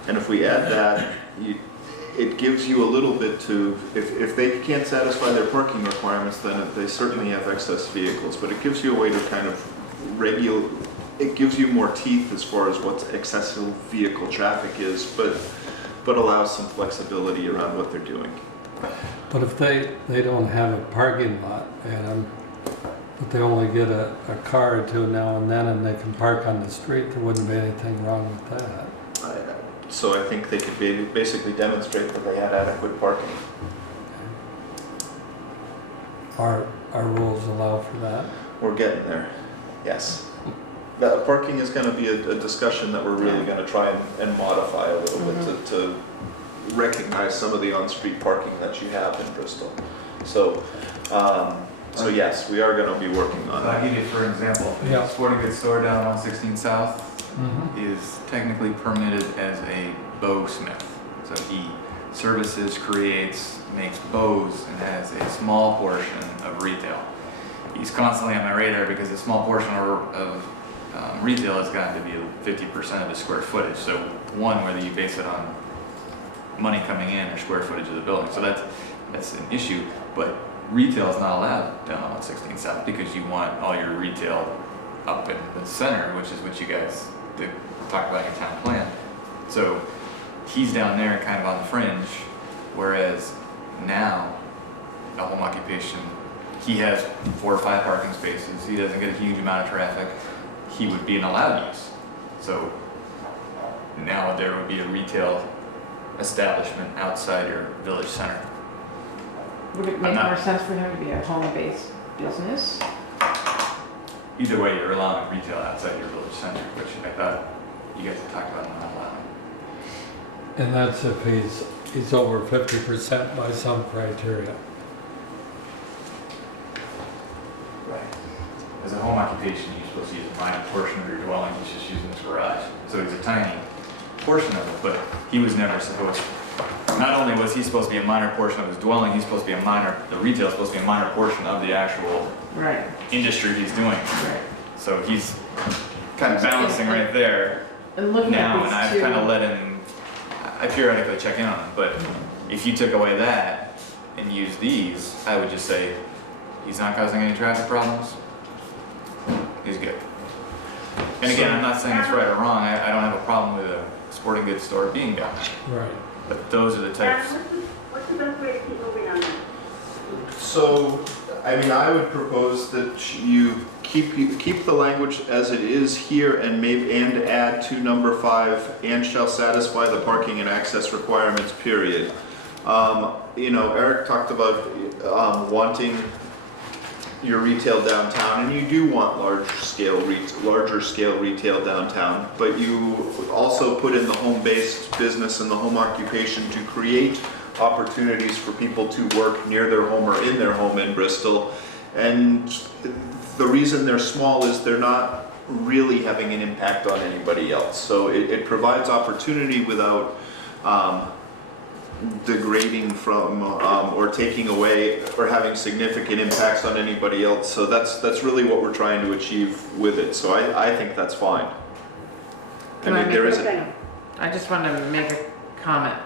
And if we add that, it gives you a little bit to, if they can't satisfy their parking requirements, then they certainly have excess vehicles, but it gives you a way to kind of it gives you more teeth as far as what excessive vehicle traffic is, but allows some flexibility around what they're doing. But if they don't have a parking lot, Adam, but they only get a car or two now and then and they can park on the street, there wouldn't be anything wrong with that. So I think they could basically demonstrate that they had adequate parking. Our rules allow for that. We're getting there, yes. That parking is going to be a discussion that we're really going to try and modify a little bit to recognize some of the on-street parking that you have in Bristol. So, so yes, we are going to be working on So I'll that. give you for example, the Yeah. sporting goods store down 116 South is technically permitted as a bowsmith. So he services, creates, makes bows, and has a small portion of retail. He's constantly on my radar because a small portion of retail has gotten to be 50% of the square footage. So one, whether you base it on money coming in or square footage of the building. So that's an issue, but retail is not allowed down on 116 South because you want all your retail up in the center, which is what you guys talk about in your town plan. So he's down there kind of on the fringe, whereas now, a home occupation, he has 4 or 5 parking spaces, he doesn't get a huge amount of traffic, he would be an allowed use. So now there would be a retail establishment outside your village center. Would it make more sense for him to be a home-based business? Either way, you're allowing retail outside your village center, which I thought you guys had talked about not allowing. And that's if he's over 50% by some criteria. Right. As a home occupation, you're supposed to use a minor portion of your dwelling, he's just using his garage. So it's a tiny portion of it, but he was never supposed to. Not only was he supposed to be a minor portion of his dwelling, he's supposed to be the retail is supposed to be a minor portion of the actual industry he's doing. Right. So he's kind of balancing right there And looking now, at and these I've two, kind of let him, I periodically check in on him, but if you took away that and used these, I would just say, he's not causing any traffic problems, he's good. And again, I'm not saying it's right or wrong, I don't have a problem with a sporting goods store being down there. Right. But those are the types. Adam, what's the best way to keep moving on this? So, I mean, I would propose that you keep the language as it is here and add to number 5, and shall satisfy the parking and access requirements, period. You know, Eric talked about wanting your retail downtown, and you do want larger scale retail downtown, but you also put in the home-based business and the home occupation to create opportunities for people to work near their home or in their home in Bristol. And the reason they're small is they're not really having an impact on anybody else. So it provides opportunity without degrading from or taking away or having significant impacts on anybody else. So that's really what we're trying to achieve with it. So I think that's fine. Can I there make is Okay. I just want to make a comment.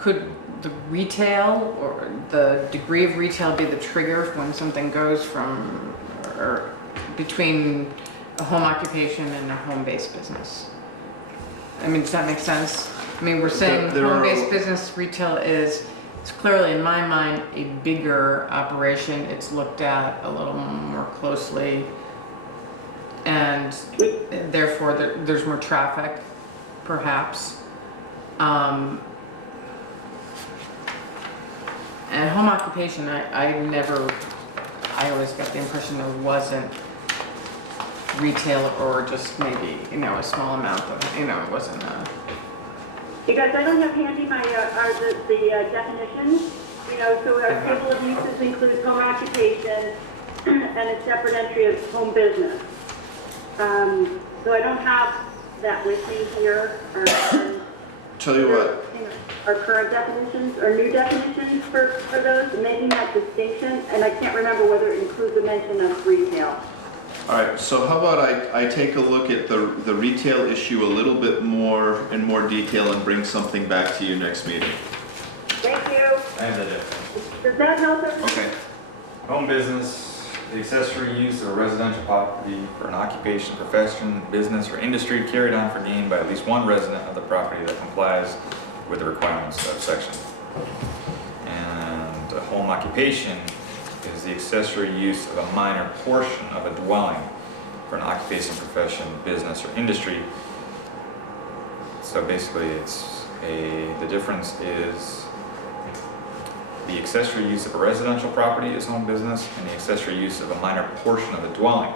Could the retail or the degree of retail be the trigger when something goes from or between a home occupation and a home-based business? I mean, does that make sense? I mean, we're saying There are- home-based business retail it's clearly, in my mind, a bigger operation. It's looked at a little more closely, and therefore there's more traffic, perhaps. And home occupation, I always got the impression there wasn't retail or just maybe, a small amount of, it wasn't You guys, I don't have handy my, the definitions, so our table of uses includes home occupation and a separate entry of home business. So I don't have that with me here, or Tell you what, our current definitions, or new definitions for those, making that distinction, and I can't remember whether it includes a mention of retail. all right, so how about I take a look at the retail issue a little bit more in more detail and bring something back to you next meeting. Thank you. I have the difference. Does that help everyone? Okay. Home business, the accessory use of a residential property for an occupation, profession, business, or industry carried on for gain by at least one resident of the property that complies with the requirements of section. And a home occupation is the accessory use of a minor portion of a dwelling for an occupation, profession, business, or industry. So basically the difference is the accessory use of a residential property is home business, and the accessory use of a minor portion of a dwelling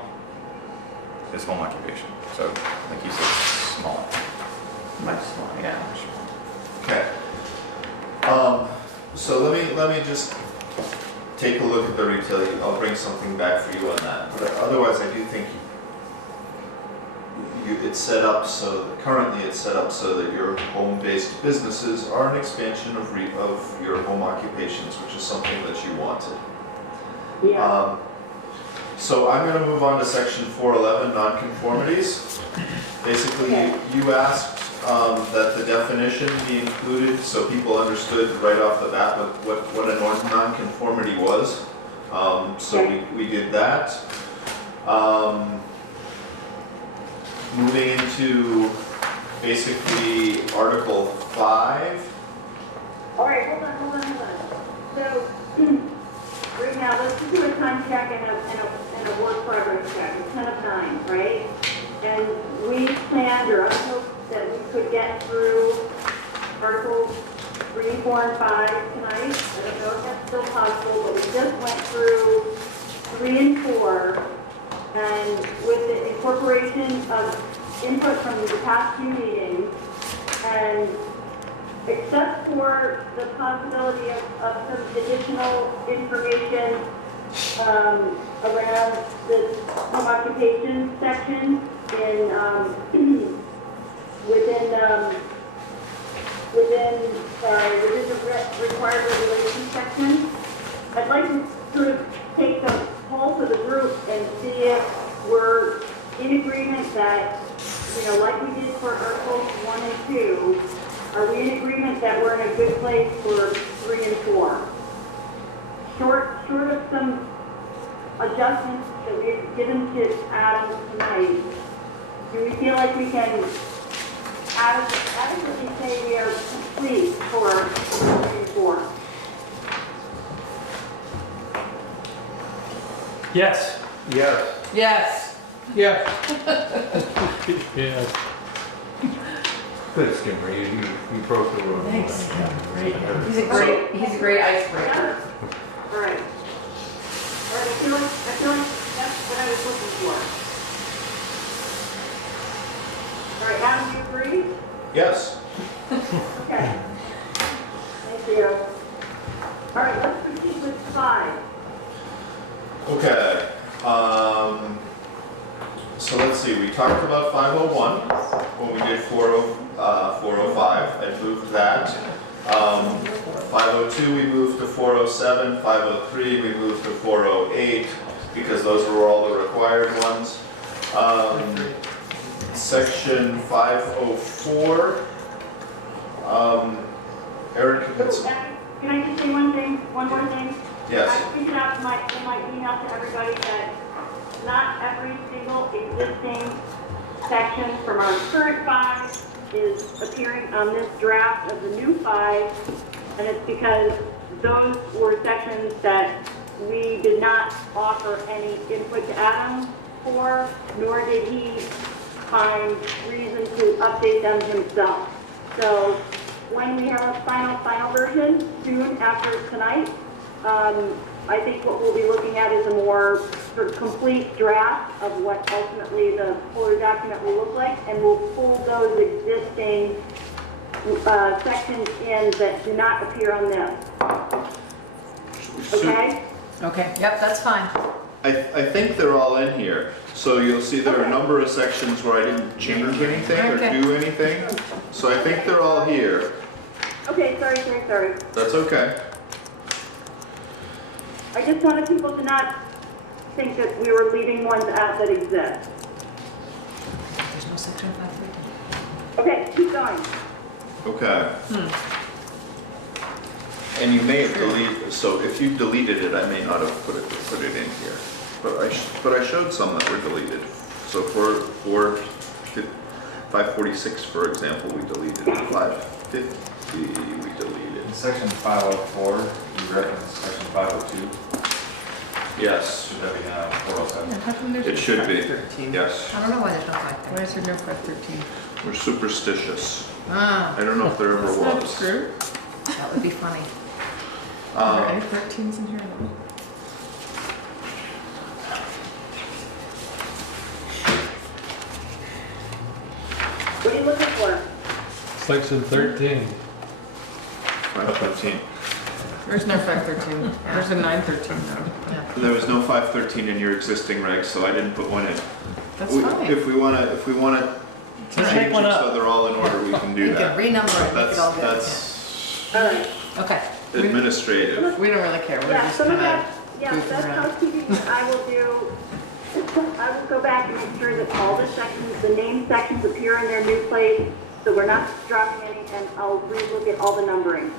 is home occupation. So, like you said, smaller. much smaller, yeah. Okay. So let me just take a look at the retail. I'll bring something back for you on that. But otherwise, I do think it's set up currently it's set up so that your home-based businesses are an expansion of your home occupations, which is something that you wanted. Yeah. So I'm going to move on to section 411, non-conformities. Basically, Okay. you asked that the definition be included so people understood right off the bat what a non-conformity was. So we did that. Moving into basically Article 5. All right, hold on. So, right now, let's just do a time check and a work progress check. It's 10 of 9, right? And we planned, or I hope that we could get through Articles 3, 4, and 5 tonight. I don't know if that's still possible, but we just went through 3 and 4. And with the incorporation of input from the past few meetings, and except for the possibility of some additional information around the home occupation section within the required regulation section, I'd like to sort of take the pulse of the group and see if we're in agreement that, like we did for Articles 1 and 2, are we in agreement that we're in a good place for 3 and 4? Short of some adjustments that we've given to Adam tonight, do we feel like we can adequately say we are complete for 3-4? Yes. Yes. Yes. Yeah, Yes. Good, Skimmer, you broke the rule. Thanks. He's a great icebreaker. All right. All right, I feel like that's what I was looking for. All right, Adam, you agree? Yes. Okay. Thank you. All right, let's proceed with 5. Okay, so let's see, we talked about 501 when we did 405, I moved that. 502 we moved to 407, 503 we moved to 408 because those were all the required ones. Section 504, Eric, Can I just say one more thing? yes. I printed out in my email to everybody that not every single existing section from our current 5 is appearing on this draft of the new 5, and it's because those were sections that we did not offer any input to Adam for, nor did he find reason to update them himself. So when we have a final version soon after tonight, I think what we'll be looking at is a more sort of complete draft of what ultimately the fuller document will look like, and we'll pull those existing sections in that do not appear on this. Okay? Okay, yep, that's fine. I think they're all in here. So you'll see there are a number of sections where I didn't change anything or Okay. do anything. So I think they're all here. Okay, sorry. That's okay. I just wanted people to not think that we were leaving ones out that exist. There's no section 513. Okay, keep going. Okay. And you may have deleted, so if you deleted it, I may not have put it in here. But I showed some that were deleted. So for 546, for example, we deleted. 550, we deleted. In section 504, you reference section 502. Yes, Should that be now 407? How come there's it no should be. 513? Yes, I don't know why there's no Why 513. is there no 513? we're superstitious. Ah, I don't know if there ever That's not was. true. that would be funny. Are there any 13s in here? What are you looking for? Section 13. 513. There's no 513. There's a 913 though. There was no 513 in your existing regs, so I didn't put one in. That's fine. If we wanna Just change make one it up. so they're all in order, we can do You that. can renumber it, make it all good. That's All right. Yeah. Okay. administrative. We don't really care. We're Yeah, just some of kind that, of yeah, goofing that's around. housekeeping that I will do. I will go back and make sure that all the sections, the named sections appear in their new place, so we're not dropping any, and I'll relook at all the numbering.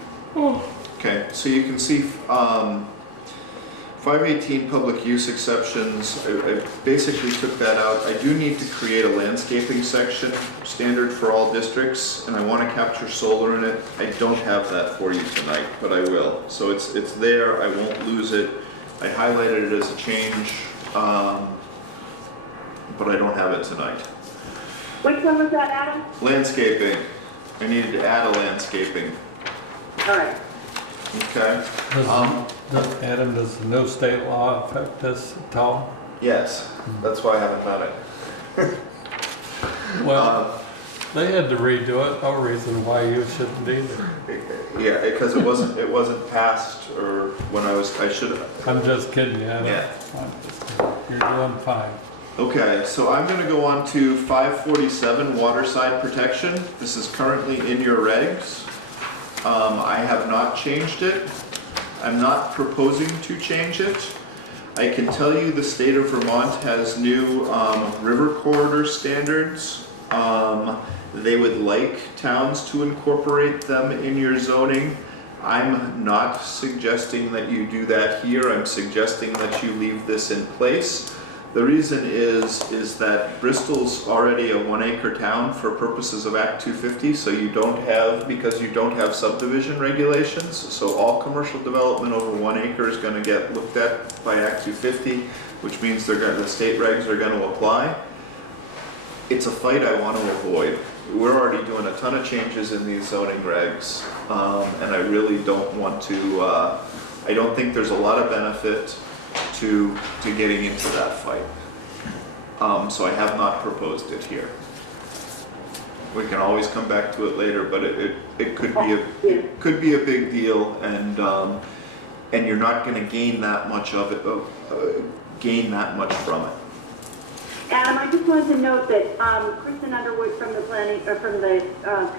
Okay, so you can see 518 public use exceptions, I basically took that out. I do need to create a landscaping section standard for all districts, and I want to capture solar in it. I don't have that for you tonight, but I will. So it's there, I won't lose it. I highlighted it as a change, but I don't have it tonight. Which one was that, Adam? Landscaping, I needed to add a landscaping, All right. okay? Adam, does the new state law affect this at all? Yes, that's why I haven't done it. Well, they had to redo it, no reason why you shouldn't either. Yeah, because it wasn't passed, or when I should have. I'm just kidding you, Adam. Yeah. You're doing fine. Okay, so I'm gonna go on to 547 Waterside Protection. This is currently in your regs. I have not changed it. I'm not proposing to change it. I can tell you the state of Vermont has new river corridor standards. They would like towns to incorporate them in your zoning. I'm not suggesting that you do that here. I'm suggesting that you leave this in place. The reason is that Bristol's already a 1 acre town for purposes of Act 250, so you don't have, because you don't have subdivision regulations, so all commercial development over 1 acre is gonna get looked at by Act 250, which means the state regs are gonna apply. It's a fight I want to avoid. We're already doing a ton of changes in these zoning regs, and I really don't want to, I don't think there's a lot of benefit to getting into that fight. So I have not proposed it here. We can always come back to it later, but it could be a big deal, and you're not going to gain that much of it, from it. Adam, I just wanted to note that Kristen Underwood from the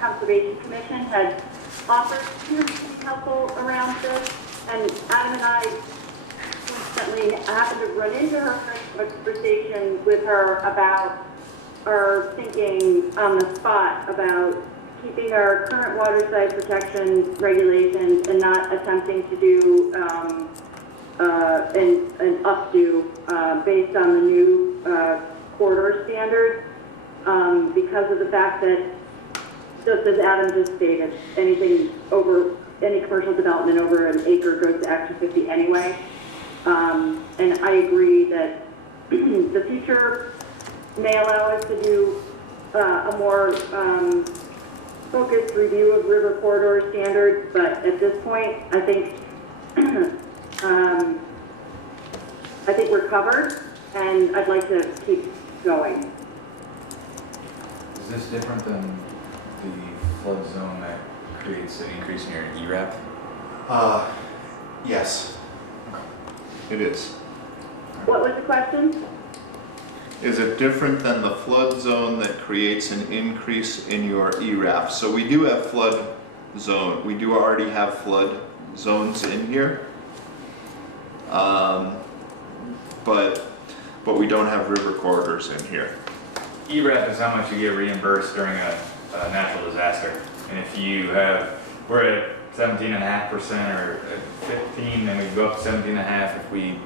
Conservation Commission had offered to be helpful around this, and Adam and I coincidentally happened to run into her for a conversation with her about our thinking on the spot about keeping our current waterside protection regulations and not attempting to do an updo based on the new corridor standard, because of the fact that, just as Adam just stated, any commercial development over an acre goes to Act 250 anyway. And I agree that the future may allow us to do a more focused review of river corridor standards, but at this point, I think we're covered, and I'd like to keep going. Is this different than the flood zone that creates an increase in your ERAP? Yes, it is. What was the question? Is it different than the flood zone that creates an increase in your ERAF? So we do have flood zone, we do already have flood zones in here. But we don't have river corridors in here. ERAP is how much you get reimbursed during a natural disaster. And if you have, we're at 17.5% or at 15, then we go up to 17.5 if we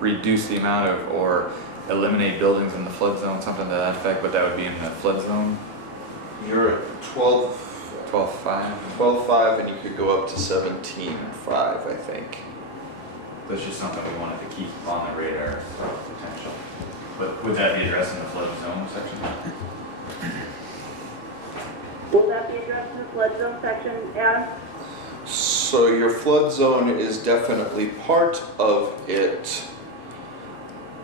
reduce the amount of, or eliminate buildings in the flood zone, something to that effect, but that would be in the flood zone. You're at 12.5. 12.5, and you could go up to 17.5, I think. That's just something we wanted to keep on the radar for potential. But would that be addressed in the flood zone section? Will that be addressed in the flood zone section, Adam? So your flood zone is definitely part of it.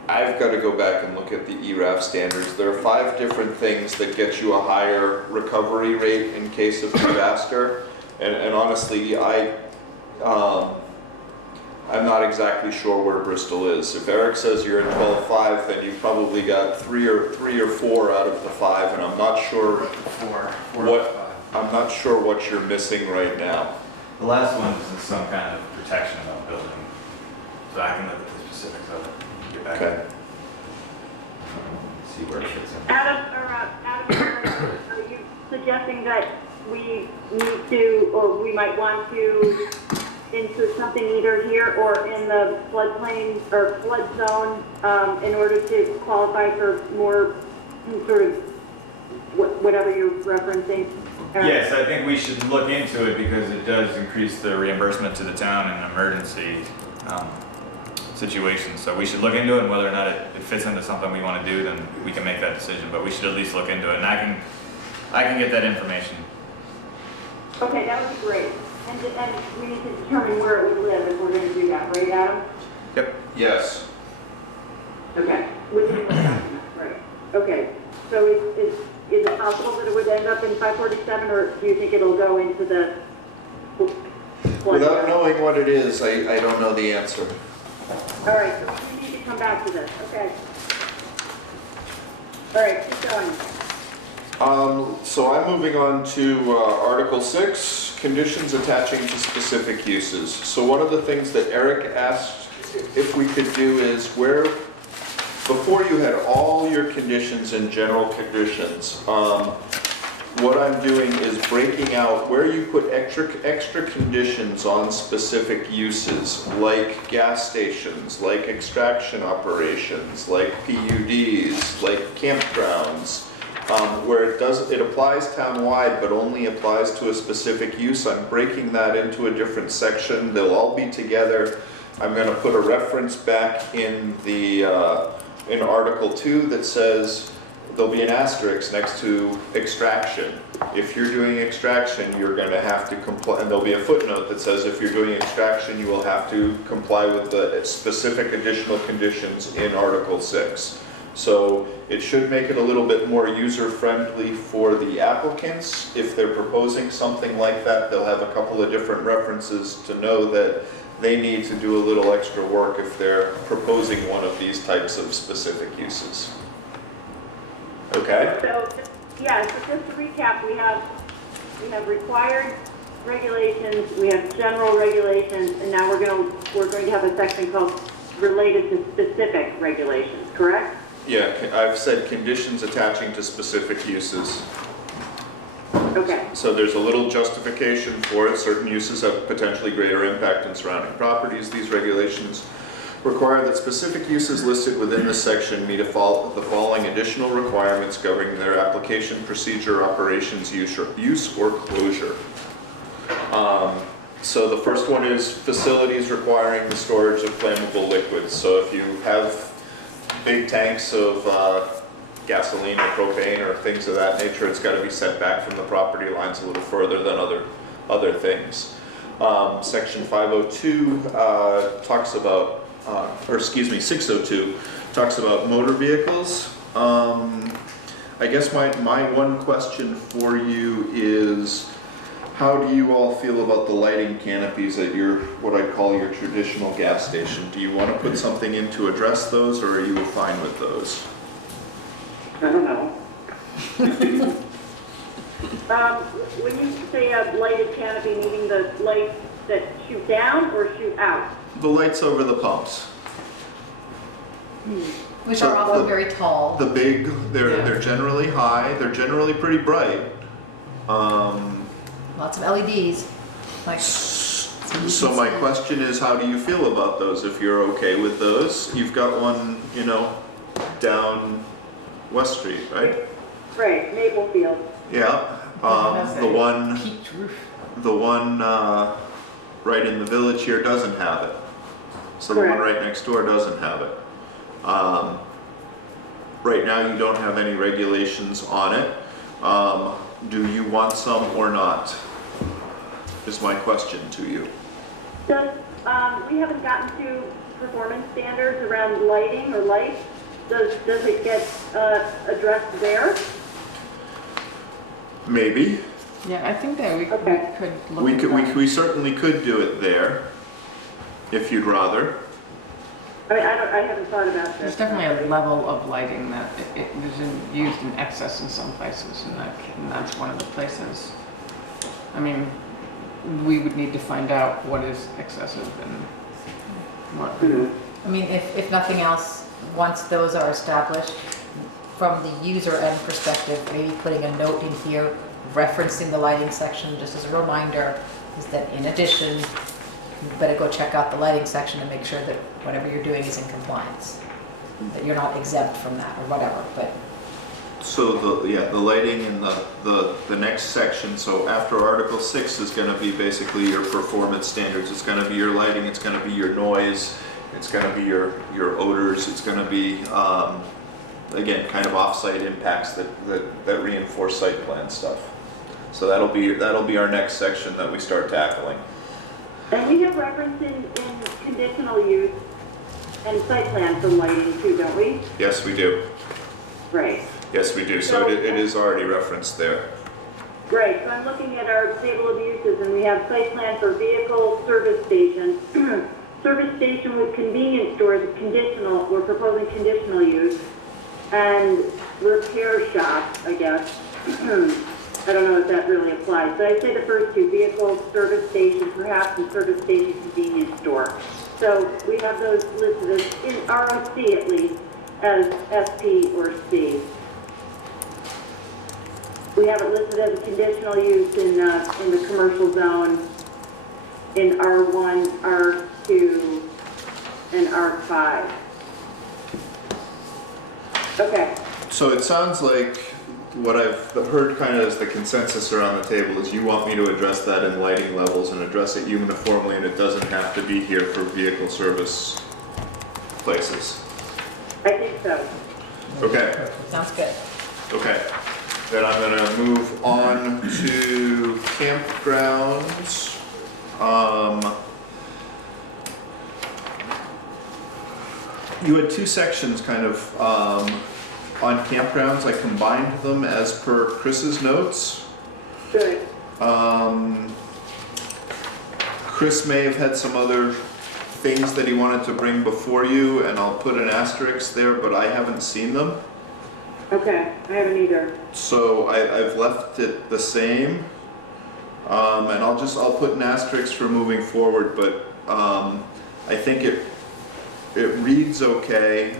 I've got to go back and look at the ERAF standards. There are 5 different things that get you a higher recovery rate in case of disaster. And honestly, I'm not exactly sure where Bristol is. If Eric says you're at 12.5, then you've probably got 3 or 4 out of the 5, and I'm not sure I'm not sure what you're missing right now. The last one is some kind of protection of the building. So I can look at the specifics of it. Get back Okay. see where it fits in. Adam, are you suggesting that we need to, or we might want to insert something either here or in the floodplain or flood zone in order to qualify for more sort of whatever you're referencing? Yes, I think we should look into it because it does increase the reimbursement to the town in an emergency situation. So we should look into it, and whether or not it fits into something we want to do, then we can make that decision. But we should at least look into it, and I can get that information. Okay, that would be great. And we need to determine where it would live if we're going to do that, right, Adam? Yep. Yes. Okay. Within the document, right. Okay. So is it possible that it would end up in 547, or do you think it'll go into the flood Without zone? knowing what it is, I don't know the answer. All right, so we need to come back to this. Okay. All right, keep going. So I'm moving on to Article 6, conditions attaching to specific uses. So one of the things that Eric asked if we could do is before you had all your conditions and general conditions, what I'm doing is breaking out where you put extra conditions on specific uses, like gas stations, like extraction operations, like PUDs, like campgrounds, where it applies town-wide but only applies to a specific use. I'm breaking that into a different section. They'll all be together. I'm going to put a reference back in the in Article 2 that says there'll be an asterisk next to extraction. If you're doing extraction, you're going to have to comply, and there'll be a footnote that says if you're doing extraction, you will have to comply with the specific additional conditions in Article 6. So it should make it a little bit more user-friendly for the applicants. If they're proposing something like that, they'll have a couple of different references to know that they need to do a little extra work if they're proposing one of these types of specific uses. Okay? So, yeah, so just to recap, we have required regulations, we have general regulations, and now we're going to have a section called related to specific regulations, correct? Yeah, I've said conditions attaching to specific uses. Okay. So there's a little justification for it. Certain uses have potentially greater impact on surrounding properties. These regulations require that specific uses listed within this section meet the following additional requirements governing their application, procedure, operations, use, or closure. So the first one is facilities requiring the storage of flammable liquids. So if you have big tanks of gasoline or propane or things of that nature, it's got to be set back from the property lines a little further than other things. Section 502 talks about, 602 talks about motor vehicles. I guess my one question for you is, how do you all feel about the lighting canopies at your, what I call your traditional gas station? Do you want to put something in to address those, or are you fine with those? I don't know. When you say a lighted canopy, meaning the lights that shoot down or shoot out? The lights over the pumps. Which So are often the- very tall. The big, they're generally high, they're generally pretty bright. Lots of LEDs, like. So my question is, how do you feel about those? If you're okay with those, you've got one, down West Street, right? Right, Maplefield. Yeah, Peaked roof. the one right in the village here doesn't have it. So the one Correct. right next door doesn't have it. Right now, you don't have any regulations on it. Do you want some or not? Is my question to you. Does, we haven't gotten to performance standards around lighting or lights. Does it get addressed there? Maybe. Yeah, I think that we Okay. could look at that. We certainly could do it there, if you'd rather. I mean, I haven't thought about this. There's definitely a level of lighting that it was used in excess in some places, and that's one of the places. I mean, we would need to find out what is excessive and what. I mean, if nothing else, once those are established, from the user end perspective, maybe putting a note in here referencing the lighting section, just as a reminder, is that in addition, you better go check out the lighting section and make sure that whatever you're doing is in compliance, that you're not exempt from that or whatever, but. So the lighting in the next section, so after Article 6 is gonna be basically your performance standards. It's gonna be your lighting, it's gonna be your noise, it's gonna be your odors, it's gonna be, again, kind of off-site impacts that reinforce site plan stuff. So that'll be our next section that we start tackling. And we have reference in conditional use and site plan for lighting too, don't we? Yes, we do. Right. Yes, we do. So it is already referenced there. Great, so I'm looking at our table of uses, and we have site plan for vehicle service station. Service station with convenience stores is conditional, we're proposing conditional use. And repair shop, I guess. I don't know if that really applies, but I'd say the first two, vehicle service station, perhaps, and service station convenience store. So we have those listed as, in ROC at least, as SP or C. We have it listed as a conditional use in the commercial zone in R1, R2, and R5. Okay, So it sounds like what I've heard kind of as the consensus around the table is you want me to address that in lighting levels and address it uniformly, and it doesn't have to be here for vehicle service places. I think so. Okay, Sounds good. okay. Then I'm gonna move on to campgrounds. You had two sections kind of on campgrounds. I combined them as per Chris's notes. Good. Chris may have had some other things that he wanted to bring before you, and I'll put an asterisk there, but I haven't seen them. Okay, I haven't either. So I've left it the same. And I'll put an asterisk for moving forward, but I think it reads okay.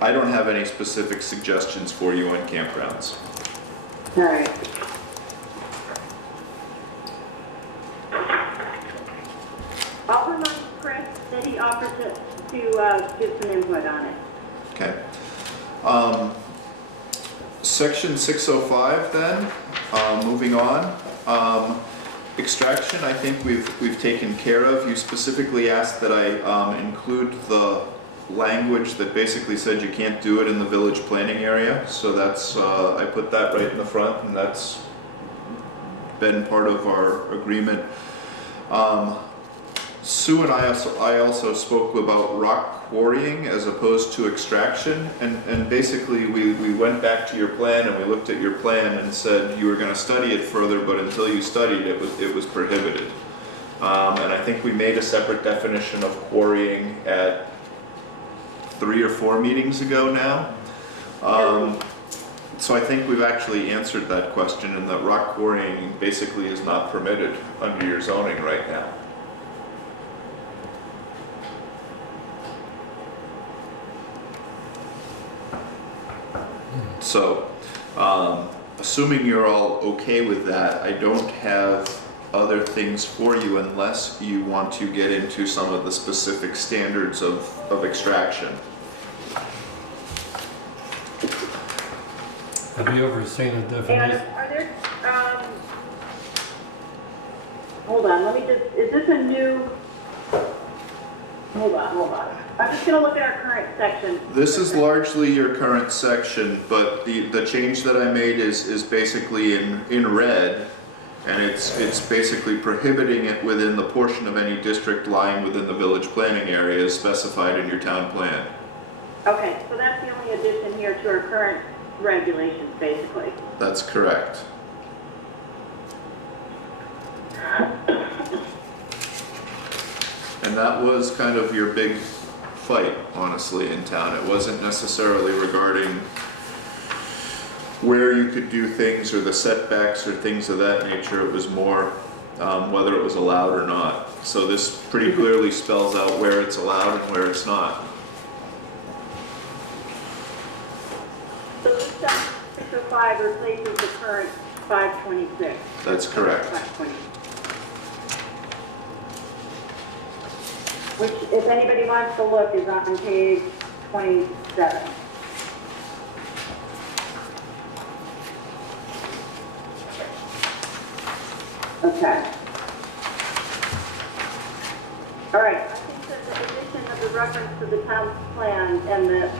I don't have any specific suggestions for you on campgrounds. All right. I'll remind Chris that he offered to give some input on it. Okay. Section 605 then, moving on. Extraction, I think we've taken care of. You specifically asked that I include the language that basically said you can't do it in the village planning area. So that's, I put that right in the front, and that's been part of our agreement. Sue and I also spoke about rock quarrying as opposed to extraction, and basically we went back to your plan and we looked at your plan and said you were going to study it further, but until you studied it, it was prohibited. And I think we made a separate definition of quarrying at 3 or 4 meetings ago now. So I think we've actually answered that question, and that rock quarrying basically is not permitted under your zoning right now. So, assuming you're all okay with that, I don't have other things for you unless you want to get into some of the specific standards of extraction. Have you ever seen a And definition? are there, hold on, let me just, is this a new, hold on. I'm just gonna look at our current section. This is largely your current section, but the change that I made is basically in red, and it's basically prohibiting it within the portion of any district lying within the village planning area as specified in your town plan. Okay, so that's the only addition here to our current regulations, basically. That's correct. And that was kind of your big fight, honestly, in town. It wasn't necessarily regarding where you could do things or the setbacks or things of that nature. It was more whether it was allowed or not. So this pretty clearly spells out where it's allowed and where it's not. So this section 605 replaces the current 526. That's correct. 520. Which, if anybody wants to look, is on page 27. Okay. All right, I think that the addition of the reference to the town plan and the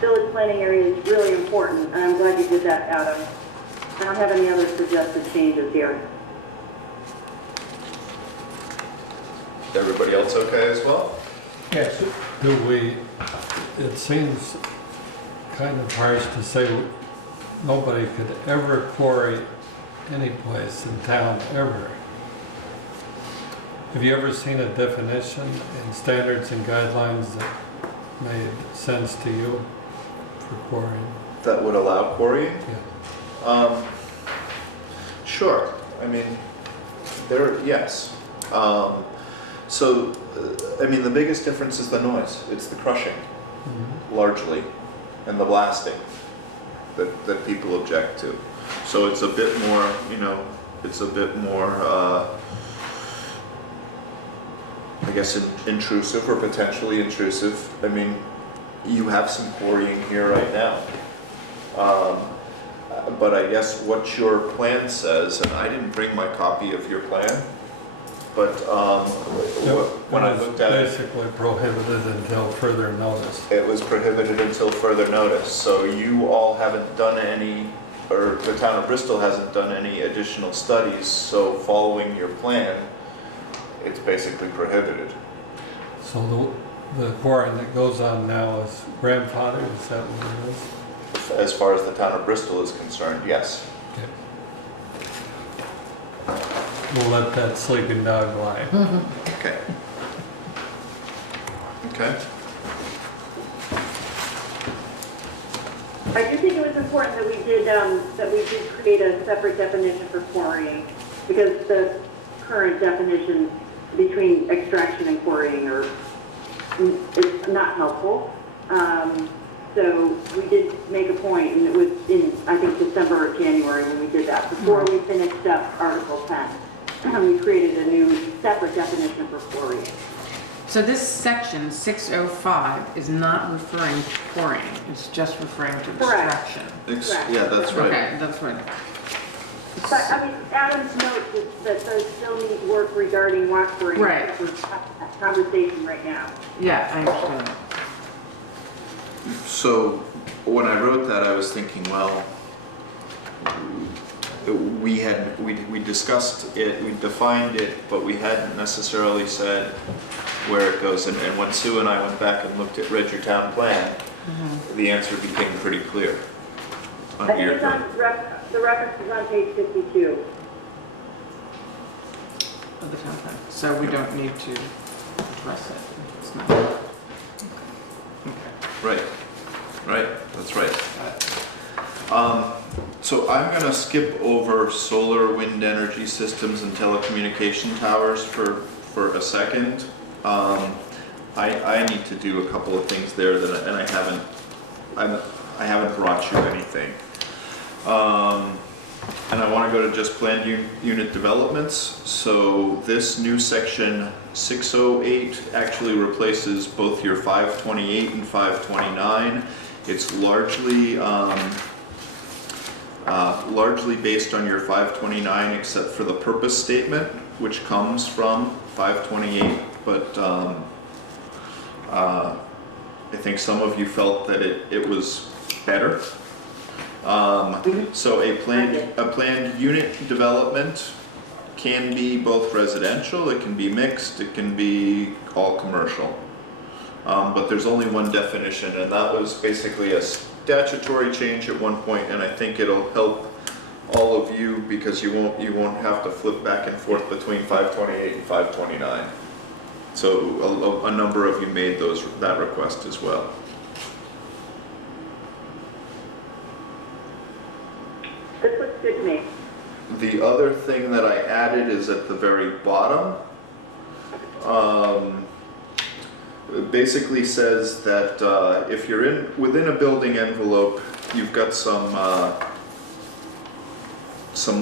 village planning area is really important, and I'm glad you did that, Adam. I don't have any other suggested changes here. Everybody else okay as well? Yes. Do we, it seems kind of harsh to say nobody could ever quarry any place in town, ever. Have you ever seen a definition and standards and guidelines that made sense to you for quarrying? That would allow quarrying? Yeah. Sure. I mean, yes. So, I mean, the biggest difference is the noise. It's the crushing, largely, and the blasting that people object to. So it's a bit more, you know, it's a bit more, I guess, intrusive or potentially intrusive. I mean, you have some quarrying here right now. But I guess what your plan says, and I didn't bring my copy of your plan, but when I looked at it, Basically prohibited until further notice. it was prohibited until further notice. So you all haven't done any, or the town of Bristol hasn't done any additional studies. So following your plan, it's basically prohibited. So the quarry that goes on now is grandfathered, is that what it is? As far as the town of Bristol is concerned, yes. Okay. We'll let that sleeping dog lie. Okay. Okay. I do think it was important that we did create a separate definition for quarrying, because the current definition between extraction and quarrying it's not helpful. So we did make a point, and it was in, I think, December or January when we did that, before we finished up Article 10. We created a new separate definition for quarrying. So this section 605 is not referring to quarrying, it's just referring to Correct. extraction. Yeah, that's right. Okay, that's right. But, I mean, Adam's note is that those still need work regarding rock quarrying. Right. We're having that conversation right now. Yeah, I understand that. So when I wrote that, I was thinking, well, we discussed it, we defined it, but we hadn't necessarily said where it goes. And when Sue and I went back and read your town plan, the answer became pretty clear. I think it's on, the reference is on page 52. Of the town plan. So we don't need to address it. It's not. Right, that's right. So I'm gonna skip over solar, wind energy systems and telecommunication towers for a second. I need to do a couple of things there and I haven't brought you anything. And I wanna go to just planned unit developments. So this new section 608 actually replaces both your 528 and 529. It's largely based on your 529 except for the purpose statement, which comes from 528, but I think some of you felt that it was better. So a planned unit development can be both residential, it can be mixed, it can be all commercial. But there's only one definition, and that was basically a statutory change at one point, and I think it'll help all of you because you won't have to flip back and forth between 528 and 529. So a number of you made that request as well. This looks good to me. The other thing that I added is at the very bottom. It basically says that if you're within a building envelope, you've got some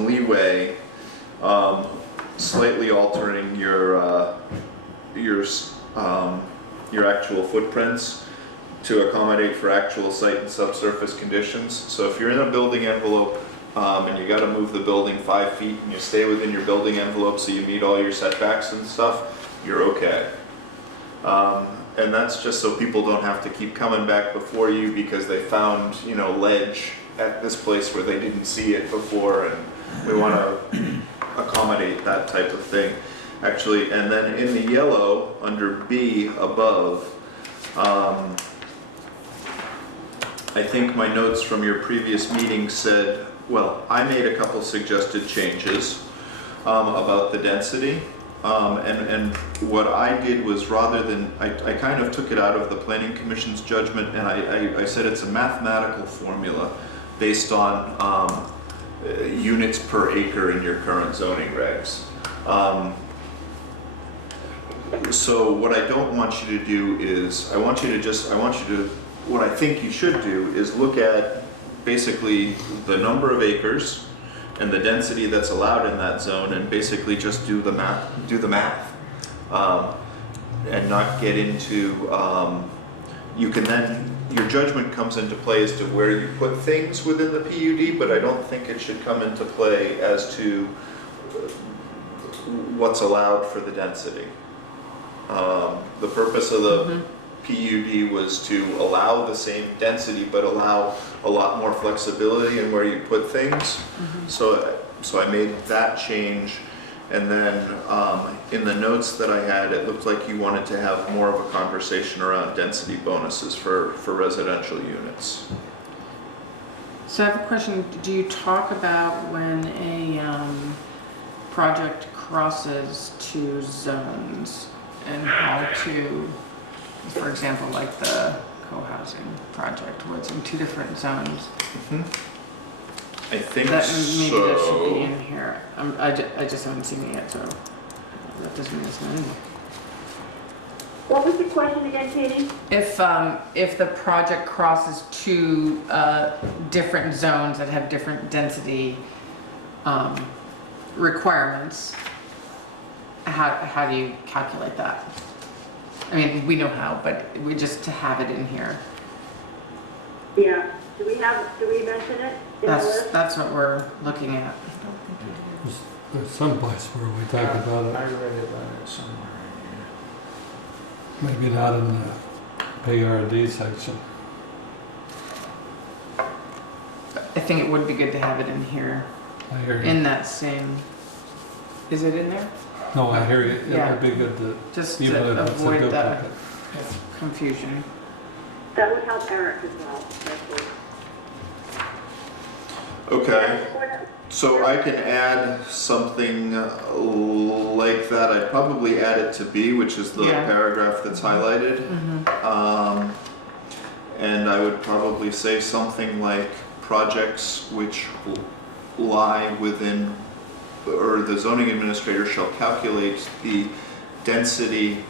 leeway, slightly altering your actual footprints to accommodate for actual site and subsurface conditions. So if you're in a building envelope and you got to move the building 5 feet and you stay within your building envelope so you meet all your setbacks and stuff, you're okay. And that's just so people don't have to keep coming back before you because they found, ledge at this place where they didn't see it before, and we want to accommodate that type of thing. Actually, and then in the yellow, under B above, I think my notes from your previous meeting said, well, I made a couple suggested changes about the density. And what I did was rather than, I kind of took it out of the Planning Commission's judgment, and I said it's a mathematical formula based on units per acre in your current zoning regs. So what I don't want you to do is, what I think you should do is look at basically the number of acres and the density that's allowed in that zone, and basically just do the math. And not get into, you can then, your judgment comes into play as to where you put things within the PUD, but I don't think it should come into play as to what's allowed for the density. The purpose of the PUD was to allow the same density, but allow a lot more flexibility in where you put things. So I made that change. And then in the notes that I had, it looked like you wanted to have more of a conversation around density bonuses for residential units. So I have a question. Do you talk about when a project crosses two zones and how to, for example, like the co-housing project where it's in two different zones? I think That maybe that should be so. in here. I just haven't seen it yet, so that doesn't mean it's not in there. What was the question again, Katie? If the project crosses two different zones that have different density requirements, how do you calculate that? I mean, we know how, but we just to have it in here. Yeah, do we mention it in the list? That's what we're looking at. There's some place where we talk about I it, read about it somewhere maybe not in the PRD section. I think it would be good to have it in here, I hear you. in that same. Is it in there? No, I hear you. It Yeah. would be good to, Just even to if it's a avoid the duplicate. confusion. That would help Eric as well, actually. Okay, so I can add something like that. I'd probably add it to B, which is the Yeah. paragraph that's highlighted. And I would probably say something like projects which lie within, or the zoning administrator shall calculate the density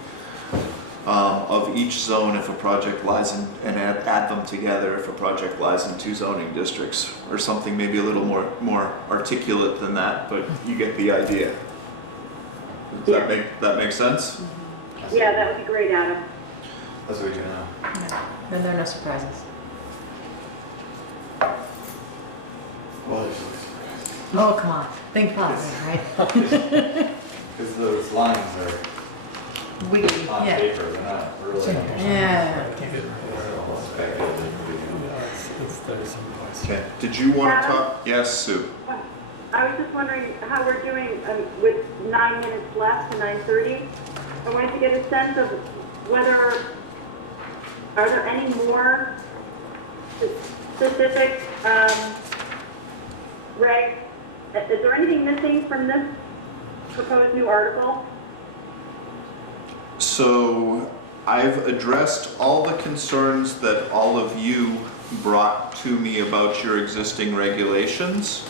of each zone if a project lies in, and add them together if a project lies in two zoning districts, or something maybe a little more articulate than that, but you get the idea. Does that make sense? Yeah, that would be great, Adam. That's what we do now. Then there are no surprises. Well, there's Oh, come on, think positive, right? because those lines are Wiggly, on yeah. paper, they're not really. Yeah. It's there someplace. Okay. Did you want to Adam? talk? Yes, Sue. I was just wondering how we're doing with 9 minutes left to 9:30. I wanted to get a sense of whether, are there any more specific regs? Is there anything missing from this proposed new article? So I've addressed all the concerns that all of you brought to me about your existing regulations.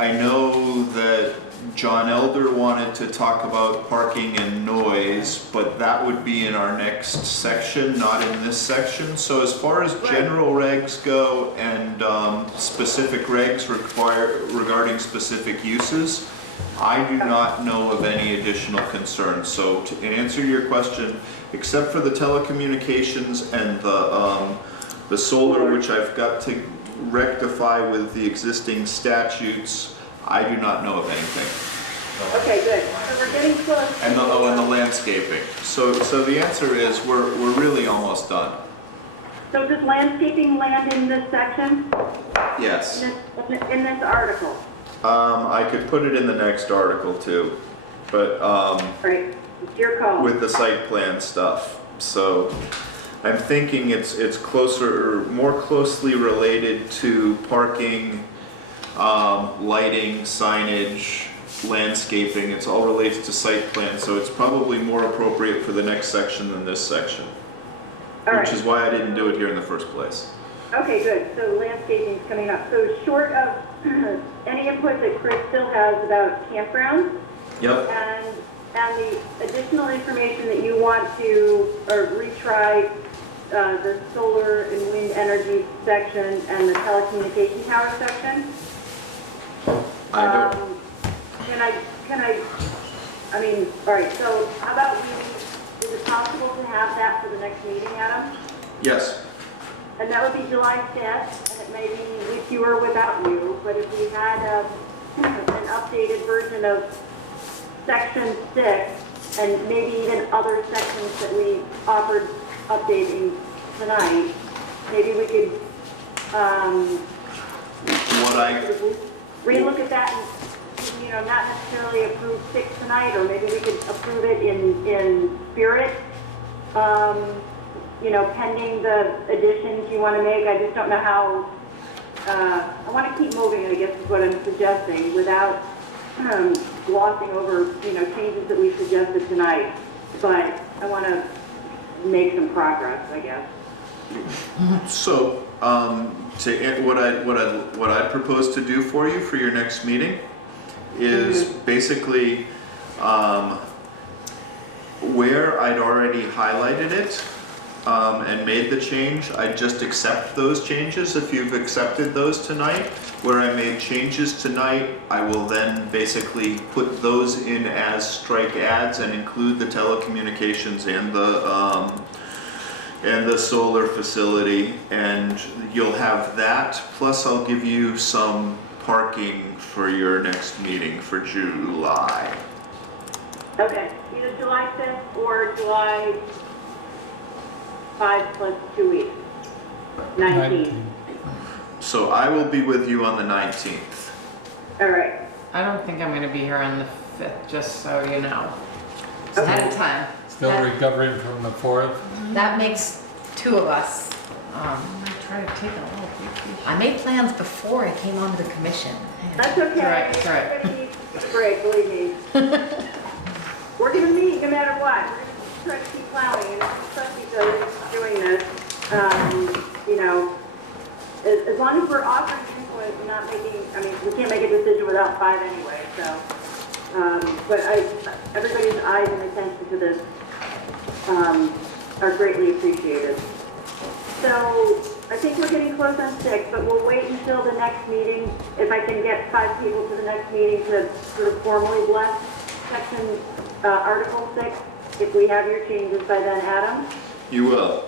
I know that John Elder wanted to talk about parking and noise, but that would be in our next section, not in this section. So as far as general regs go and specific regs regarding specific uses, I do not know of any additional concerns. So to answer your question, except for the telecommunications and the solar, which I've got to rectify with the existing statutes, I do not know of anything. Okay, good. So we're getting close. And the landscaping. So the answer is we're really almost done. So does landscaping land in this section, Yes. in this article? I could put it in the next article too, but Right, it's your call. with the site plan stuff. So I'm thinking it's closer, or more closely related to parking, lighting, signage, landscaping. It's all related to site plan, so it's probably more appropriate for the next section than this section. All Which right. is why I didn't do it here in the first place. Okay, good. So landscaping is coming up. So short of any input that Chris still has about campgrounds Yep. and and the additional information that you want to, or retry, the solar and wind energy section and the telecommunication tower section. I don't, I mean, all right, so how about is it possible to have that for the next meeting, Adam? yes, And that would be July 5th, and it may be with you or without you, but if we had an updated version of section 6, and maybe even other sections that we offered updating tonight, maybe we could relook at that and, you know, not necessarily approve 6 tonight, or maybe we could approve it in spirit, you know, pending the additions you want to make. I just don't know how, I want to keep moving, I guess is what I'm suggesting, without glossing over, you know, changes that we suggested tonight. But I want to make some progress, I guess. so, what I propose to do for you for your next meeting is basically, where I'd already highlighted it, and made the change, I just accept those changes if you've accepted those tonight. Where I made changes tonight, I will then basically put those in as strike adds and include the telecommunications and the solar facility, and you'll have that, plus I'll give you some parking for your next meeting for July. Okay, either July 5th or July 5 plus 2 weeks, 19. So I will be with you on the 19th. All right. I don't think I'm gonna be here on the 5th, just so you know. Ahead of time. Still recovering from the 4th. That makes 2 of us. I'm gonna try to take a little vacation. I made plans before I came onto the commission. That's okay. It's all right. It's a break, believe me. We're gonna meet no matter what. We're gonna try to keep plowing, and especially those doing this. You know, as long as we're offering input and not making, I mean, we can't make a decision without 5 anyway, so. But everybody's eyes and attention to this are greatly appreciated. So I think we're getting close on 6, but we'll wait until the next meeting, if I can get 5 people to the next meeting to sort of formally bless section, Article 6, if we have your changes by then, Adam? You will.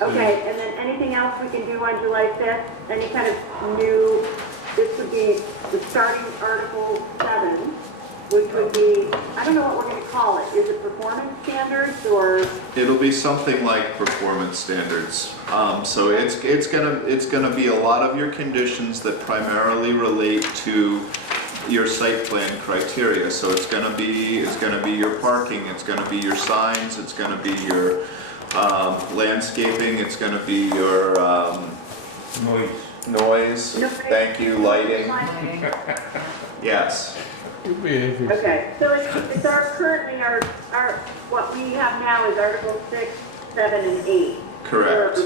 Okay, and then anything else we can do on July 5th? Any kind of new, this would be the starting Article 7, which would be, I don't know what we're going to call it. Is it performance standards or? It'll be something like performance standards. So it's gonna be a lot of your conditions that primarily relate to your site plan criteria. So it's gonna be your parking, it's gonna be your signs, it's gonna be your landscaping, it's gonna be your noise. Thank you, lighting. Yes. Okay, so it's currently our, what we have now is Article 6, 7, and 8. Correct.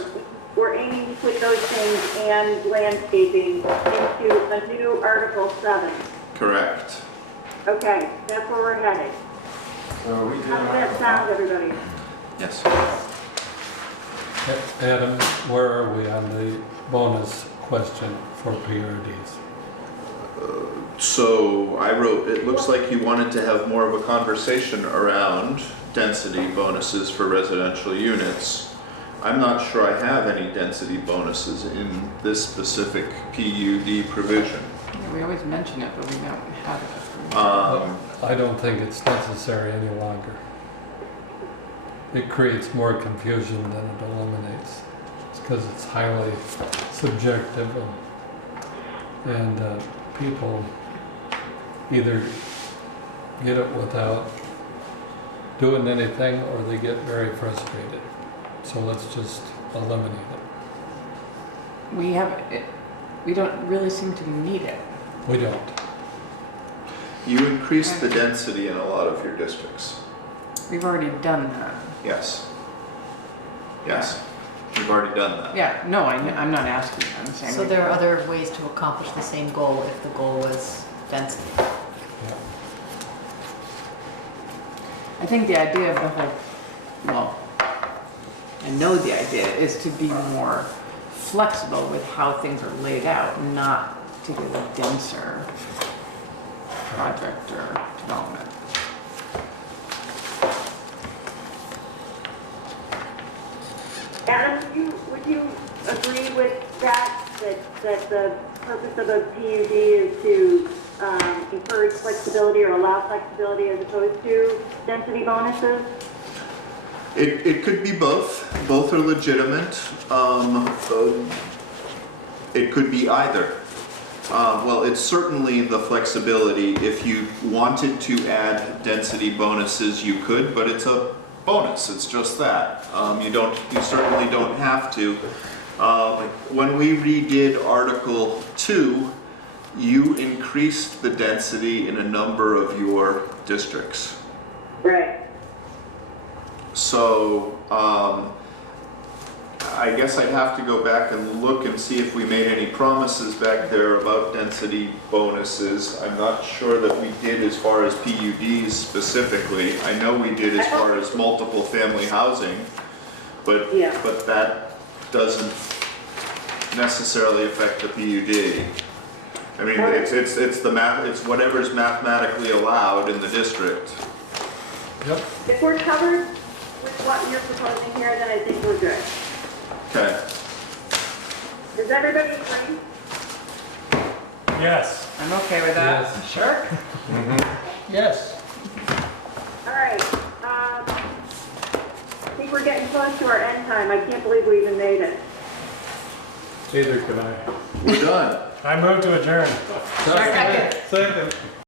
We're aiming to put those things and landscaping into a new Article 7. Correct. Okay, that's where we're headed. So we did How does that sound, everybody? Yes. Adam, where are we on the bonus question for PRDs? So I wrote, it looks like you wanted to have more of a conversation around density bonuses for residential units. I'm not sure I have any density bonuses in this specific PUD provision. Yeah, we always mention it, but we don't have it. I don't think it's necessary any longer. It creates more confusion than it eliminates. It's because it's highly subjective and people either get it without doing anything or they get very frustrated. So let's just eliminate it. We have it. We don't really seem to need it. We don't. You increased the density in a lot of your districts. We've already done that. Yes. Yes, you've already done that. Yeah, no, I'm not asking. I'm saying. So there are other ways to accomplish the same goal if the goal was density. I think the idea of the whole, well, I know the idea is to be more flexible with how things are laid out, not to get a denser project or development. Adam, would you agree with that the purpose of a PUD is to encourage flexibility or allow flexibility as opposed to density bonuses? It could be both. Both are legitimate. It could be either. Well, it's certainly the flexibility. If you wanted to add density bonuses, you could, but it's a bonus. It's just that. You certainly don't have to. When we redid Article 2, you increased the density in a number of your districts. Right. So, I guess I'd have to go back and look and see if we made any promises back there about density bonuses. I'm not sure that we did as far as PUDs specifically. I know we did as far as multiple family housing, but that doesn't necessarily affect the PUD. I mean, it's whatever's mathematically allowed in the district. Yep. If we're covered with what you're proposing here, then I think we're good. Okay. Does everybody agree? Yes. I'm okay with that. Yes. Sure. Yes. All right. I think we're getting close to our end time. I can't believe we even made it. Neither can I. We're done. I move to adjourn. Second. Second.